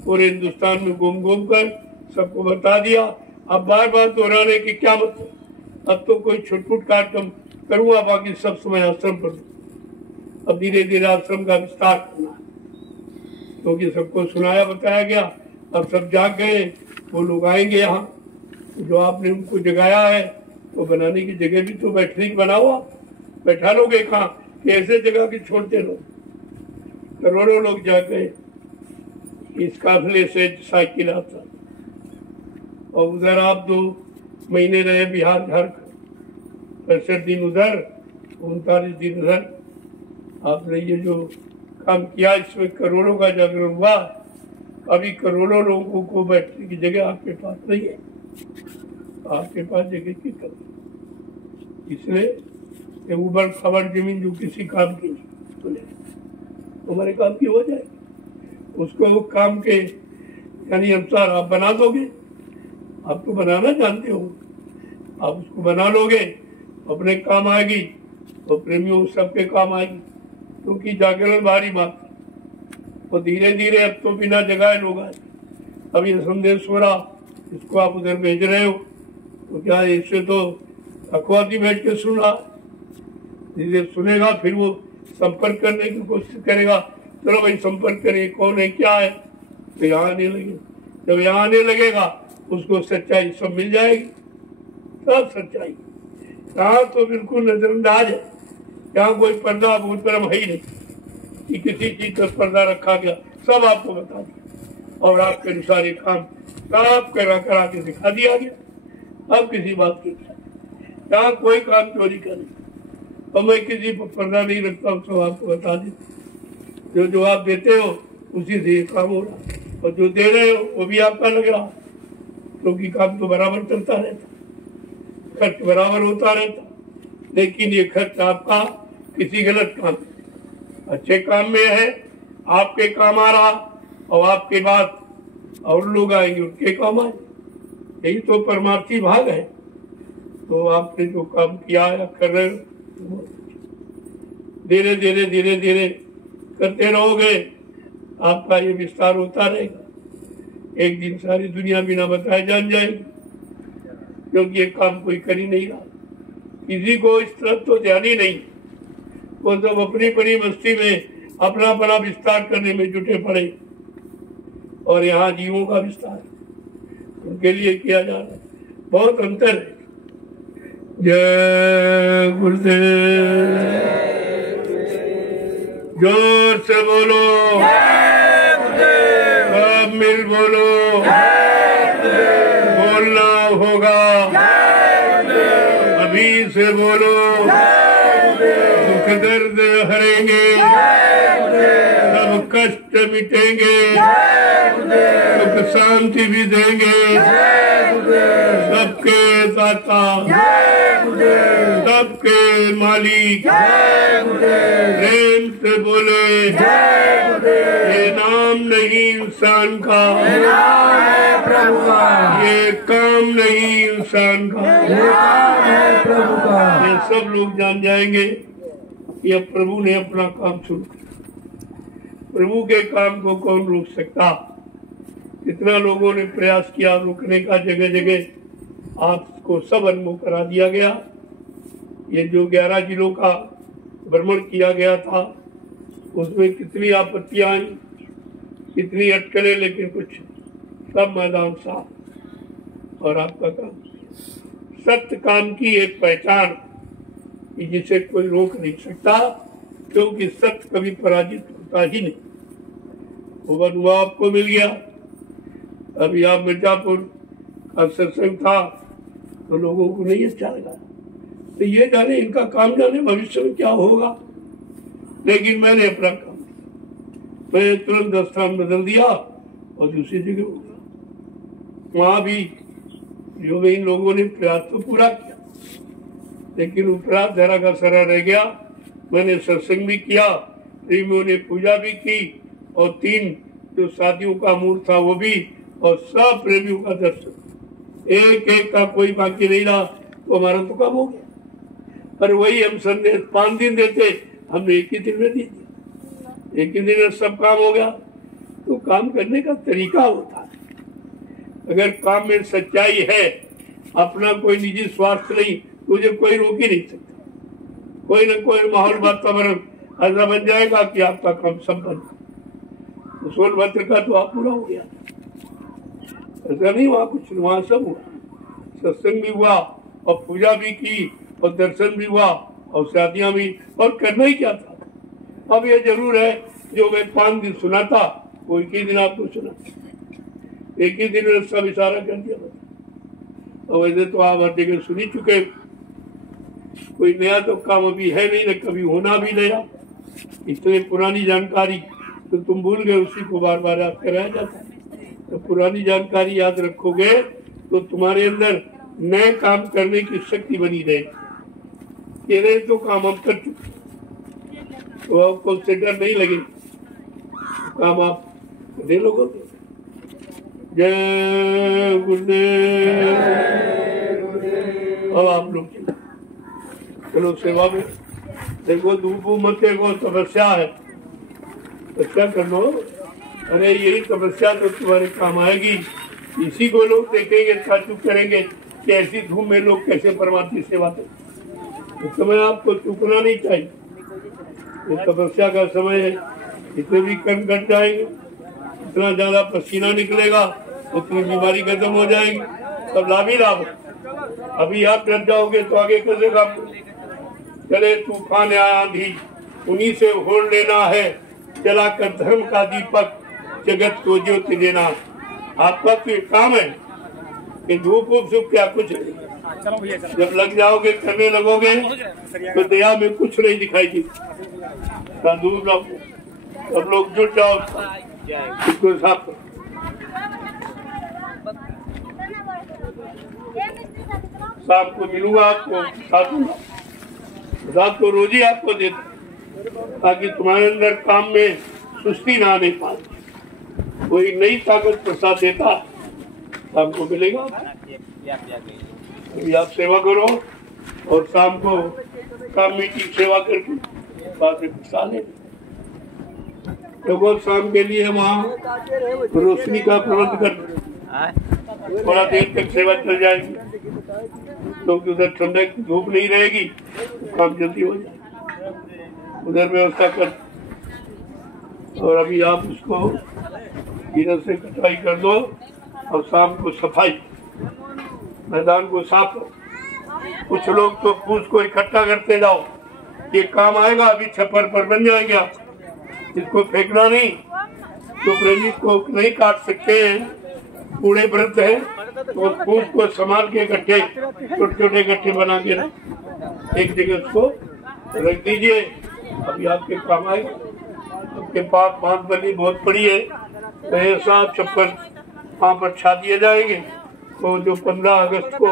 पूरे हिंदुस्तान में घूम घूम कर सबको बता दिया। अब बार बार दोहराने की क्या मतलब, अब तो कोई छुटपुट कार्यक्रम करूंगा, बाकी सब समय आश्रम पर। अब धीरे धीरे आश्रम का विस्तार करना है, क्योंकि सबको सुनाया बताया गया, अब सब जाग गए, वो लोग आएंगे यहाँ। जो आपने उनको जगाया है तो बनाने की जगह भी तो बैठने की बनाओ, बैठा लोगे कहाँ कि ऐसे जगह की छोड़ते लोग। करोड़ों लोग जा गए इस काफिले से साइकिल आता, और उधर आप 2 महीने रहे बिहार झारखंड, 65 दिन उधर, 39 दिन उधर। आपने ये जो काम किया इसमें करोड़ों का जागरण हुआ। अभी करोड़ों लोगों को बैठने की जगह आपके पास नहीं है, आपके पास जगह की कमी, इसलिए उबड़ खाबड़ जमीन जो किसी काम की नहीं, तो तुम्हारे काम की हो जाएगी, उसको काम के यानी अनुसार आप बना दोगे। आप तो बनाना जानते हो, आप उसको बना लोगे, अपने काम आएगी और प्रेमियों सबके काम आएगी, क्योंकि जागरण भारी बात है। और धीरे धीरे अब तो बिना जगाए लोग आए। अब ये संदेश हो रहा, इसको आप उधर भेज रहे हो, तो क्या इससे तो अखबार बैठ के सुन रहा, धीरे सुनेगा, फिर वो संपर्क करने की कोशिश करेगा, चलो भाई संपर्क करिए, कौन है क्या है, तो यहाँ आने लगे। जब यहाँ आने लगेगा उसको सच्चाई सब मिल जाएगी, सब सच्चाई। यहाँ तो बिल्कुल नजरअंदाज है, यहाँ कोई पर्दा भूत परम है ही नहीं कि किसी चीज का पर्दा रखा गया, सब आपको बता दिया और आपके अनुसार ये काम सब करा के दिखा दिया गया। अब किसी बात की यहाँ कोई काम चोरी करे, और मैं किसी पर पर्दा नहीं रखता हूँ, सब आपको बता देता। जो जवाब देते हो उसी से ये काम हो रहा, और जो दे रहे हो वो भी आपका लग रहा, क्योंकि काम तो बराबर चलता रहता, खर्च बराबर होता रहता, लेकिन ये खर्च आपका किसी गलत काम, अच्छे काम में है, आपके काम आ रहा, और आपके बाद और लोग आएंगे उनके काम आए। यही तो परमार्थी भाग है। तो आपने जो काम किया या कर रहे हो, धीरे धीरे धीरे धीरे करते रहोगे, आपका ये विस्तार होता रहेगा। एक दिन सारी दुनिया बिना बताए जान जाएगी, क्योंकि ये काम कोई कर ही नहीं रहा, किसी को इस तरफ तो ध्यान ही नहीं। वो सब अपनी बड़ी मस्ती में अपना अपना विस्तार करने में जुटे पड़े, और यहाँ जीवों का विस्तार उनके लिए किया जा रहा है, बहुत अंतर है। जय गुरुदेव, जोर से बोलो, सब मिल बोलो, बोलना होगा, अभी से बोलो, दुख दर्द हरेंगे, सब कष्ट मिटेंगे, सुख शांति भी देंगे, सबके दाता, सबके मालिक, प्रेम से बोले ये नाम नहीं इंसान का, प्रभु का, ये काम नहीं इंसान का, प्रभु का। ये सब लोग जान जाएंगे कि अब प्रभु ने अपना काम शुरू किया। प्रभु के काम को कौन रोक सकता? कितना लोगों ने प्रयास किया रोकने का, जगह जगह आपको सब अनुभव करा दिया गया। ये जो 11 जिलों का भ्रमण किया गया था उसमें कितनी आपत्तियां आई, कितनी अटकलें, लेकिन कुछ सब मैदान साफ। और आपका काम सत्य काम की एक पहचान कि जिसे कोई रोक नहीं सकता, क्योंकि सत्य कभी पराजित होता ही नहीं। वो अनुभव आपको मिल गया। अभी आप मिर्जापुर का सत्संग था तो लोगों को नहीं अच्छा लगा, तो ये जाने इनका काम, जाने भविष्य में क्या होगा। लेकिन मैंने अपना काम किया, मैंने तुरंत स्थान बदल दिया और दूसरी जगह हो गया। वहां भी जो इन लोगों ने प्रयास तो पूरा किया, लेकिन वो प्रयास जरा का सरा रह गया। मैंने सत्संग भी किया, प्रेमियों ने पूजा भी की, और 3 जो शादियों का मुहूर्त था वो भी, और सब प्रेमियों का दर्शन, एक एक का कोई बाकी नहीं रहा। तो हमारा तो काम हो गया। पर वही हम संदेश 5 दिन देते, हमने एक ही दिन में दे दिया, एक ही दिन में सब काम हो गया। तो काम करने का तरीका होता है। अगर काम में सच्चाई है, अपना कोई निजी स्वार्थ नहीं, तुझे कोई रोक ही नहीं सकता। कोई न कोई माहौल वातावरण ऐसा बन जाएगा कि आपका काम संपन्न। सोनभद्र का तो आप पूरा हो गया, ऐसा नहीं वहाँ कुछ, वहाँ सब हुआ। सत्संग भी हुआ और पूजा भी की और दर्शन भी हुआ और शादियां भी, और करना ही क्या था। अब ये जरूर है जो मैं 5 दिन सुना था वो एक ही दिन आपको सुना, एक ही दिन में सब इशारा कर दिया। और वैसे तो आप हर जगह सुनी चुके, कोई नया तो काम अभी है नहीं, न कभी होना भी नया। इसलिए पुरानी जानकारी तो तुम भूल गए, उसी को बार बार याद कराया जाता है। तो पुरानी जानकारी याद रखोगे तो तुम्हारे अंदर नए काम करने की शक्ति बनी रहेगी। ये तो काम हम कर चुके, तो आपको उससे डर नहीं लगेगा, काम आप दे लोगे। जय गुरुदेव। अब आप लोग चलो सेवा में। देखो धूप मत देखो, तपस्या है, तपस्या कर लो। अरे यही तपस्या तो तुम्हारे काम आएगी। इसी को लोग देखेंगे, ताजुब करेंगे कि ऐसी धूप में लोग कैसे परमात्मा की सेवा करते। इस समय आपको चूकना नहीं चाहिए, ये तपस्या का समय है। इतने भी कर्म घट जाएंगे, इतना ज्यादा पसीना निकलेगा, उतनी बीमारी खत्म हो जाएगी, तब लाभ ही लाभ। अभी आप डर जाओगे तो आगे कैसे काम। चले तूफान आंधी, उन्हीं से होड़ लेना है, जलाकर धर्म का दीपक, जगत को ज्योति देना। आपका तो एक काम है कि धूप सुख क्या कुछ नहीं। जब लग जाओगे, करने लगोगे तो दया में कुछ नहीं दिखाई देती। दूर रहो, सब लोग जुट जाओ, इसको साफ करो। शाम को मिलूंगा आपको, साथ को रोज ही आपको देता, ताकि तुम्हारे अंदर काम में सुस्ती ना आने पाए। कोई नई ताकत प्रसाद देता शाम को मिलेगा। अभी आप सेवा करो और शाम को काम मीठी सेवा करके बाद में प्रसाद ले। लगभग शाम के लिए वहाँ रोशनी का प्रबंध कर, थोड़ा देर तक सेवा चल जाएगी, क्योंकि उधर ठंडक धूप नहीं रहेगी, काम जल्दी हो जाए। उधर व्यवस्था कर, और अभी आप उसको इधर से कटाई कर दो और शाम को सफाई, मैदान को साफ करो। कुछ लोग तो फूस को इकट्ठा करते जाओ, ये काम आएगा, अभी छप्पर पर बन जाएगा, इसको फेंकना नहीं। तो प्रेमी को नहीं काट सकते हैं, कूड़े व्रत है, तो फूस को संभाल के इकट्ठे छोटे छोटे गट्ठे बना के एक जगह उसको रख दीजिए, अभी आपके काम आएगा। के पास बांधबली बहुत बड़ी है, तो ये साफ छप्पर वहाँ पर छा दिए जाएंगे। तो जो 15 अगस्त को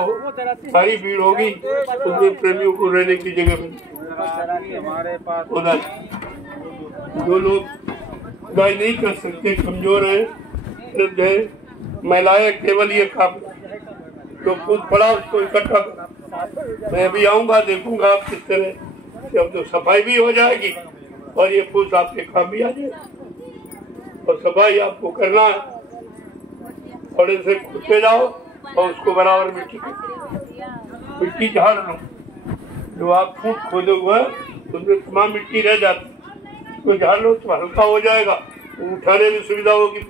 सारी भीड़ होगी उसमें प्रेमियों को रहने की जगह मिलेगी। उधर जो लोग खुदाई नहीं कर सकते, कमजोर है, वृद्ध है, महिलाएं, केवल ये काम जो खुद पड़ा उसको इकट्ठा कर। मैं अभी आऊँगा, देखूंगा आप किस तरह से, अब तो सफाई भी हो जाएगी और ये फूस आपके काम भी आ जाएगा। और सफाई आपको करना है, थोड़े से खुदते जाओ और उसको बराबर मिट्टी झाड़ लो। जो आप फूट खोदोगे उसमें तमाम मिट्टी रह जाती, उसको झाड़ लो तो हल्का हो जाएगा, तो उठाने में सुविधा होगी,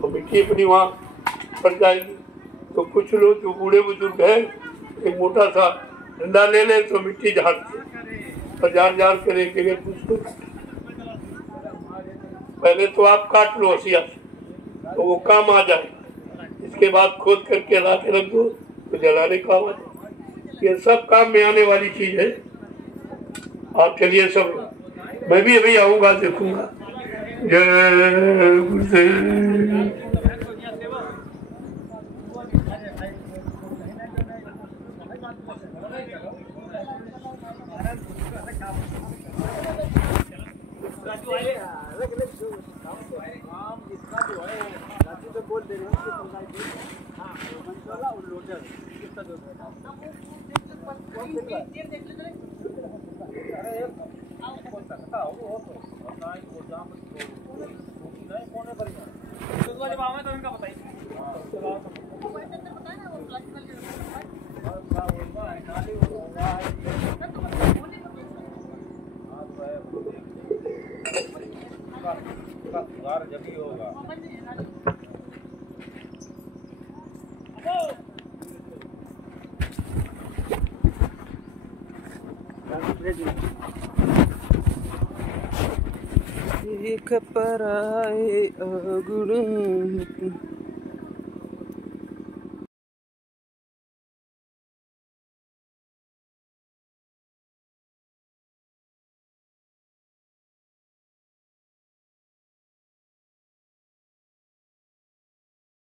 तो मिट्टी अपनी वहाँ पड़ जाएगी। तो कुछ लोग जो बूढ़े बुजुर्ग हैं, एक मोटा सा डंडा ले ले तो मिट्टी झाड़ते और झाड़ कर एक जगह पूछो। पहले तो आप काट लो हसिया से, तो वो काम आ जाए, इसके बाद खोद करके ला के रख दो तो जलाने काम आ जाए। ये सब काम में आने वाली चीज है। आप चलिए सब, मैं भी अभी आऊँगा, देखूंगा। जय गुरुदेव। एक पराए अगुण